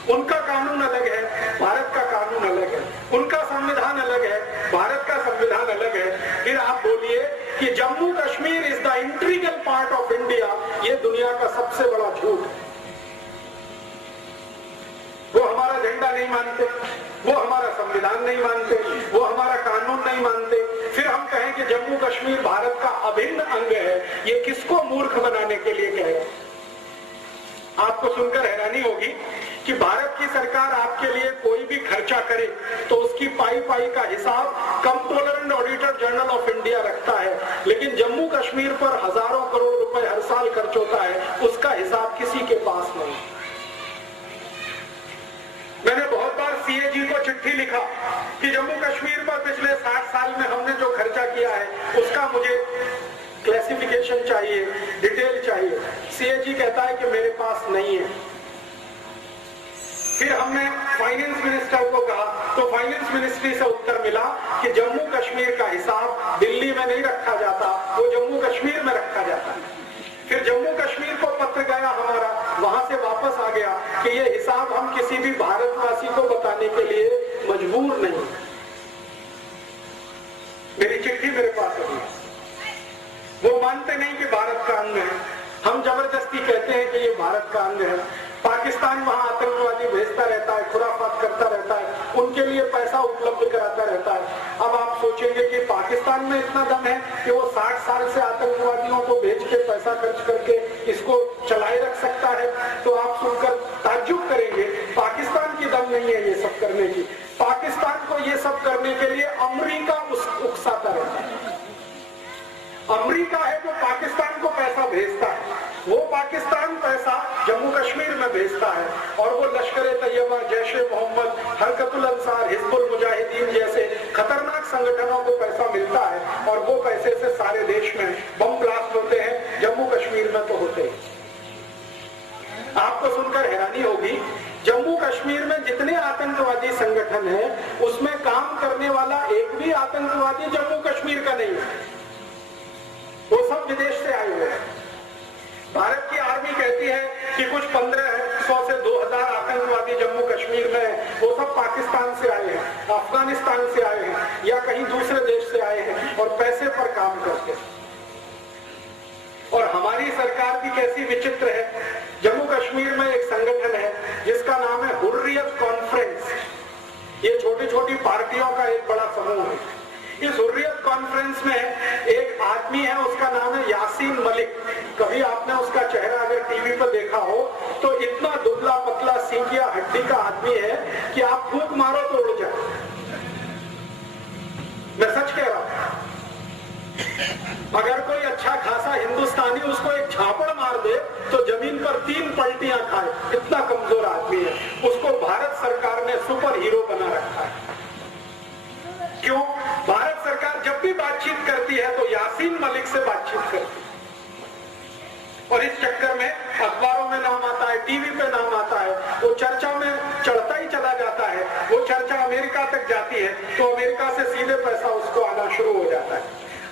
उनका कानून अलग है, भारत का कानून अलग है। उनका संविधान अलग है, भारत का संविधान अलग है। फिर आप बोलिए कि Jammu Kashmir is the integral part of India, ये दुनिया का सबसे बड़ा झूठ है। वो हमारा झंडा नहीं मानते, वो हमारा संविधान नहीं मानते, वो हमारा कानून नहीं मानते, फिर हम कहें कि जम्मू कश्मीर भारत का अभिन्न अंग है। ये किसको मूर्ख बनाने के लिए कहे? आपको सुनकर हैरानी होगी कि भारत की सरकार आपके लिए कोई भी खर्चा करे तो उसकी पाई पाई का हिसाब controller and auditor general of India रखता है, लेकिन जम्मू कश्मीर पर हजारों करोड़ रुपए हर साल खर्च होता है, उसका हिसाब किसी के पास नहीं। मैंने बहुत बार सीएजी को चिट्ठी लिखा कि जम्मू कश्मीर पर पिछले 60 साल में हमने जो खर्चा किया है उसका मुझे क्लासिफिकेशन चाहिए, डिटेल चाहिए। सीएजी कहता है कि मेरे पास नहीं है। फिर हमने फाइनेंस मिनिस्टर को कहा तो फाइनेंस मिनिस्ट्री से उत्तर मिला कि जम्मू कश्मीर का हिसाब दिल्ली में नहीं रखा जाता, वो जम्मू कश्मीर में रखा जाता है। फिर जम्मू कश्मीर को पत्र गया हमारा, वहां से वापस आ गया कि ये हिसाब हम किसी भी भारतवासी को बताने के लिए मजबूर नहीं। मेरी चिट्ठी मेरे पास अभी, वो मानते नहीं कि भारत का अंग है। हम जबरदस्ती कहते हैं कि ये भारत का अंग है। पाकिस्तान वहां आतंकवादी भेजता रहता है, खुराफात करता रहता है, उनके लिए पैसा उपलब्ध कराता रहता है। अब आप सोचेंगे कि पाकिस्तान में इतना दम है कि वो 60 साल से आतंकवादियों को भेज के पैसा खर्च करके इसको चलाए रख सकता है, तो आप सुनकर ताज्जुब करेंगे। पाकिस्तान की दम नहीं है ये सब करने की। पाकिस्तान को ये सब करने के लिए अमेरिका उकसाता रहता है। अमेरिका है जो पाकिस्तान को पैसा भेजता है, वो पाकिस्तान पैसा जम्मू कश्मीर में भेजता है, और वो लश्कर-ए-तैयबा, जैश-ए-मोहम्मद, हरकतुल अंसार, हिजबुल मुजाहिदीन जैसे खतरनाक संगठनों को पैसा मिलता है, और वो पैसे से सारे देश में बम ब्लास्ट होते हैं, जम्मू कश्मीर में तो होते हैं। आपको सुनकर हैरानी होगी, जम्मू कश्मीर में जितने आतंकवादी संगठन हैं उसमें काम करने वाला एक भी आतंकवादी जम्मू कश्मीर का नहीं है, वो सब विदेश से आए हुए हैं। भारत की आर्मी कहती है कि कुछ 1500 से 2000 आतंकवादी जम्मू कश्मीर में है, वो सब पाकिस्तान से आए हैं, अफगानिस्तान से आए हैं या कहीं दूसरे देश से आए हैं और पैसे पर काम करते हैं। और हमारी सरकार भी कैसी विचित्र है। जम्मू कश्मीर में एक संगठन है जिसका नाम है हुर्रियत कॉन्फ्रेंस। ये छोटी छोटी पार्टियों का एक बड़ा समूह है। इस हुर्रियत कॉन्फ्रेंस में एक आदमी है, उसका नाम है यासीन मलिक। कभी आपने उसका चेहरा अगर टीवी पर देखा हो तो इतना दुबला पतला सींगिया हड्डी का आदमी है कि आप फूंक मारो तो उड़ जाए। मैं सच कह रहा हूं। अगर कोई अच्छा खासा हिंदुस्तानी उसको एक झापड़ मार दे तो जमीन पर 3 पलटियां खाए, इतना कमजोर आदमी है। उसको भारत सरकार ने सुपर हीरो बना रखा है। क्यों? भारत सरकार जब भी बातचीत करती है तो यासीन मलिक से बातचीत करती है, और इस चक्कर में अखबारों में नाम आता है, टीवी पे नाम आता है, वो चर्चा में चढ़ता ही चला जाता है, वो चर्चा अमेरिका तक जाती है, तो अमेरिका से सीधे पैसा उसको आना शुरू हो जाता है।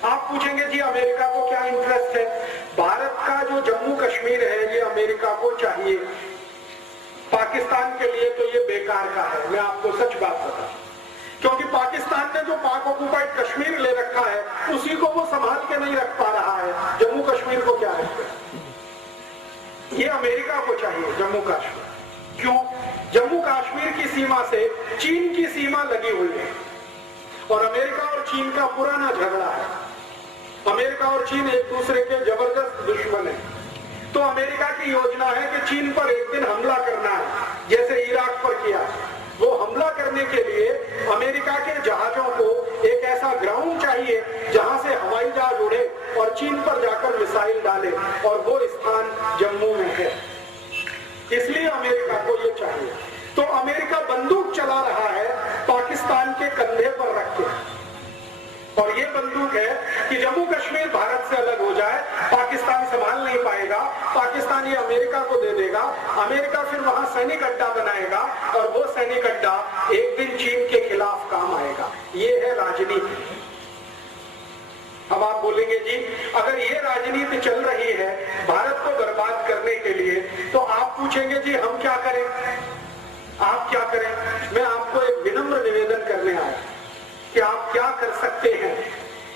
आप पूछेंगे जी अमेरिका को क्या इंटरेस्ट है? भारत का जो जम्मू कश्मीर है ये अमेरिका को चाहिए, पाकिस्तान के लिए तो ये बेकार का है। मैं आपको सच बात बताऊं, क्योंकि पाकिस्तान ने जो पाक ऑक्युपाइड कश्मीर ले रखा है उसी को वो संभाल के नहीं रख पा रहा है, जम्मू कश्मीर को क्या रखे? ये अमेरिका को चाहिए जम्मू कश्मीर। क्यों? जम्मू कश्मीर की सीमा से चीन की सीमा लगी हुई है और अमेरिका और चीन का पुराना झगड़ा है। अमेरिका और चीन एक दूसरे के जबरदस्त दुश्मन है। तो अमेरिका की योजना है कि चीन पर एक दिन हमला करना है, जैसे इराक पर किया। वो हमला करने के लिए अमेरिका के जहाजों को एक ऐसा ग्राउंड चाहिए जहां से हवाई जहाज उड़े और चीन पर जाकर मिसाइल डाले, और वो स्थान जम्मू में है। इसलिए अमेरिका को ये चाहिए। तो अमेरिका बंदूक चला रहा है पाकिस्तान के कंधे पर रख के, और ये बंदूक है कि जम्मू कश्मीर भारत से अलग हो जाए, पाकिस्तान संभाल नहीं पाएगा, पाकिस्तान ये अमेरिका को दे देगा, अमेरिका फिर वहां सैनिक अड्डा बनाएगा और वो सैनिक अड्डा एक दिन चीन के खिलाफ काम आएगा। ये है राजनीति। अब आप बोलेंगे जी अगर ये राजनीति चल रही है भारत को बर्बाद करने के लिए, तो आप पूछेंगे जी हम क्या करें? आप क्या करें? मैं आपको एक विनम्र निवेदन करने आया कि आप क्या कर सकते हैं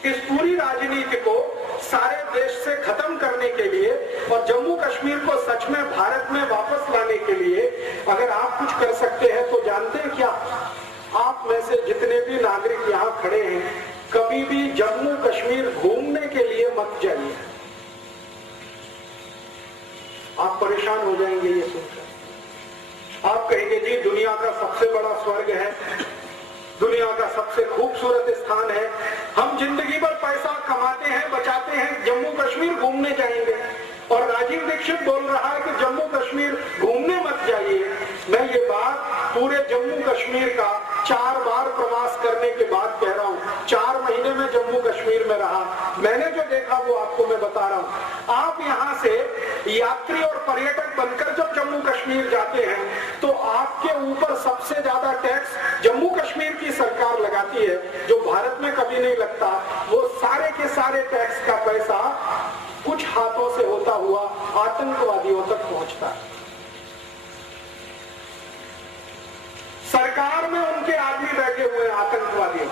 इस पूरी राजनीति को सारे देश से खत्म करने के लिए और जम्मू कश्मीर को सच में भारत में वापस लाने के लिए। अगर आप कुछ कर सकते हैं तो जानते हैं क्या? आप में से जितने भी नागरिक यहाँ खड़े हैं, कभी भी जम्मू कश्मीर घूमने के लिए मत जाइए। आप परेशान हो जाएंगे ये सुनकर। आप कहेंगे जी दुनिया का सबसे बड़ा स्वर्ग है, दुनिया का सबसे खूबसूरत स्थान है, हम जिंदगी भर पैसा कमाते हैं, बचाते हैं, जम्मू कश्मीर घूमने जाएंगे। और राजीव दीक्षित बोल रहा है कि जम्मू कश्मीर घूमने मत जाइए। मैं ये बात पूरे जम्मू कश्मीर का 4 बार प्रवास करने के बाद कह रहा हूँ। 4 महीने में जम्मू कश्मीर में रहा, मैंने जो देखा वो आपको मैं बता रहा हूँ। आप यहाँ से यात्री और पर्यटक बनकर जब जम्मू कश्मीर जाते हैं तो आपके ऊपर सबसे ज्यादा टैक्स जम्मू कश्मीर की सरकार लगाती है, जो भारत में कभी नहीं लगता। वो सारे के सारे टैक्स का पैसा कुछ हाथों से होता हुआ आतंकवादियों तक पहुंचता है। सरकार में उनके आदमी बैठे हुए आतंकवादियों।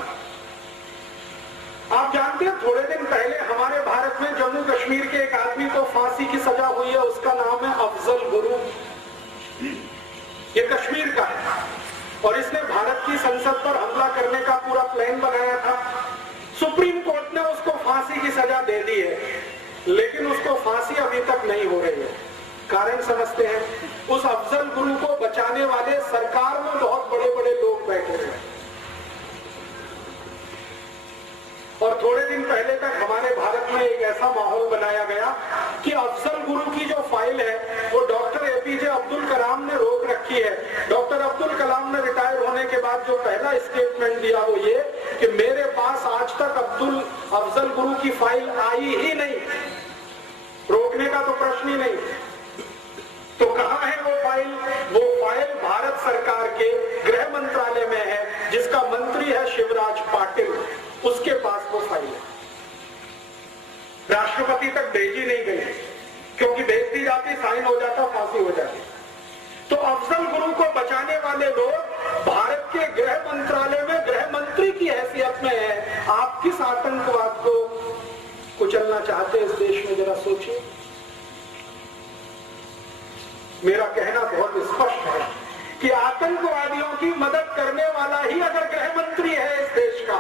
आप जानते हैं थोड़े दिन पहले हमारे भारत में जम्मू कश्मीर के एक आदमी को फांसी की सजा हुई है, उसका नाम है अफजल गुरु। ये कश्मीर का है और इसने भारत की संसद पर हमला करने का पूरा प्लान बनाया था। सुप्रीम कोर्ट ने उसको फांसी की सजा दे दी है, लेकिन उसको फांसी अभी तक नहीं हो रही है। कारण समझते हैं? उस अफजल गुरु को बचाने वाले सरकार में बहुत बड़े बड़े लोग बैठे हुए। और थोड़े दिन पहले तक हमारे भारत में एक ऐसा माहौल बनाया गया कि अफजल गुरु की जो फाइल है वो डॉक्टर एपीजे अब्दुल कलाम ने रोक रखी है। डॉक्टर अब्दुल कलाम ने रिटायर होने के बाद जो पहला स्टेटमेंट दिया वो ये कि मेरे पास आज तक अफजल गुरु की फाइल आई ही नहीं। रोकने का तो प्रश्न ही नहीं। तो कहां है वो फाइल? वो फाइल भारत सरकार के गृह मंत्रालय में है, जिसका मंत्री है शिवराज पाटिल। उसके पास वो फाइल है। राष्ट्रपति तक भेजी नहीं गई, क्योंकि भेज दी जाती साइन हो जाता, फांसी हो जाती। तो अफजल गुरु को बचाने वाले लोग भारत के गृह मंत्रालय में गृह मंत्री की हैसियत में है। आप किस आतंकवाद को कुचलना चाहते हैं इस देश में, जरा सोचिए। मेरा कहना बहुत स्पष्ट है कि आतंकवादियों की मदद करने वाला ही अगर गृह मंत्री है इस देश का,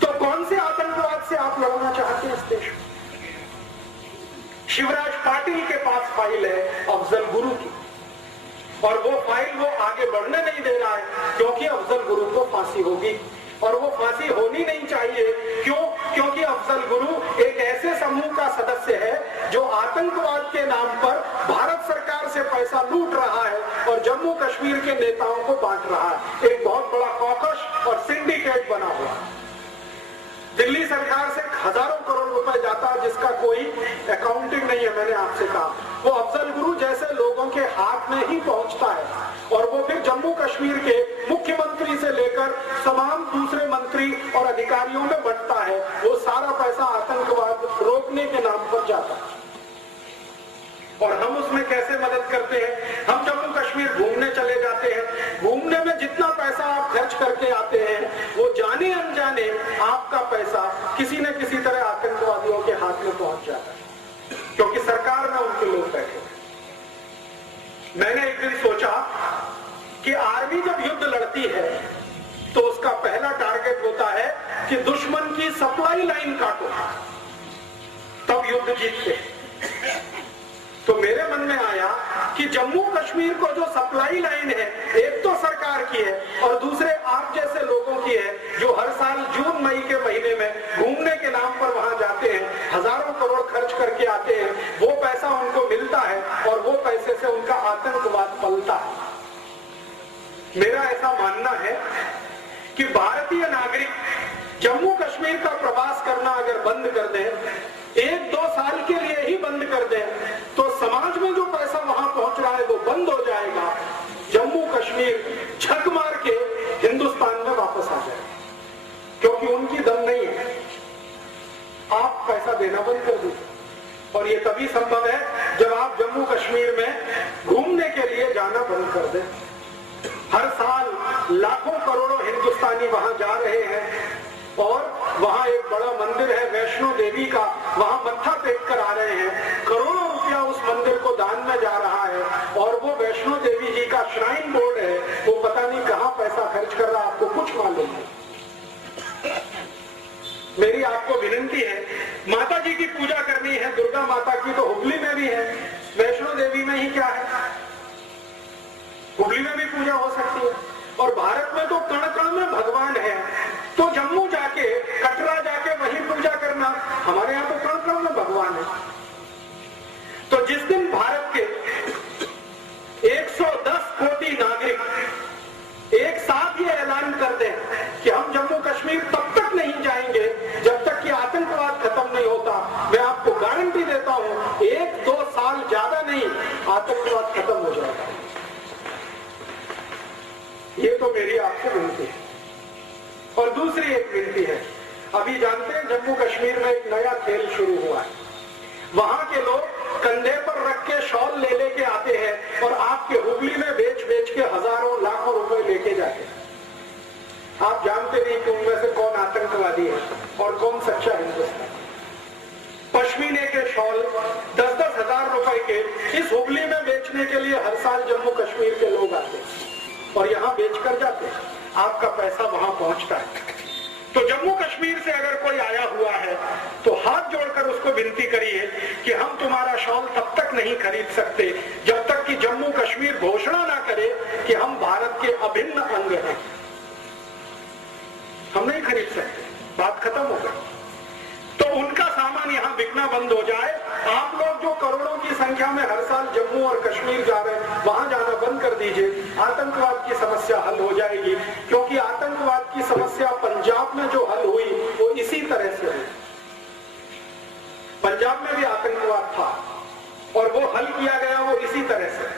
तो कौन से आतंकवाद से आप लड़ना चाहते हैं इस देश में? शिवराज पाटिल के पास फाइल है अफजल गुरु की, और वो फाइल वो आगे बढ़ने नहीं दे रहा है, क्योंकि अफजल गुरु को फांसी होगी। और वो फांसी होनी नहीं चाहिए। क्यों? क्योंकि अफजल गुरु एक ऐसे समूह का सदस्य है जो आतंकवाद के नाम पर भारत सरकार से पैसा लूट रहा है और जम्मू कश्मीर के नेताओं को बांट रहा है। एक बहुत बड़ा कॉकस और सिंडिकेट बना हुआ। दिल्ली सरकार से हजारों करोड़ रुपए जाता है जिसका कोई अकाउंटिंग नहीं है। मैंने आपसे कहा वो अफजल गुरु जैसे लोगों के हाथ में ही पहुंचता है और वो फिर जम्मू कश्मीर के मुख्यमंत्री से लेकर तमाम दूसरे मंत्री और अधिकारियों में बंटता है। वो सारा पैसा आतंकवाद रोकने के नाम पर जाता है और हम उसमें कैसे मदद करते हैं? हम जम्मू कश्मीर घूमने चले जाते हैं, घूमने में जितना पैसा आप खर्च करके आते हैं वो जाने अनजाने आपका पैसा किसी न किसी तरह आतंकवादियों के हाथ में पहुंच जाता है, क्योंकि सरकार में उनके लोग बैठे। मैंने एक दिन सोचा कि आर्मी जब युद्ध लड़ती है तो उसका पहला टारगेट होता है कि दुश्मन की सप्लाई लाइन काटो, तब युद्ध जीतते। तो मेरे मन में आया कि जम्मू कश्मीर को जो सप्लाई लाइन है एक तो सरकार की है और दूसरे आप जैसे लोगों की है जो हर साल जून मई के महीने में घूमने के नाम पर वहां जाते हैं, हजारों करोड़ खर्च करके आते हैं, वो पैसा उनको मिलता है और वो पैसे से उनका आतंकवाद पलता है। मेरा ऐसा मानना है कि भारतीय नागरिक जम्मू कश्मीर का प्रवास करना अगर बंद कर दें, 1-2 साल के लिए ही बंद कर दें, तो समाज में जो पैसा वहां पहुंच रहा है वो बंद हो जाएगा। जम्मू कश्मीर छक मार के हिंदुस्तान में वापस आ जाए, क्योंकि उनकी दम नहीं है। आप पैसा देना बंद कर दीजिए और ये तभी संभव है जब आप जम्मू कश्मीर में घूमने के लिए जाना बंद कर दें। हर साल लाखों करोड़ों हिंदुस्तानी वहां जा रहे हैं और वहां एक बड़ा मंदिर है वैष्णो देवी का, वहां मत्था टेक कर आ रहे हैं। करोड़ों रुपया उस मंदिर को दान में जा रहा है और वो वैष्णो देवी जी का श्राइन बोर्ड है, वो पता नहीं कहां पैसा खर्च कर रहा है, आपको कुछ मालूम नहीं। मेरी आपको विनती है, माता जी की पूजा करनी है, दुर्गा माता की तो हुबली में भी है, वैष्णो देवी में ही क्या है, हुबली में भी पूजा हो सकती है। और भारत में तो कण कण में भगवान है, तो जम्मू जाके कटरा जाके वहीं पूजा करना, हमारे यहाँ तो कण कण में भगवान है। तो जिस दिन भारत के 110 कोटि नागरिक एक साथ ये ऐलान कर दें कि हम जम्मू कश्मीर तब तक नहीं जाएंगे जब तक कि आतंकवाद खत्म नहीं होता, मैं आपको गारंटी देता हूं 1-2 साल ज्यादा नहीं, आतंकवाद खत्म हो जाएगा। ये तो मेरी आपसे विनती है। और दूसरी एक विनती है, अभी जानते हैं जम्मू कश्मीर में एक नया खेल शुरू हुआ है। वहां के लोग कंधे पर रख के शॉल ले लेके आते हैं और आपके हुबली में बेच के हजारों लाखों रुपए लेके जाते हैं। आप जानते नहीं कि उनमें से कौन आतंकवादी है और कौन सच्चा हिंदुस्तानी। पश्मीने के शॉल 10-10 हजार रुपए के इस हुबली में बेचने के लिए हर साल जम्मू कश्मीर के लोग आते हैं और यहाँ बेच कर जाते हैं, आपका पैसा वहां पहुंचता है। तो जम्मू कश्मीर से अगर कोई आया हुआ है तो हाथ जोड़कर उसको विनती करिए कि हम तुम्हारा शॉल तब तक नहीं खरीद सकते जब तक कि जम्मू कश्मीर घोषणा ना करे कि हम भारत के अभिन्न अंग हैं। हम नहीं खरीद सकते, बात खत्म हो गई। तो उनका सामान यहाँ बिकना बंद हो जाए। आप लोग जो करोड़ों की संख्या में हर साल जम्मू और कश्मीर जा रहे हैं, वहां जाना बंद कर दीजिए, आतंकवाद की समस्या हल हो जाएगी। क्योंकि आतंकवाद की समस्या पंजाब में जो हल हुई वो इसी तरह से हुई। पंजाब में भी आतंकवाद था और वो हल किया गया वो इसी तरह से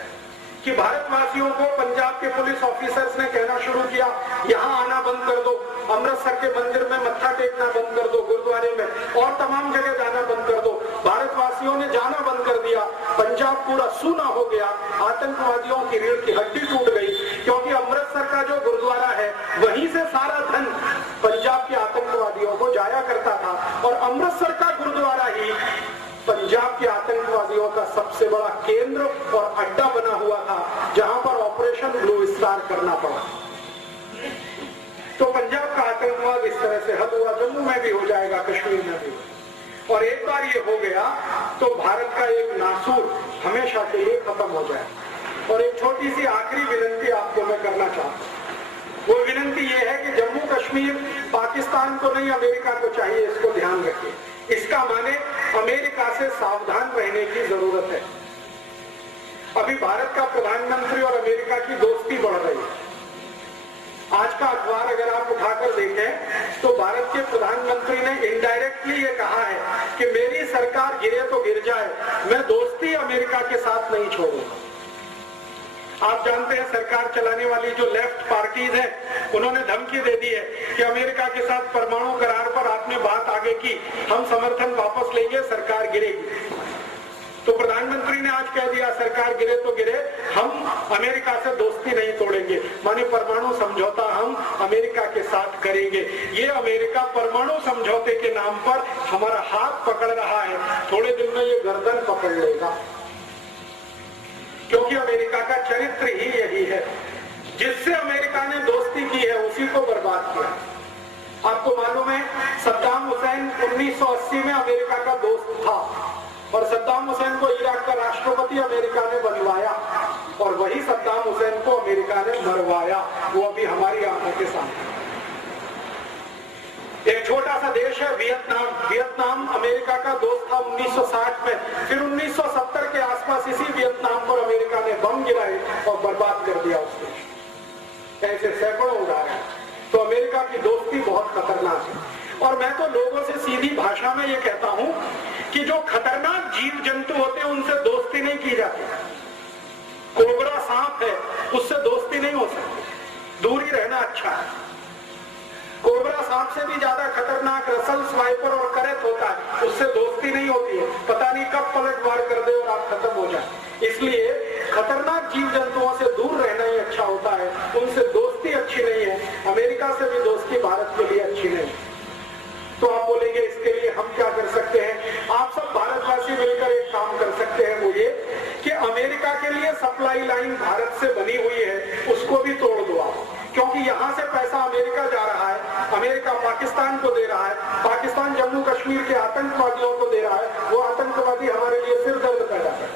कि भारतवासियों को पंजाब के पुलिस ऑफिसर्स ने कहना शुरू किया, यहाँ आना बंद कर दो, अमृतसर के मंदिर में मत्था टेकना बंद कर दो, गुरुद्वारे में और तमाम जगह जाना बंद कर दो। भारतवासियों ने जाना बंद कर दिया, पंजाब पूरा सूना हो गया, आतंकवादियों की रीढ़ की हड्डी टूट गई। क्योंकि अमृतसर का जो गुरुद्वारा है वहीं से सारा धन पंजाब के आतंकवादियों को जाया करता था और अमृतसर का गुरुद्वारा ही पंजाब के आतंकवादियों का सबसे बड़ा केंद्र और अड्डा बना हुआ था, जहां पर ऑपरेशन ब्लू स्टार करना पड़ा। तो पंजाब का आतंकवाद इस तरह से हल हुआ, जम्मू में भी हो जाएगा, कश्मीर में भी। और एक बार ये हो गया तो भारत का एक नासूर हमेशा के लिए खत्म हो जाए। और एक छोटी सी आखिरी विनती आपको मैं करना चाहता हूँ। वो विनती ये है कि जम्मू कश्मीर पाकिस्तान को नहीं, अमेरिका को चाहिए, इसको ध्यान रखिए। इसका माने अमेरिका से सावधान रहने की जरूरत है। अभी भारत का प्रधानमंत्री और अमेरिका की दोस्ती बढ़ रही है। आज का अखबार अगर आप उठाकर देखें तो भारत के प्रधानमंत्री ने इनडायरेक्टली ये कहा है कि मेरी सरकार गिरे तो गिर जाए, मैं दोस्ती अमेरिका के साथ नहीं छोड़ूंगा। आप जानते हैं सरकार चलाने वाली जो लेफ्ट पार्टीज हैं, उन्होंने धमकी दे दी है कि अमेरिका के साथ परमाणु करार पर आपने बात आगे की, हम समर्थन वापस लेंगे, सरकार गिरेगी। तो प्रधानमंत्री ने आज कह दिया सरकार गिरे तो गिरे, हम अमेरिका से दोस्ती नहीं तोड़ेंगे, माने परमाणु समझौता हम अमेरिका के साथ करेंगे। ये अमेरिका परमाणु समझौते के नाम पर हमारा हाथ पकड़ रहा है, थोड़े दिन में ये गर्दन पकड़ लेगा, क्योंकि अमेरिका का चरित्र ही यही है। जिससे अमेरिका ने दोस्ती की है उसी को बर्बाद किया। आपको मालूम है सद्दाम हुसैन 1980 में अमेरिका का दोस्त था और सद्दाम हुसैन को इराक का राष्ट्रपति अमेरिका ने बनवाया और वही सद्दाम हुसैन को अमेरिका ने मरवाया। वो अभी हमारी आंखों के सामने। एक छोटा सा देश है वियतनाम। वियतनाम अमेरिका का दोस्त था 1960 में, फिर 1970 के आसपास इसी वियतनाम पर अमेरिका ने बम गिराए और बर्बाद कर दिया उस देश। ऐसे सैकड़ों उदाहरण। तो अमेरिका की दोस्ती बहुत खतरनाक है। और मैं तो लोगों से सीधी भाषा में ये कहता हूं कि जो खतरनाक जीव जंतु होते हैं उनसे दोस्ती नहीं की जाती। कोबरा सांप है, उससे दोस्ती नहीं हो सकती, दूर ही रहना अच्छा है। कोबरा सांप से भी ज्यादा खतरनाक रसल स्वाइपर और करैत होता है, उससे दोस्ती नहीं होती है, पता नहीं कब पलटवार कर दे और आप खत्म हो जाए। इसलिए खतरनाक जीव जंतुओं से दूर रहना ही अच्छा होता है, उनसे दोस्ती अच्छी नहीं है। अमेरिका से भी दोस्ती भारत के लिए अच्छी नहीं है। तो आप बोलेंगे इसके लिए हम क्या कर सकते हैं? आप सब भारतवासी मिलकर एक काम कर सकते हैं, वो ये कि अमेरिका के लिए सप्लाई लाइन भारत से बनी हुई है, उसको भी तोड़ दो आप, क्योंकि यहाँ से पैसा अमेरिका जा रहा है, अमेरिका पाकिस्तान को दे रहा है, पाकिस्तान जम्मू कश्मीर के आतंकवादियों को दे रहा है, वो आतंकवादी हमारे लिए सिर दर्द पैदा कर।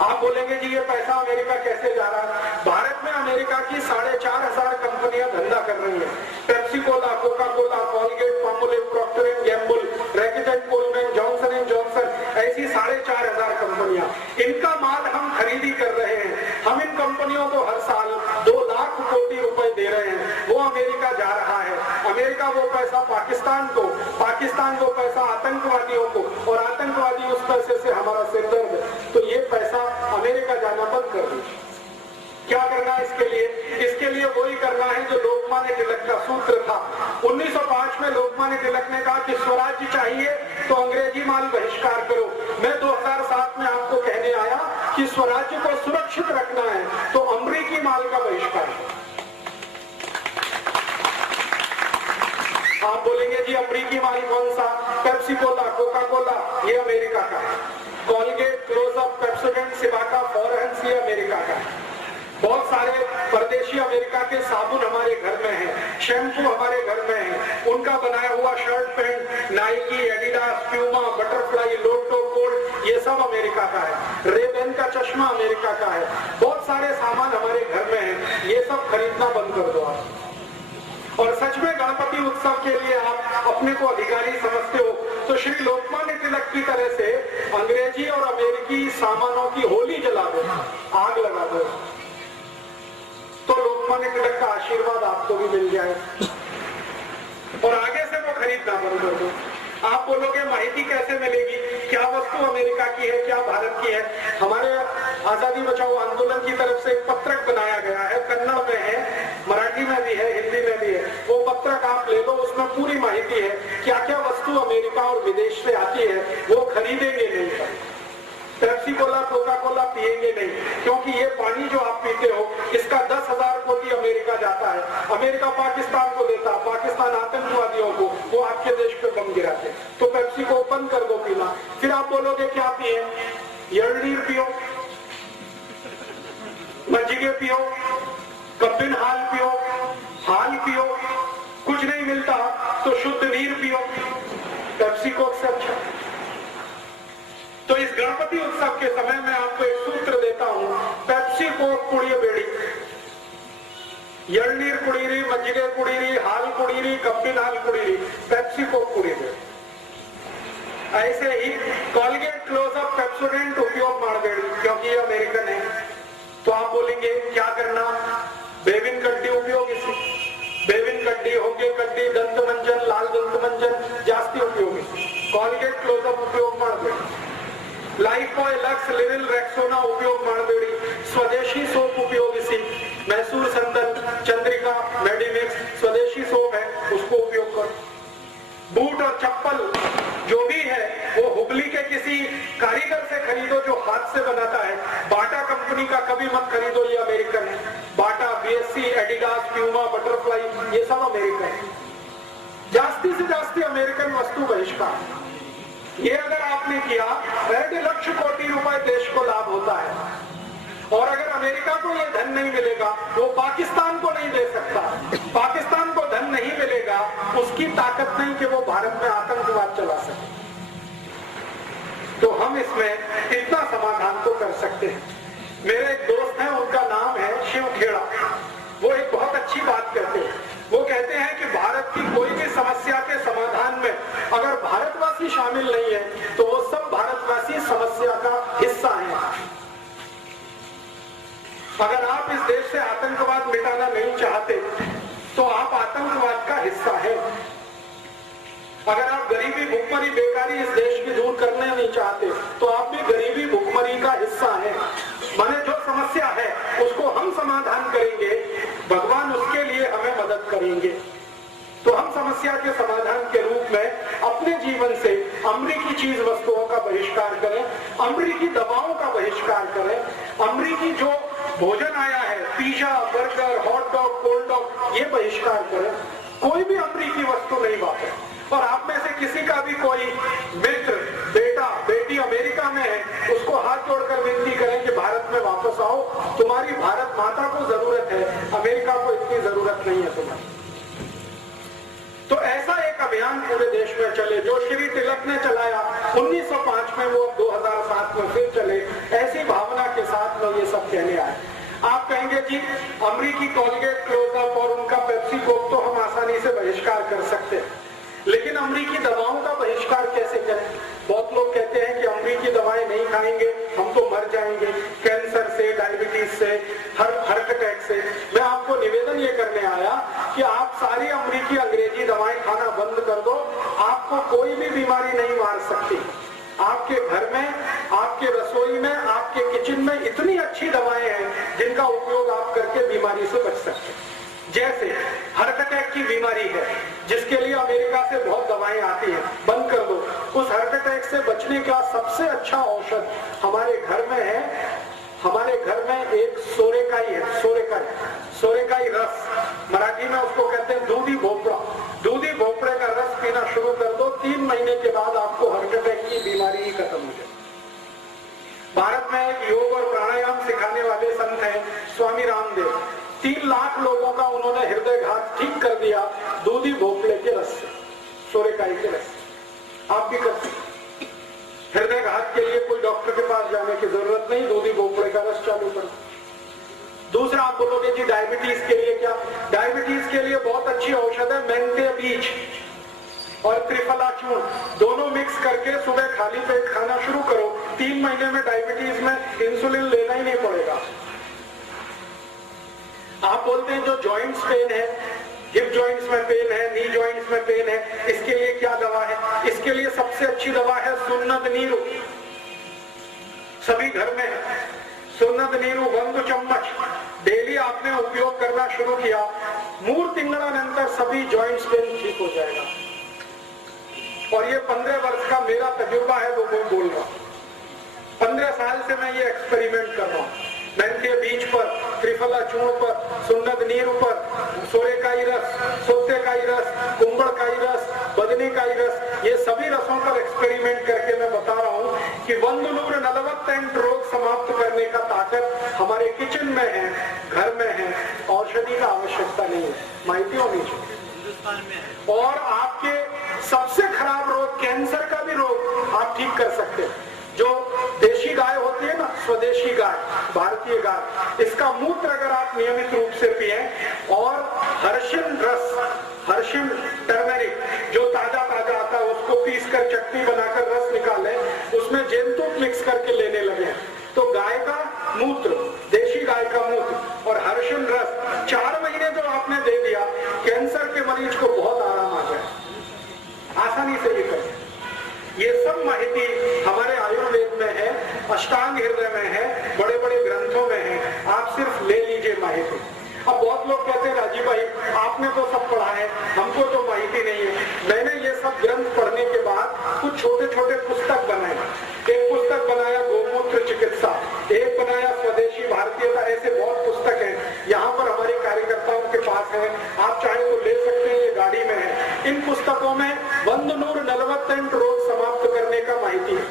आप बोलेंगे जी ये पैसा अमेरिका कैसे जा रहा है? भारत में अमेरिका की 4,500 कंपनियां धंधा कर रही हैं। Pepsi Cola, Coca Cola, Colgate, Palmolive, Procter and Gamble, Reckitt and Colman, Johnson and Johnson, ऐसी 4,500 कंपनियां, इनका माल हम खरीदी कर रहे हैं। हम इन कंपनियों को हर साल 2 लाख कोटी रुपए दे रहे हैं, वो अमेरिका जा रहा है। अमेरिका वो पैसा पाकिस्तान को, पाकिस्तान वो पैसा आतंकवादियों को, और आतंकवादी उस पैसे से हमारा सिरदर्द। तो ये पैसा अमेरिका जाना बंद कर दीजिए। क्या करना है इसके लिए? इसके लिए वही करना है जो लोकमान्य तिलक का सूत्र था। 1905 में लोकमान्य तिलक ने कहा कि स्वराज्य चाहिए तो अंग्रेजी माल बहिष्कार करो। मैं 2007 में आपको कहने आया कि स्वराज्य को सुरक्षित रखना है तो अमेरिकी माल का बहिष्कार करो। आप बोलेंगे जी अमेरिकी माल कौन सा? पेप्सी कोला, कोका कोला, ये अमेरिका का है। कॉलगेट, क्लोजअप, पेप्सोडेंट, सिबाका, फॉरहेंस, ये अमेरिका का है। बहुत सारे परदेशी अमेरिका के साबुन हमारे घर में हैं, शैम्पू हमारे घर में है, उनका बनाया हुआ shirt pant, Nike, Adidas, Puma, Butterfly, Lotto, cold, ये सब अमेरिका का है। रेबेन का चश्मा अमेरिका का है। बहुत सारे सामान हमारे घर में है, ये सब खरीदना बंद कर दो आप। और सच में गणपति उत्सव के लिए आप अपने को अधिकारी समझते हो तो श्री लोकमान्य तिलक की तरह से अंग्रेजी और अमेरिकी सामानों की होली जला दो, आग लगा दो, तो लोकमान्य तिलक का आशीर्वाद आपको भी मिल जाए और आगे से वो खरीदना बंद कर दो। आप बोलोगे माहिती कैसे मिलेगी? क्या वस्तु अमेरिका की है, क्या भारत की है? हमारे आजादी बचाओ आंदोलन की तरफ से एक पत्रक बनाया गया है, कन्नड़ में है, मराठी में भी है, हिंदी में भी है। वो पत्रक आप ले लो, उसमें पूरी माहिती है क्या क्या वस्तु अमेरिका और विदेश से आती है, वो खरीदेंगे नहीं। पेप्सी कोला, कोका कोला पिएंगे नहीं, क्योंकि ये पानी जो आप पीते हो इसका 10,000 कोटी अमेरिका जाता है। अमेरिका पाकिस्तान को देता, पाकिस्तान आतंकवादियों को, वो आपके देश पे बम गिराते। तो पेप्सी को बंद कर दो पीना। फिर आप बोलोगे क्या पिए? यलनीर पियो, मज्जिगे पियो, कब्बिन हाल पियो, हाल पियो, कुछ नहीं मिलता तो शुद्ध नीर पियो, पेप्सी कोक से अच्छा। तो इस गणपति उत्सव के समय में आपको एक सूत्र देता हूं, पेप्सी कोक कुड़िए बेड़ी, यलनीर कुड़ीरी, मज्जिगे कुड़ीरी, हाल कुड़ीरी, कब्बिन हाल कुड़ीरी, पेप्सी कोक कुड़ी बेड़ी। ऐसे ही कॉलगेट, क्लोजअप, पेप्सोडेंट उपयोग मार बेड़ी, क्योंकि ये अमेरिकन है। तो आप बोलेंगे क्या करना? बेविन कड्डी उपयोगी सी, बेविन कड्डी, होगे कड्डी, दंत मंजन, लाल दंत मंजन जास्ती उपयोगी सी, कॉलगेट क्लोजअप उपयोग ಮಾಡಬೇಡಿ, लाइफबॉय, लक्स, लिविल, रेक्सोना उपयोग ಮಾಡಬೇಡಿ, स्वदेशी सोप उपयोगी सी, मैसूर संदन, चंद्रिका, मेडिमिक्स स्वदेशी सोप है, उसको उपयोग करो। बूट और चप्पल जो भी है वो हुबली के किसी कारीगर से खरीदो जो हाथ से बनाता है। बाटा कंपनी का कभी मत खरीदो, ये अमेरिकन है। बाटा, बीएससी, एडिडास, प्यूमा, बटरफ्लाई ये सब अमेरिकन है। जास्ती से जास्ती अमेरिकन वस्तु बहिष्कार। ये अगर आपने किया 1.5 लाख कोटी रुपए देश को लाभ होता है। और अगर अमेरिका को ये धन नहीं मिलेगा वो पाकिस्तान को नहीं दे सकता। पाकिस्तान को धन नहीं मिलेगा, उसकी ताकत नहीं कि वो भारत में आतंकवाद चला सके। तो हम इसमें इतना समाधान तो कर सकते हैं। मेरे एक दोस्त हैं, उनका नाम है शिव खेड़ा। वो एक बहुत अच्छी बात कहते हैं। वो कहते हैं कि भारत की कोई भी समस्या के समाधान में अगर भारतवासी शामिल नहीं है तो वो सब भारतवासी समस्या का हिस्सा हैं। अगर आप इस देश से आतंकवाद मिटाना नहीं चाहते तो आप आतंकवाद का हिस्सा हैं। अगर आप गरीबी, भुखमरी, बेकारी इस देश की दूर करना नहीं चाहते तो आप भी गरीबी, भुखमरी का हिस्सा हैं। माने जो समस्या है उसको हम समाधान करेंगे, भगवान उसके लिए हमें मदद करेंगे। तो हम समस्या के समाधान के रूप में अपने जीवन से अमरीकी चीज वस्तुओं का बहिष्कार करें, अमरीकी दवाओं का बहिष्कार करें, अमरीकी जो भोजन आया है, pizza, burger, hot dog, cold dog, ये बहिष्कार करें। कोई भी अमरीकी वस्तु नहीं वापरे। और आप में से किसी का भी कोई मित्र, बेटा, बेटी अमेरिका में है, उसको हाथ जोड़कर विनती करें कि भारत में वापस आओ। तुम्हारी भारत माता को जरूरत है, अमेरिका को इतनी जरूरत नहीं है तुम्हारी। तो ऐसा एक अभियान पूरे देश में चले जो श्री तिलक ने चलाया 1905 में, वो 2007 में फिर चले। ऐसी भावना के साथ में ये सब कहने आए। आप कहेंगे जी अमरीकी कॉलगेट, क्लोजअप और उनका पेप्सी कोक तो हम आसानी से बहिष्कार कर सकते हैं, लेकिन अमरीकी दवाओं का बहिष्कार कैसे करें? बहुत लोग कहते हैं कि अमरीकी दवाएं नहीं खाएंगे हम तो मर जाएंगे, कैंसर से, डायबिटीज से, हार्ट अटैक से। मैं आपको निवेदन ये करने आया कि आप सारी अमरीकी अंग्रेजी दवाएं खाना बंद कर दो, आपको कोई भी बीमारी नहीं मार सकती। आपके घर में, आपके रसोई में, आपके किचन में इतनी अच्छी दवाएं हैं जिनका उपयोग आप करके बीमारी से बच सकते हैं। जैसे हार्ट अटैक की बीमारी है जिसके लिए अमेरिका से बहुत दवाएं आती हैं, बंद कर दो। उस हार्ट अटैक से बचने का सबसे अच्छा औषध हमारे घर में है। हमारे घर में एक सोरेकाई है, सोरेकाई रस, मराठी में उसको कहते हैं दूधी भोपड़ा। दूधी भोपड़े का रस पीना शुरू कर दो, 3 महीने के बाद आपको हार्ट अटैक की बीमारी ही खत्म हो जाए। भारत में एक योग और प्राणायाम सिखाने वाले संत हैं स्वामी रामदेव। 3 लाख लोगों का उन्होंने हृदयघात ठीक कर दिया दूधी भोपड़े के रस से, सोरेकाई के रस से। आप भी कर सकते। हृदयघात के लिए कोई डॉक्टर के पास जाने की जरूरत नहीं, दूधी भोपड़े का रस चालू करो। दूसरा आप बोलोगे जी डायबिटीज के लिए क्या? डायबिटीज के लिए बहुत अच्छी औषध है मेंथे बीज और त्रिफला चूर्ण, दोनों मिक्स करके सुबह खाली पेट खाना शुरू करो। 3 महीने में डायबिटीज में इंसुलिन लेना ही नहीं पड़ेगा। आप बोलते हैं जो जॉइंट्स पेन है, हिप जॉइंट्स में पेन है, नी जॉइंट्स में पेन है, इसके लिए क्या दवा है? इसके लिए सबसे अच्छी दवा है सुन्नत नीरू। सभी घर में है सुन्नत नीरू 1 चम्मच डेली आपने उपयोग करना शुरू किया, 3 तिंगड़ानंतर सभी जॉइंट्स पेन ठीक हो जाएगा। और ये 15 वर्ष का मेरा तजुर्बा है, वो मैं बोल रहा हूं। 15 साल से मैं ये एक्सपेरिमेंट कर रहा हूं। मेंथे बीज पर, त्रिफला चूर्ण पर, सुन्नत नीरू पर, सोरेकाई रस, सोतेकाई रस, कुंबड़काई रस, बदनेकाई रस, ये सभी रसों पर एक्सपेरिमेंट करके मैं बता रहा हूं कि 140 रोग समाप्त करने का ताकत हमारे किचन में है, घर में है। औषधि का आवश्यकता नहीं है, माहिती होनी चाहिए। और आपके सबसे खराब रोग, कैंसर का भी रोग आप ठीक कर सकते हैं। जो देशी गाय होती है ना, स्वदेशी गाय, भारतीय गाय, इसका मूत्र अगर आप नियमित रूप से पिए और हर्षिन रस, हर्षिन टर्मरिक जो ताजा ताजा आता है उसको पीस कर चटनी बनाकर रस निकाले, उसमें जेनतुक मिक्स करके लेने लगे तो गाय का मूत्र, देशी गाय का मूत्र और हर्षिन रस 4 से ये करें। ये सब माहिती हमारे आयुर्वेद में है, अष्टांग हृदय में है, बड़े बड़े ग्रंथों में है। आप सिर्फ ले लीजिए माहिती। अब बहुत लोग कहते हैं राजीव भाई आपने तो सब पढ़ा है, हमको तो माहिती नहीं है। मैंने ये सब ग्रंथ पढ़ने के बाद कुछ छोटे छोटे पुस्तक बनाए। एक पुस्तक बनाया गोमूत्र चिकित्सा, एक बनाया स्वदेशी भारतीयता, ऐसे बहुत पुस्तक हैं। यहाँ पर हमारे कार्यकर्ताओं के पास है, आप चाहे तो ले सकते हैं, ये गाड़ी में है। इन पुस्तकों में 148 रोग समाप्त करने का माहिती है।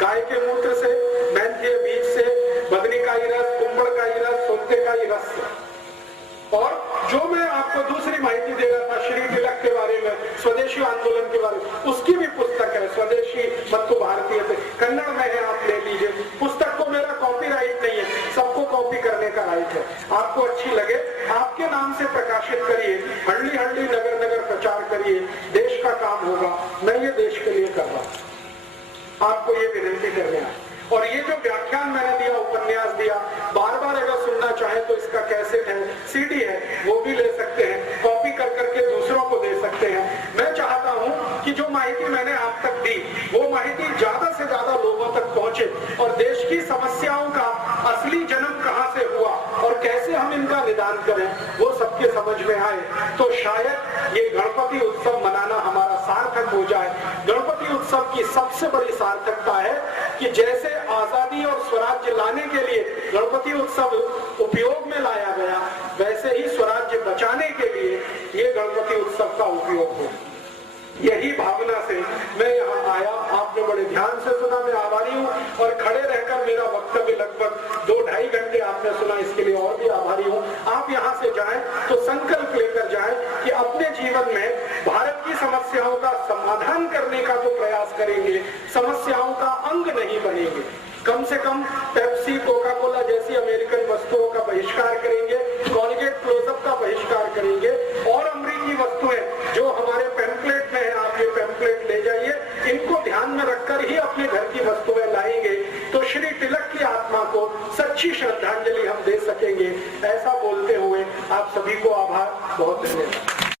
गाय के मूत्र से, मेंथी बीज से, बदनीकाई रस, कुंभड़काई रस, सोंतेकाई रस से। और जो मैं आपको दूसरी माहिती दे रहा था श्री तिलक के बारे में, स्वदेशी आंदोलन के बारे में, उसकी भी पुस्तक है स्वदेशी मत्तु भारतीय से, कन्नड़ में है, आप ले लीजिए। पुस्तक को मेरा कॉपीराइट नहीं है, सबको कॉपी करने का राइट है। आपको अच्छी लगे आपके नाम से प्रकाशित करिए, हल्ली हल्ली नगर नगर प्रचार करिए, देश का काम होगा। मैं ये देश के लिए कर रहा हूं, आपको ये विनती करने आया। और ये जो व्याख्यान मैंने दिया, उपन्यास दिया, बार बार अगर सुनना चाहे तो इसका कैसेट है, सीडी है, वो भी ले सकते हैं, कॉपी कर करके दूसरों को दे सकते हैं। मैं चाहता हूं कि जो माहिती मैंने आप तक दी वो माहिती ज्यादा से ज्यादा लोगों तक पहुंचे और देश की समस्याओं का असली जन्म कहां से हुआ और कैसे हम इनका निदान करें वो सबके समझ में आए। तो शायद ये गणपति उत्सव मनाना हमारा सार्थक हो जाए। गणपति उत्सव की सबसे बड़ी सार्थकता है कि जैसे आजादी और स्वराज्य लाने के लिए गणपति उत्सव उपयोग में लाया गया, वैसे ही स्वराज्य बचाने के लिए ये गणपति उत्सव का उपयोग हो। यही भावना से मैं यहाँ आया, आपने बड़े ध्यान से सुना, मैं आभारी हूँ। और खड़े रहकर मेरा वक्तव्य लगभग 2-2.5 घंटे आपने सुना, इसके लिए और भी आभारी हूँ। आप यहाँ से जाएं तो संकल्प लेकर जाएं कि अपने जीवन में भारत की समस्याओं का समाधान करने का जो प्रयास करेंगे, समस्याओं का अंग नहीं बनेंगे। कम से कम पेप्सी, कोका कोला जैसी अमेरिकन वस्तुओं का बहिष्कार करेंगे, कॉलगेट क्लोजअप का बहिष्कार करेंगे और अमरीकी वस्तुएं जो हमारे पैम्पलेट में है, आप ये पैम्पलेट ले जाइए, इनको ध्यान में रखकर ही अपने घर की वस्तुएं लाएंगे तो श्री तिलक की आत्मा को सच्ची श्रद्धांजलि हम दे सकेंगे। ऐसा बोलते हुए आप सभी को आभार, बहुत धन्यवाद।